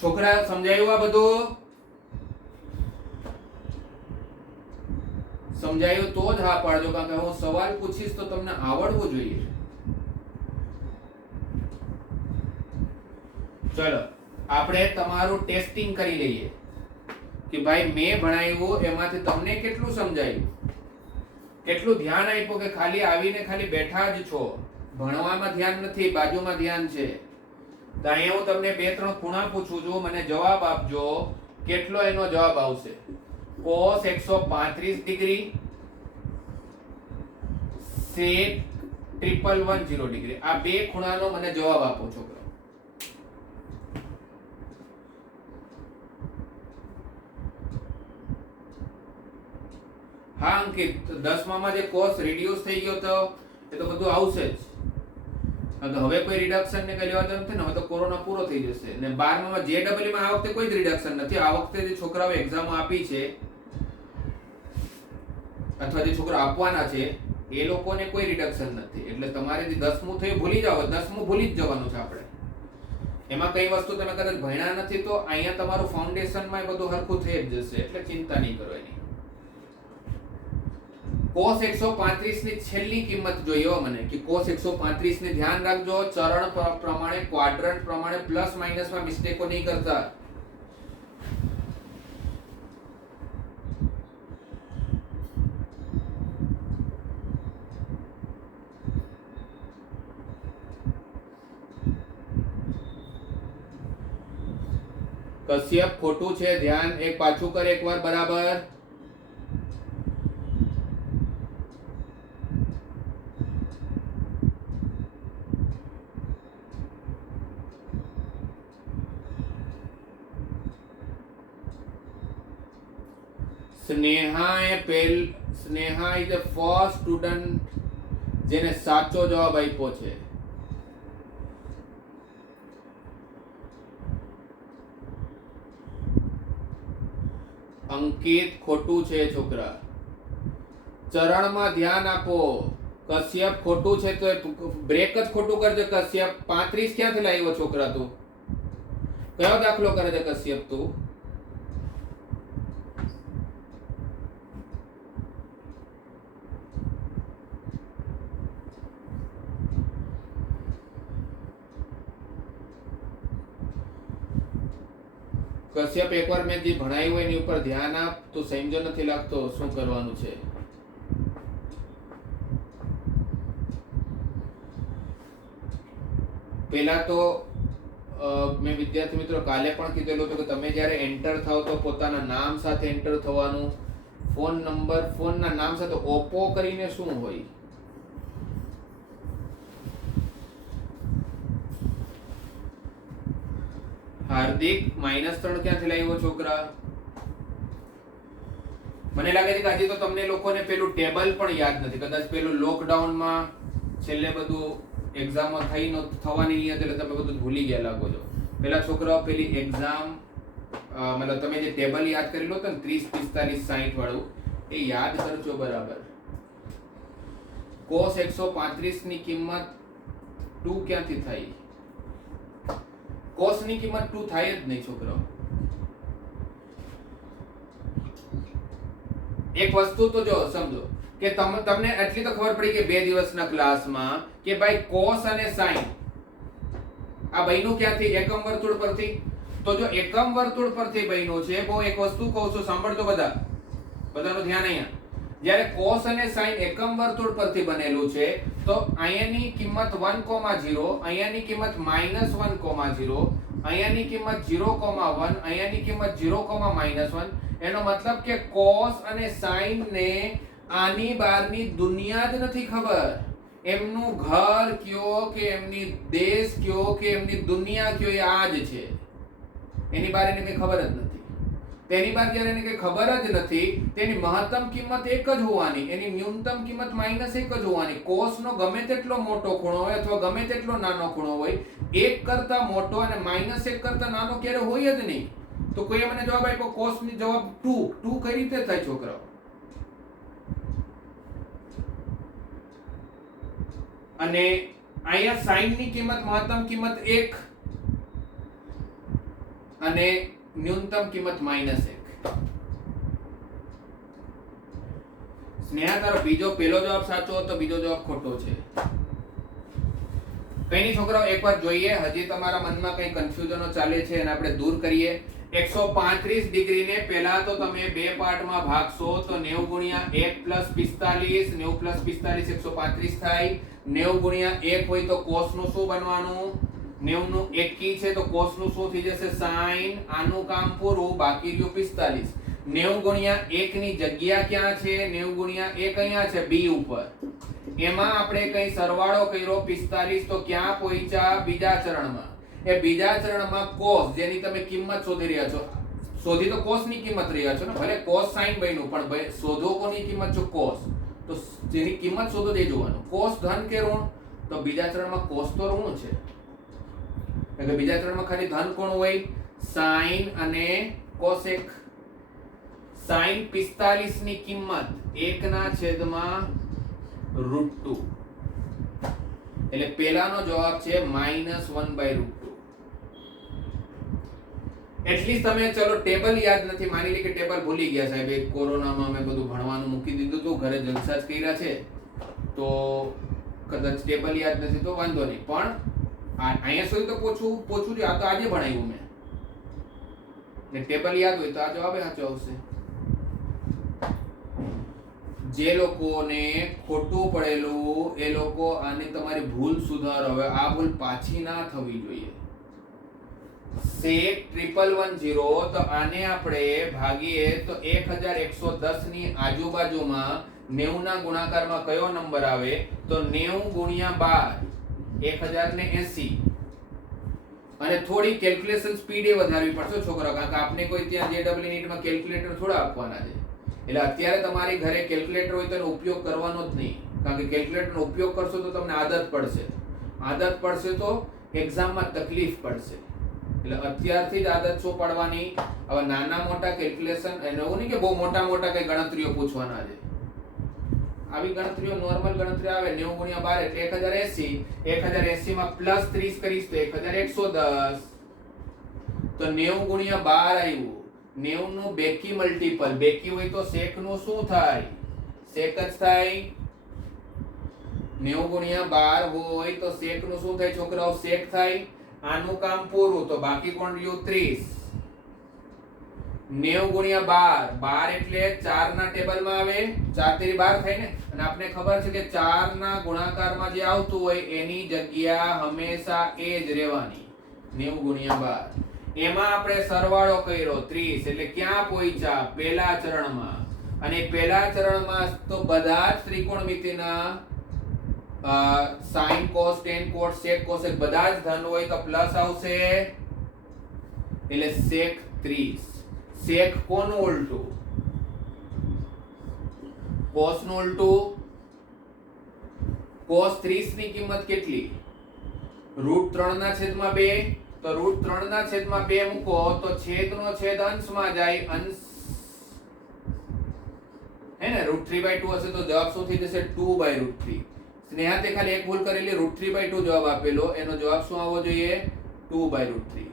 છોકરા, સમજાયું આ બધું? સમજાયું તો જ હા પાડજો, કારણ કે હું સવાલ પૂછીશ તો તમને આવડવું જોઈએ. ચલો, આપણે તમારું ટેસ્ટિંગ કરી લઈએ કે ભાઈ મેં ભણાવ્યું એમાંથી તમને કેટલું સમજાયું, કેટલું ધ્યાન આપ્યું, કે ખાલી આવીને ખાલી બેઠા જ છો, ભણવામાં ધ્યાન નથી, બાજુમાં ધ્યાન છે. તો અહીંયા હું તમને 2-3 ખૂણા પૂછું છું, મને જવાબ આપજો કેટલો એનો જવાબ આવશે. cos 135 ડિગ્રી, sec 1110 ડિગ્રી, આ બે ખૂણાનો મને જવાબ આપો છોકરો. હા અંકિત, 10મા માં જે cos રિડ્યુસ થઈ ગયો તો એ તો બધું આવશે જ. હવે કોઈ રિડક્શન ને કઈ લેવા નથી ને, હવે તો કોરોના પૂરો થઈ જશે. ને 12મા માં JEE માં આ વખતે કોઈ જ રિડક્શન નથી. આ વખતે જે છોકરાઓ એક્ઝામ આપી છે અથવા જે છોકરા આપવાના છે એ લોકોને કોઈ રિડક્શન નથી. એટલે તમારે જે 10મું થયું ભૂલી જાવ, 10મું ભૂલી જ જવાનું છે આપણે. એમાં કઈ વસ્તુ તમે કદાચ ભણ્યા નથી તો અહીંયા તમારું ફાઉન્ડેશનમાં એ બધું હરખું થઈ જ જશે, એટલે ચિંતા નહીં કરો એની. cos 135 ની છેલ્લી કિંમત જોઈએ મને, કે cos 135 ને ધ્યાન રાખજો, ચરણ પ્રમાણે, ક્વાડ્રન્ટ પ્રમાણે પ્લસ માઇનસ માં મિસ્ટેકો નહીં કરતા. કશ્યપ ખોટું છે, ધ્યાન એક પાછું કર એકવાર બરાબર. Sneha is the first student જેને સાચો જવાબ આપ્યો છે. અંકિત ખોટું છે છોકરા. ચરણમાં ધ્યાન આપો. કશ્યપ ખોટું છે તો બ્રેક જ ખોટું કરજે. કશ્યપ 35 ક્યાંથી લાવ્યો છોકરા તું? કયો દાખલો કરે છે કશ્યપ તું? કશ્યપ એકવાર મેં જે ભણાવ્યું એની ઉપર ધ્યાન આપ. તું સમજો નથી લાગતો શું કરવાનું છે. પેલા તો મેં વિદ્યાર્થી મિત્રો કાલે પણ કીધેલું હતું કે તમે જ્યારે એન્ટર થાવ તો પોતાના નામ સાથે એન્ટર થવાનું. ફોન નંબર, ફોનના નામ સાથે ઓપ્પો કરીને શું હોય? હાર્દિક -3 ક્યાંથી લાવ્યો છોકરા? મને લાગે છે કે આજે તો તમને લોકોને પેલું ટેબલ પણ યાદ નથી. કદાચ પેલું લોકડાઉનમાં છેલ્લે બધું એક્ઝામમાં થવાની નહીં એટલે તમે બધું ભૂલી ગયા લાગો છો. પેલા છોકરાઓ પેલી એક્ઝામ મતલબ તમે જે ટેબલ યાદ કરેલું હતું ને 30, 45, 60 વાળું, એ યાદ કરજો બરાબર. cos 135 ની કિંમત 2 ક્યાંથી થઈ? cos ની કિંમત 2 થાય જ નહીં છોકરાઓ. એક વસ્તુ તો જો સમજો કે તમને એટલી તો ખબર પડી કે 2 દિવસના ક્લાસમાં કે ભાઈ cos અને sin આ બન્યું ક્યાંથી? એકમ વર્તુળ પરથી. તો જો એકમ વર્તુળ પરથી બન્યું છે, બહુ એક વસ્તુ કહું છું સાંભળજો બધાનું ધ્યાન અહીંયા. જ્યારે cos અને sin એકમ વર્તુળ પરથી બનેલું છે તો અહીંયાની કિંમત 1,0, અહીંયાની કિંમત -1,0, અહીંયાની કિંમત 0,1, અહીંયાની કિંમત 0,-1. એનો મતલબ કે cos અને sin ને આની બહારની દુનિયા જ નથી ખબર. એમનું ઘર કયો કે એમની દેશ કયો કે એમની દુનિયા કયો એ આ જ છે. એની બહાર એને કઈ ખબર જ નથી. તેની બાદ જ્યારે એને કઈ ખબર જ નથી, તેની મહત્તમ કિંમત એક જ હોવાની, એની ન્યૂનતમ કિંમત -1 જ હોવાની. cos નો ગમે તેટલો મોટો ખૂણો હોય અથવા ગમે તેટલો નાનો ખૂણો હોય, 1 કરતા મોટો અને -1 કરતા નાનો ક્યારે હોય જ નહીં. તો કોઈએ મને જવાબ આપ્યો cos ની જવાબ 2 કઈ રીતે થાય છોકરાઓ? અને અહીંયા sin ની કિંમત મહત્તમ કિંમત 1 અને ન્યૂનતમ કિંમત -1. સ્નેહા તારો પહેલો જવાબ સાચો હતો, બીજો જવાબ ખોટો છે. કઈ નહીં છોકરાઓ, એકવાર જોઈએ, હજી તમારા મનમાં કઈ કન્ફ્યુઝનો ચાલે છે અને આપણે દૂર કરીએ. 135 ડિગ્રીને પહેલા તો તમે બે પાર્ટમાં ભાગશો તો 90 ગુણ્યા 1 + 45, 90 + 45 135 થાય. 90 ગુણ્યા 1 હોય તો cos નું શું બનવાનું? 90 નું એકી છે તો cos નું શું થઈ જશે? sin. આનું કામ પૂરું, બાકી રહ્યું 45. 90 ગુણ્યા 1 ની જગ્યા ક્યાં છે? 90 ગુણ્યા 1 અહીંયા છે b ઉપર. એમાં આપણે કઈ સરવાળો કર્યો 45 તો ક્યાં પહોંચ્યા? બીજા ચરણમાં. એ બીજા ચરણમાં cos જેની તમે કિંમત શોધી રહ્યા છો, શોધી તો cos ની કિંમત રહ્યા છો ને, ભલે cos sin બન્યું પણ શોધો કોની કિંમત છો? cos. તો જેની કિંમત શોધો તે જોવાનું. cos ધન કે ઋણ? તો બીજા ચરણમાં cos તો ઋણ છે, એટલે બીજા ચરણમાં ખાલી ધન કોણ હોય? sin અને cosec. sin 45 ની કિંમત 1/√2, એટલે પહેલાનો જવાબ છે -1/√2. એટલીસ્ટ તમે ચલો ટેબલ યાદ નથી, માની લે કે ટેબલ ભૂલી ગયા સાહેબ, કોરોનામાં અમે બધું ભણવાનું મૂકી દીધું હતું, ઘરે જલસા જ કર્યા છે, તો કદાચ ટેબલ યાદ નથી તો વાંધો નહીં, પણ અહીંયા સુધી તો પોછું છે. આ તો આજે ભણાવ્યું મેં, ને ટેબલ યાદ હોય તો આ જવાબ સાચો આવશે. જે લોકોને ખોટું પડેલું એ લોકો આની તમારી ભૂલ સુધારો. હવે આ ભૂલ પાછી ના થવી જોઈએ. sec 1110 તો આને આપણે ભાગીએ તો 1110 ની આજુબાજુમાં 90 ના ગુણાકારમાં કયો નંબર આવે? તો 90 ગુણ્યા 12 1080. અને થોડી કેલ્ક્યુલેશન સ્પીડ એ વધારવી પડશે છોકરા, કારણ કે આપને કોઈ ત્યાં JEE નીટમાં કેલ્ક્યુલેટર થોડા આપવાના છે. એટલે અત્યારે તમારી ઘરે કેલ્ક્યુલેટર હોય તો એનો ઉપયોગ કરવાનો જ નહીં, કારણ કે કેલ્ક્યુલેટરનો ઉપયોગ કરશો તો તમને આદત પડશે તો એક્ઝામમાં તકલીફ પડશે. એટલે અત્યારથી જ આદત શું પાડવાની? હવે નાના મોટા કેલ્ક્યુલેશન, એવું નહીં કે બહુ મોટા કઈ ગણતરીઓ પૂછવાના છે. આવી ગણતરીઓ નોર્મલ ગણતરી આવે. 90 ગુણ્યા 12 એટલે 1080. 1080 માં +30 કરીશ તો 1110. તો 90 ગુણ્યા 12 આવ્યું. 90 નું બેકી મલ્ટીપલ, બેકી હોય તો sec નું શું થાય? sec જ થાય. 90 ગુણ્યા 12 હોય તો sec નું શું થાય છોકરાઓ? sec થાય. આનું કામ પૂરું, તો બાકી કોણ રહ્યું? 30. 90 ગુણ્યા 12 એટલે 4 ના ટેબલમાં આવે, 4 તેરી 12 થાય ને. અને આપને ખબર છે કે 4 ના ગુણાકારમાં જે આવતું હોય એની જગ્યા હંમેશા એ જ રહેવાની. 90 ગુણ્યા 12 એમાં આપણે સરવાળો કર્યો 30, એટલે ક્યાં પહોંચ્યા? પહેલા ચરણમાં. અને પહેલા ચરણમાં તો બધા જ ત્રિકોણમિતિના sin cos tan cos sec cosec બધા જ ધન હોય તો પ્લસ આવશે, એટલે sec 30. sec કોનું ઉલટું? cos નું ઉલટું. cos 30 ની કિંમત કેટલી? √3/2. તો √3/2 મૂકો તો છેદનો છેદ અંશમાં જાય, અંશ હે ને, √3/2 હશે તો જવાબ શું થઈ જશે? 2/√3. સ્નેહા તે ખાલી એક ભૂલ કરેલી, √3/2 જવાબ આપેલો, એનો જવાબ શું આવવો જોઈએ? 2/√3.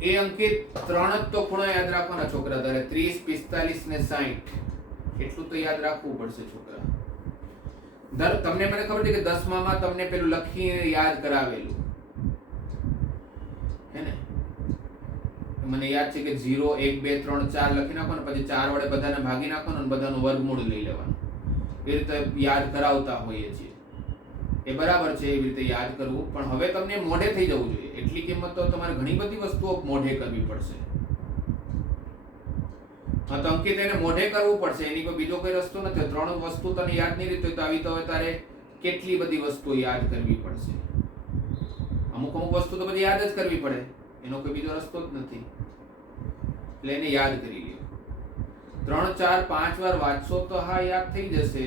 એ અંકિત 3 જ તો ખૂણા યાદ રાખવાના છોકરા તારે, 30, 45 ને 60. એટલું તો યાદ રાખવું પડશે છોકરા. તમને મને ખબર છે કે 10માં તમને પેલું લખીને યાદ કરાવેલું હે ને. મને યાદ છે કે 0 1 2 3 4 લખી નાખો ને પછી 4 વડે બધાને ભાગી નાખવાનું અને બધાનું વર્ગમૂળ લઈ લેવાનું. એ રીતે યાદ કરાવતા હોઈએ છીએ. એ બરાબર છે, એવી રીતે યાદ કરવું, પણ હવે તમને મોઢે થઈ જવું જોઈએ. એટલી કિંમત તો તમારે ઘણી બધી વસ્તુઓ મોઢે કરવી પડશે. હા, તો અંકિત એને મોઢે કરવું પડશે, એની કોઈ બીજો કોઈ રસ્તો નથી. 3 વસ્તુ તને યાદ નહીં રહેતી તો આવી તો હવે તારે કેટલી બધી વસ્તુઓ યાદ કરવી પડશે. અમુક વસ્તુ તો બધી યાદ જ કરવી પડે, એનો કોઈ બીજો રસ્તો જ નથી. એટલે એને યાદ કરી લ્યો. 3, 4, 5 વાર વાંચશો તો હા યાદ થઈ જશે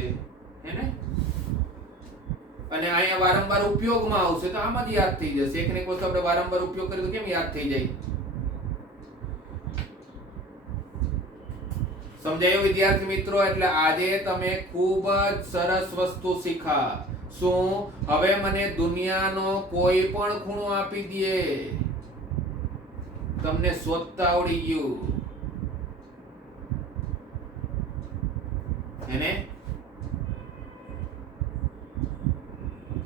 હે ને. અને અહીંયા વારંવાર ઉપયોગમાં આવશે તો આમાં જ યાદ થઈ જશે. એક ને એક વસ્તુ આપણે વારંવાર ઉપયોગ કરીએ તો કેમ યાદ થઈ જાય? સમજાયું વિદ્યાર્થી મિત્રો? એટલે આજે તમે ખૂબ જ સરસ વસ્તુ શીખા. શું? હવે મને દુનિયાનો કોઈ પણ ખૂણો આપી દે, તમને શોધતા આવડી ગયું હેને?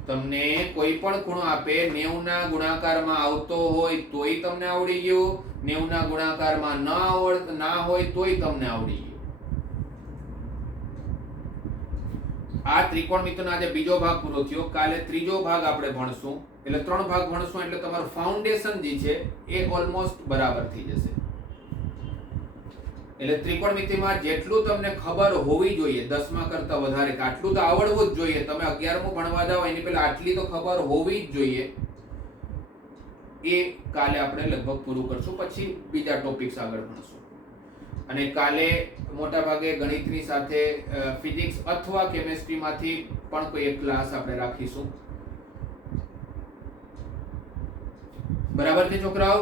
તમને કોઈ પણ ખૂણો આપે, 90 ના ગુણાકારમાં આવતો હોય તોય તમને આવડી ગયું, 90 ના ગુણાકારમાં ના હોય તોય તમને આવડી ગયું. આ ત્રિકોણ મિત્રનો આજે બીજો ભાગ પૂરો થયો. કાલે ત્રીજો ભાગ આપણે ભણશું. એટલે 3 ભાગ ભણશું એટલે તમારું ફાઉન્ડેશન જે છે એ ઓલમોસ્ટ બરાબર થઈ જશે. એટલે ત્રિકોણમિતિમાં જેટલું તમને ખબર હોવી જોઈએ 10મા કરતા વધારે, કે આટલું તો આવડવું જ જોઈએ. તમે 11મું ભણવા જાઓ એની પહેલા આટલી તો ખબર હોવી જ જોઈએ. એ કાલે આપણે લગભગ પૂરું કરશું, પછી બીજા ટોપિક્સ આગળ ભણશું. અને કાલે મોટા ભાગે ગણિતની સાથે ફિઝિક્સ અથવા કેમેસ્ટ્રીમાંથી પણ કોઈ એક ક્લાસ આપણે રાખીશું. બરાબર છે છોકરાઓ?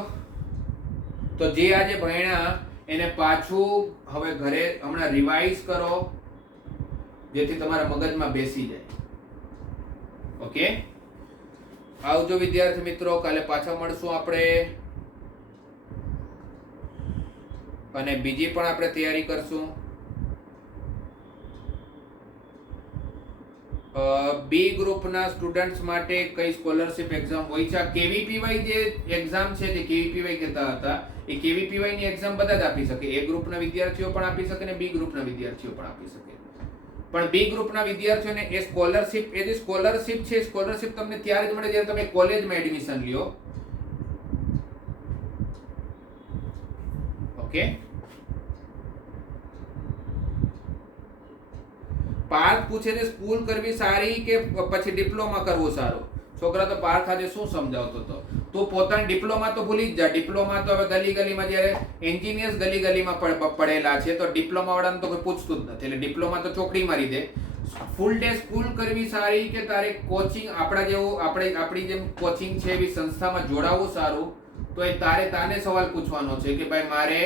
તો જે આજે ભણ્યા એને પાછું હવે ઘરે હમણાં રિવાઇઝ કરો, જેથી તમારા મગજમાં બેસી જાય. ઓકે, આવજો વિદ્યાર્થી મિત્રો. કાલે પાછા મળશું આપણે, અને બીજી પણ આપણે તૈયારી કરશું. બી ગ્રુપના સ્ટુડન્ટ્સ માટે કઈ સ્કોલરશિપ એક્ઝામ હોય છે? કેવીપીવાય જે એક્ઝામ છે, જે કેવીપીવાય કહેતા હતા, એ કેવીપીવાય ની એક્ઝામ બધા જ આપી શકે. એ ગ્રુપના વિદ્યાર્થીઓ પણ આપી શકે અને બી ગ્રુપના વિદ્યાર્થીઓ પણ આપી શકે. પણ બી ગ્રુપના વિદ્યાર્થીઓને એ સ્કોલરશિપ, એ જે સ્કોલરશિપ છે, સ્કોલરશિપ તમને ત્યારે જ મળે જ્યારે તમે કોલેજમાં એડમિશન લ્યો. ઓકે, પાર્થ પૂછે છે સ્કૂલ કરવી સારી કે પછી ડિપ્લોમા કરવું સારું? છોકરા તો પાર્થ આજે શું સમજાવતો હતો? તું પોતાની ડિપ્લોમા તો ભૂલી જ જા. ડિપ્લોમા તો હવે ગલી ગલીમાં, જ્યારે એન્જિનિયર્સ ગલી ગલીમાં પડેલા છે, તો ડિપ્લોમા વાળાને તો કોઈ પૂછતું જ નથી. એટલે ડિપ્લોમા તો ચોકડી મારી દે. ફૂલ ડે સ્કૂલ કરવી સારી કે તારે કોચિંગ આપણા જેવું આપણી જેમ કોચિંગ છે એવી સંસ્થામાં જોડાવવું સારું? તો એ તાને સવાલ પૂછવાનો છે કે ભાઈ મારે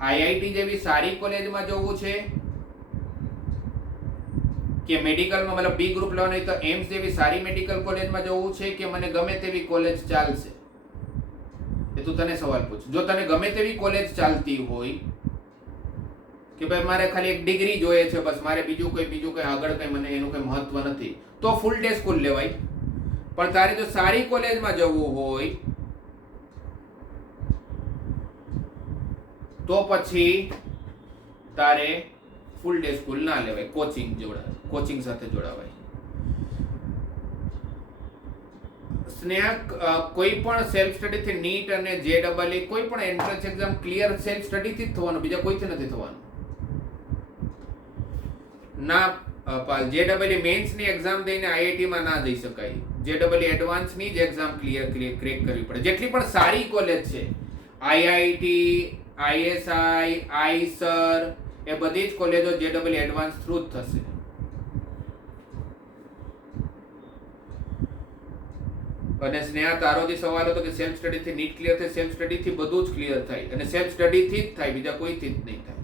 આઈઆઈટી જેવી સારી કોલેજમાં જવું છે કે મેડિકલમાં, મતલબ બી ગ્રુપ લેવાનું હોય તો એમ્સ જેવી સારી મેડિકલ કોલેજમાં જવું છે, કે મને ગમે તેવી કોલેજ ચાલશે? એ તું તને સવાલ પૂછ. જો તને ગમે તેવી કોલેજ ચાલતી હોય કે ભાઈ મારે ખાલી એક ડિગ્રી જોઈએ છે બસ, મારે બીજું કોઈ આગળ કંઈ મને એનું કંઈ મહત્વ નથી, તો ફૂલ ડે સ્કૂલ લેવાય. પણ તારે જો સારી કોલેજમાં જવું હોય તો પછી તારે ફૂલ ડે સ્કૂલ ના લેવાય, કોચિંગ સાથે જોડાવાય. સ્નેહા, કોઈ પણ સેલ્ફ સ્ટડી થી નીટ અને JEE કોઈ પણ entrance exam clear self study થી જ થવાનું, બીજા કોઈથી નથી થવાનું. ના JEE મેન્સ ની એક્ઝામ દઈને IIT માં ના જઈ શકાય. JEE એડવાન્સ ની જ એક્ઝામ ક્રેક કરવી પડે. જેટલી પણ સારી કોલેજ છે, IIT, ISI, ISER, એ બધી જ કોલેજો JEE એડવાન્સ થ્રુ જ થશે. અને સ્નેહા, તારો જે સવાલ હતો કે સેલ્ફ સ્ટડી થી નીટ ક્લિયર થાય, સેલ્ફ સ્ટડી થી બધું જ ક્લિયર થાય, અને સેલ્ફ સ્ટડી થી જ થાય, બીજા કોઈથી જ નહીં થાય.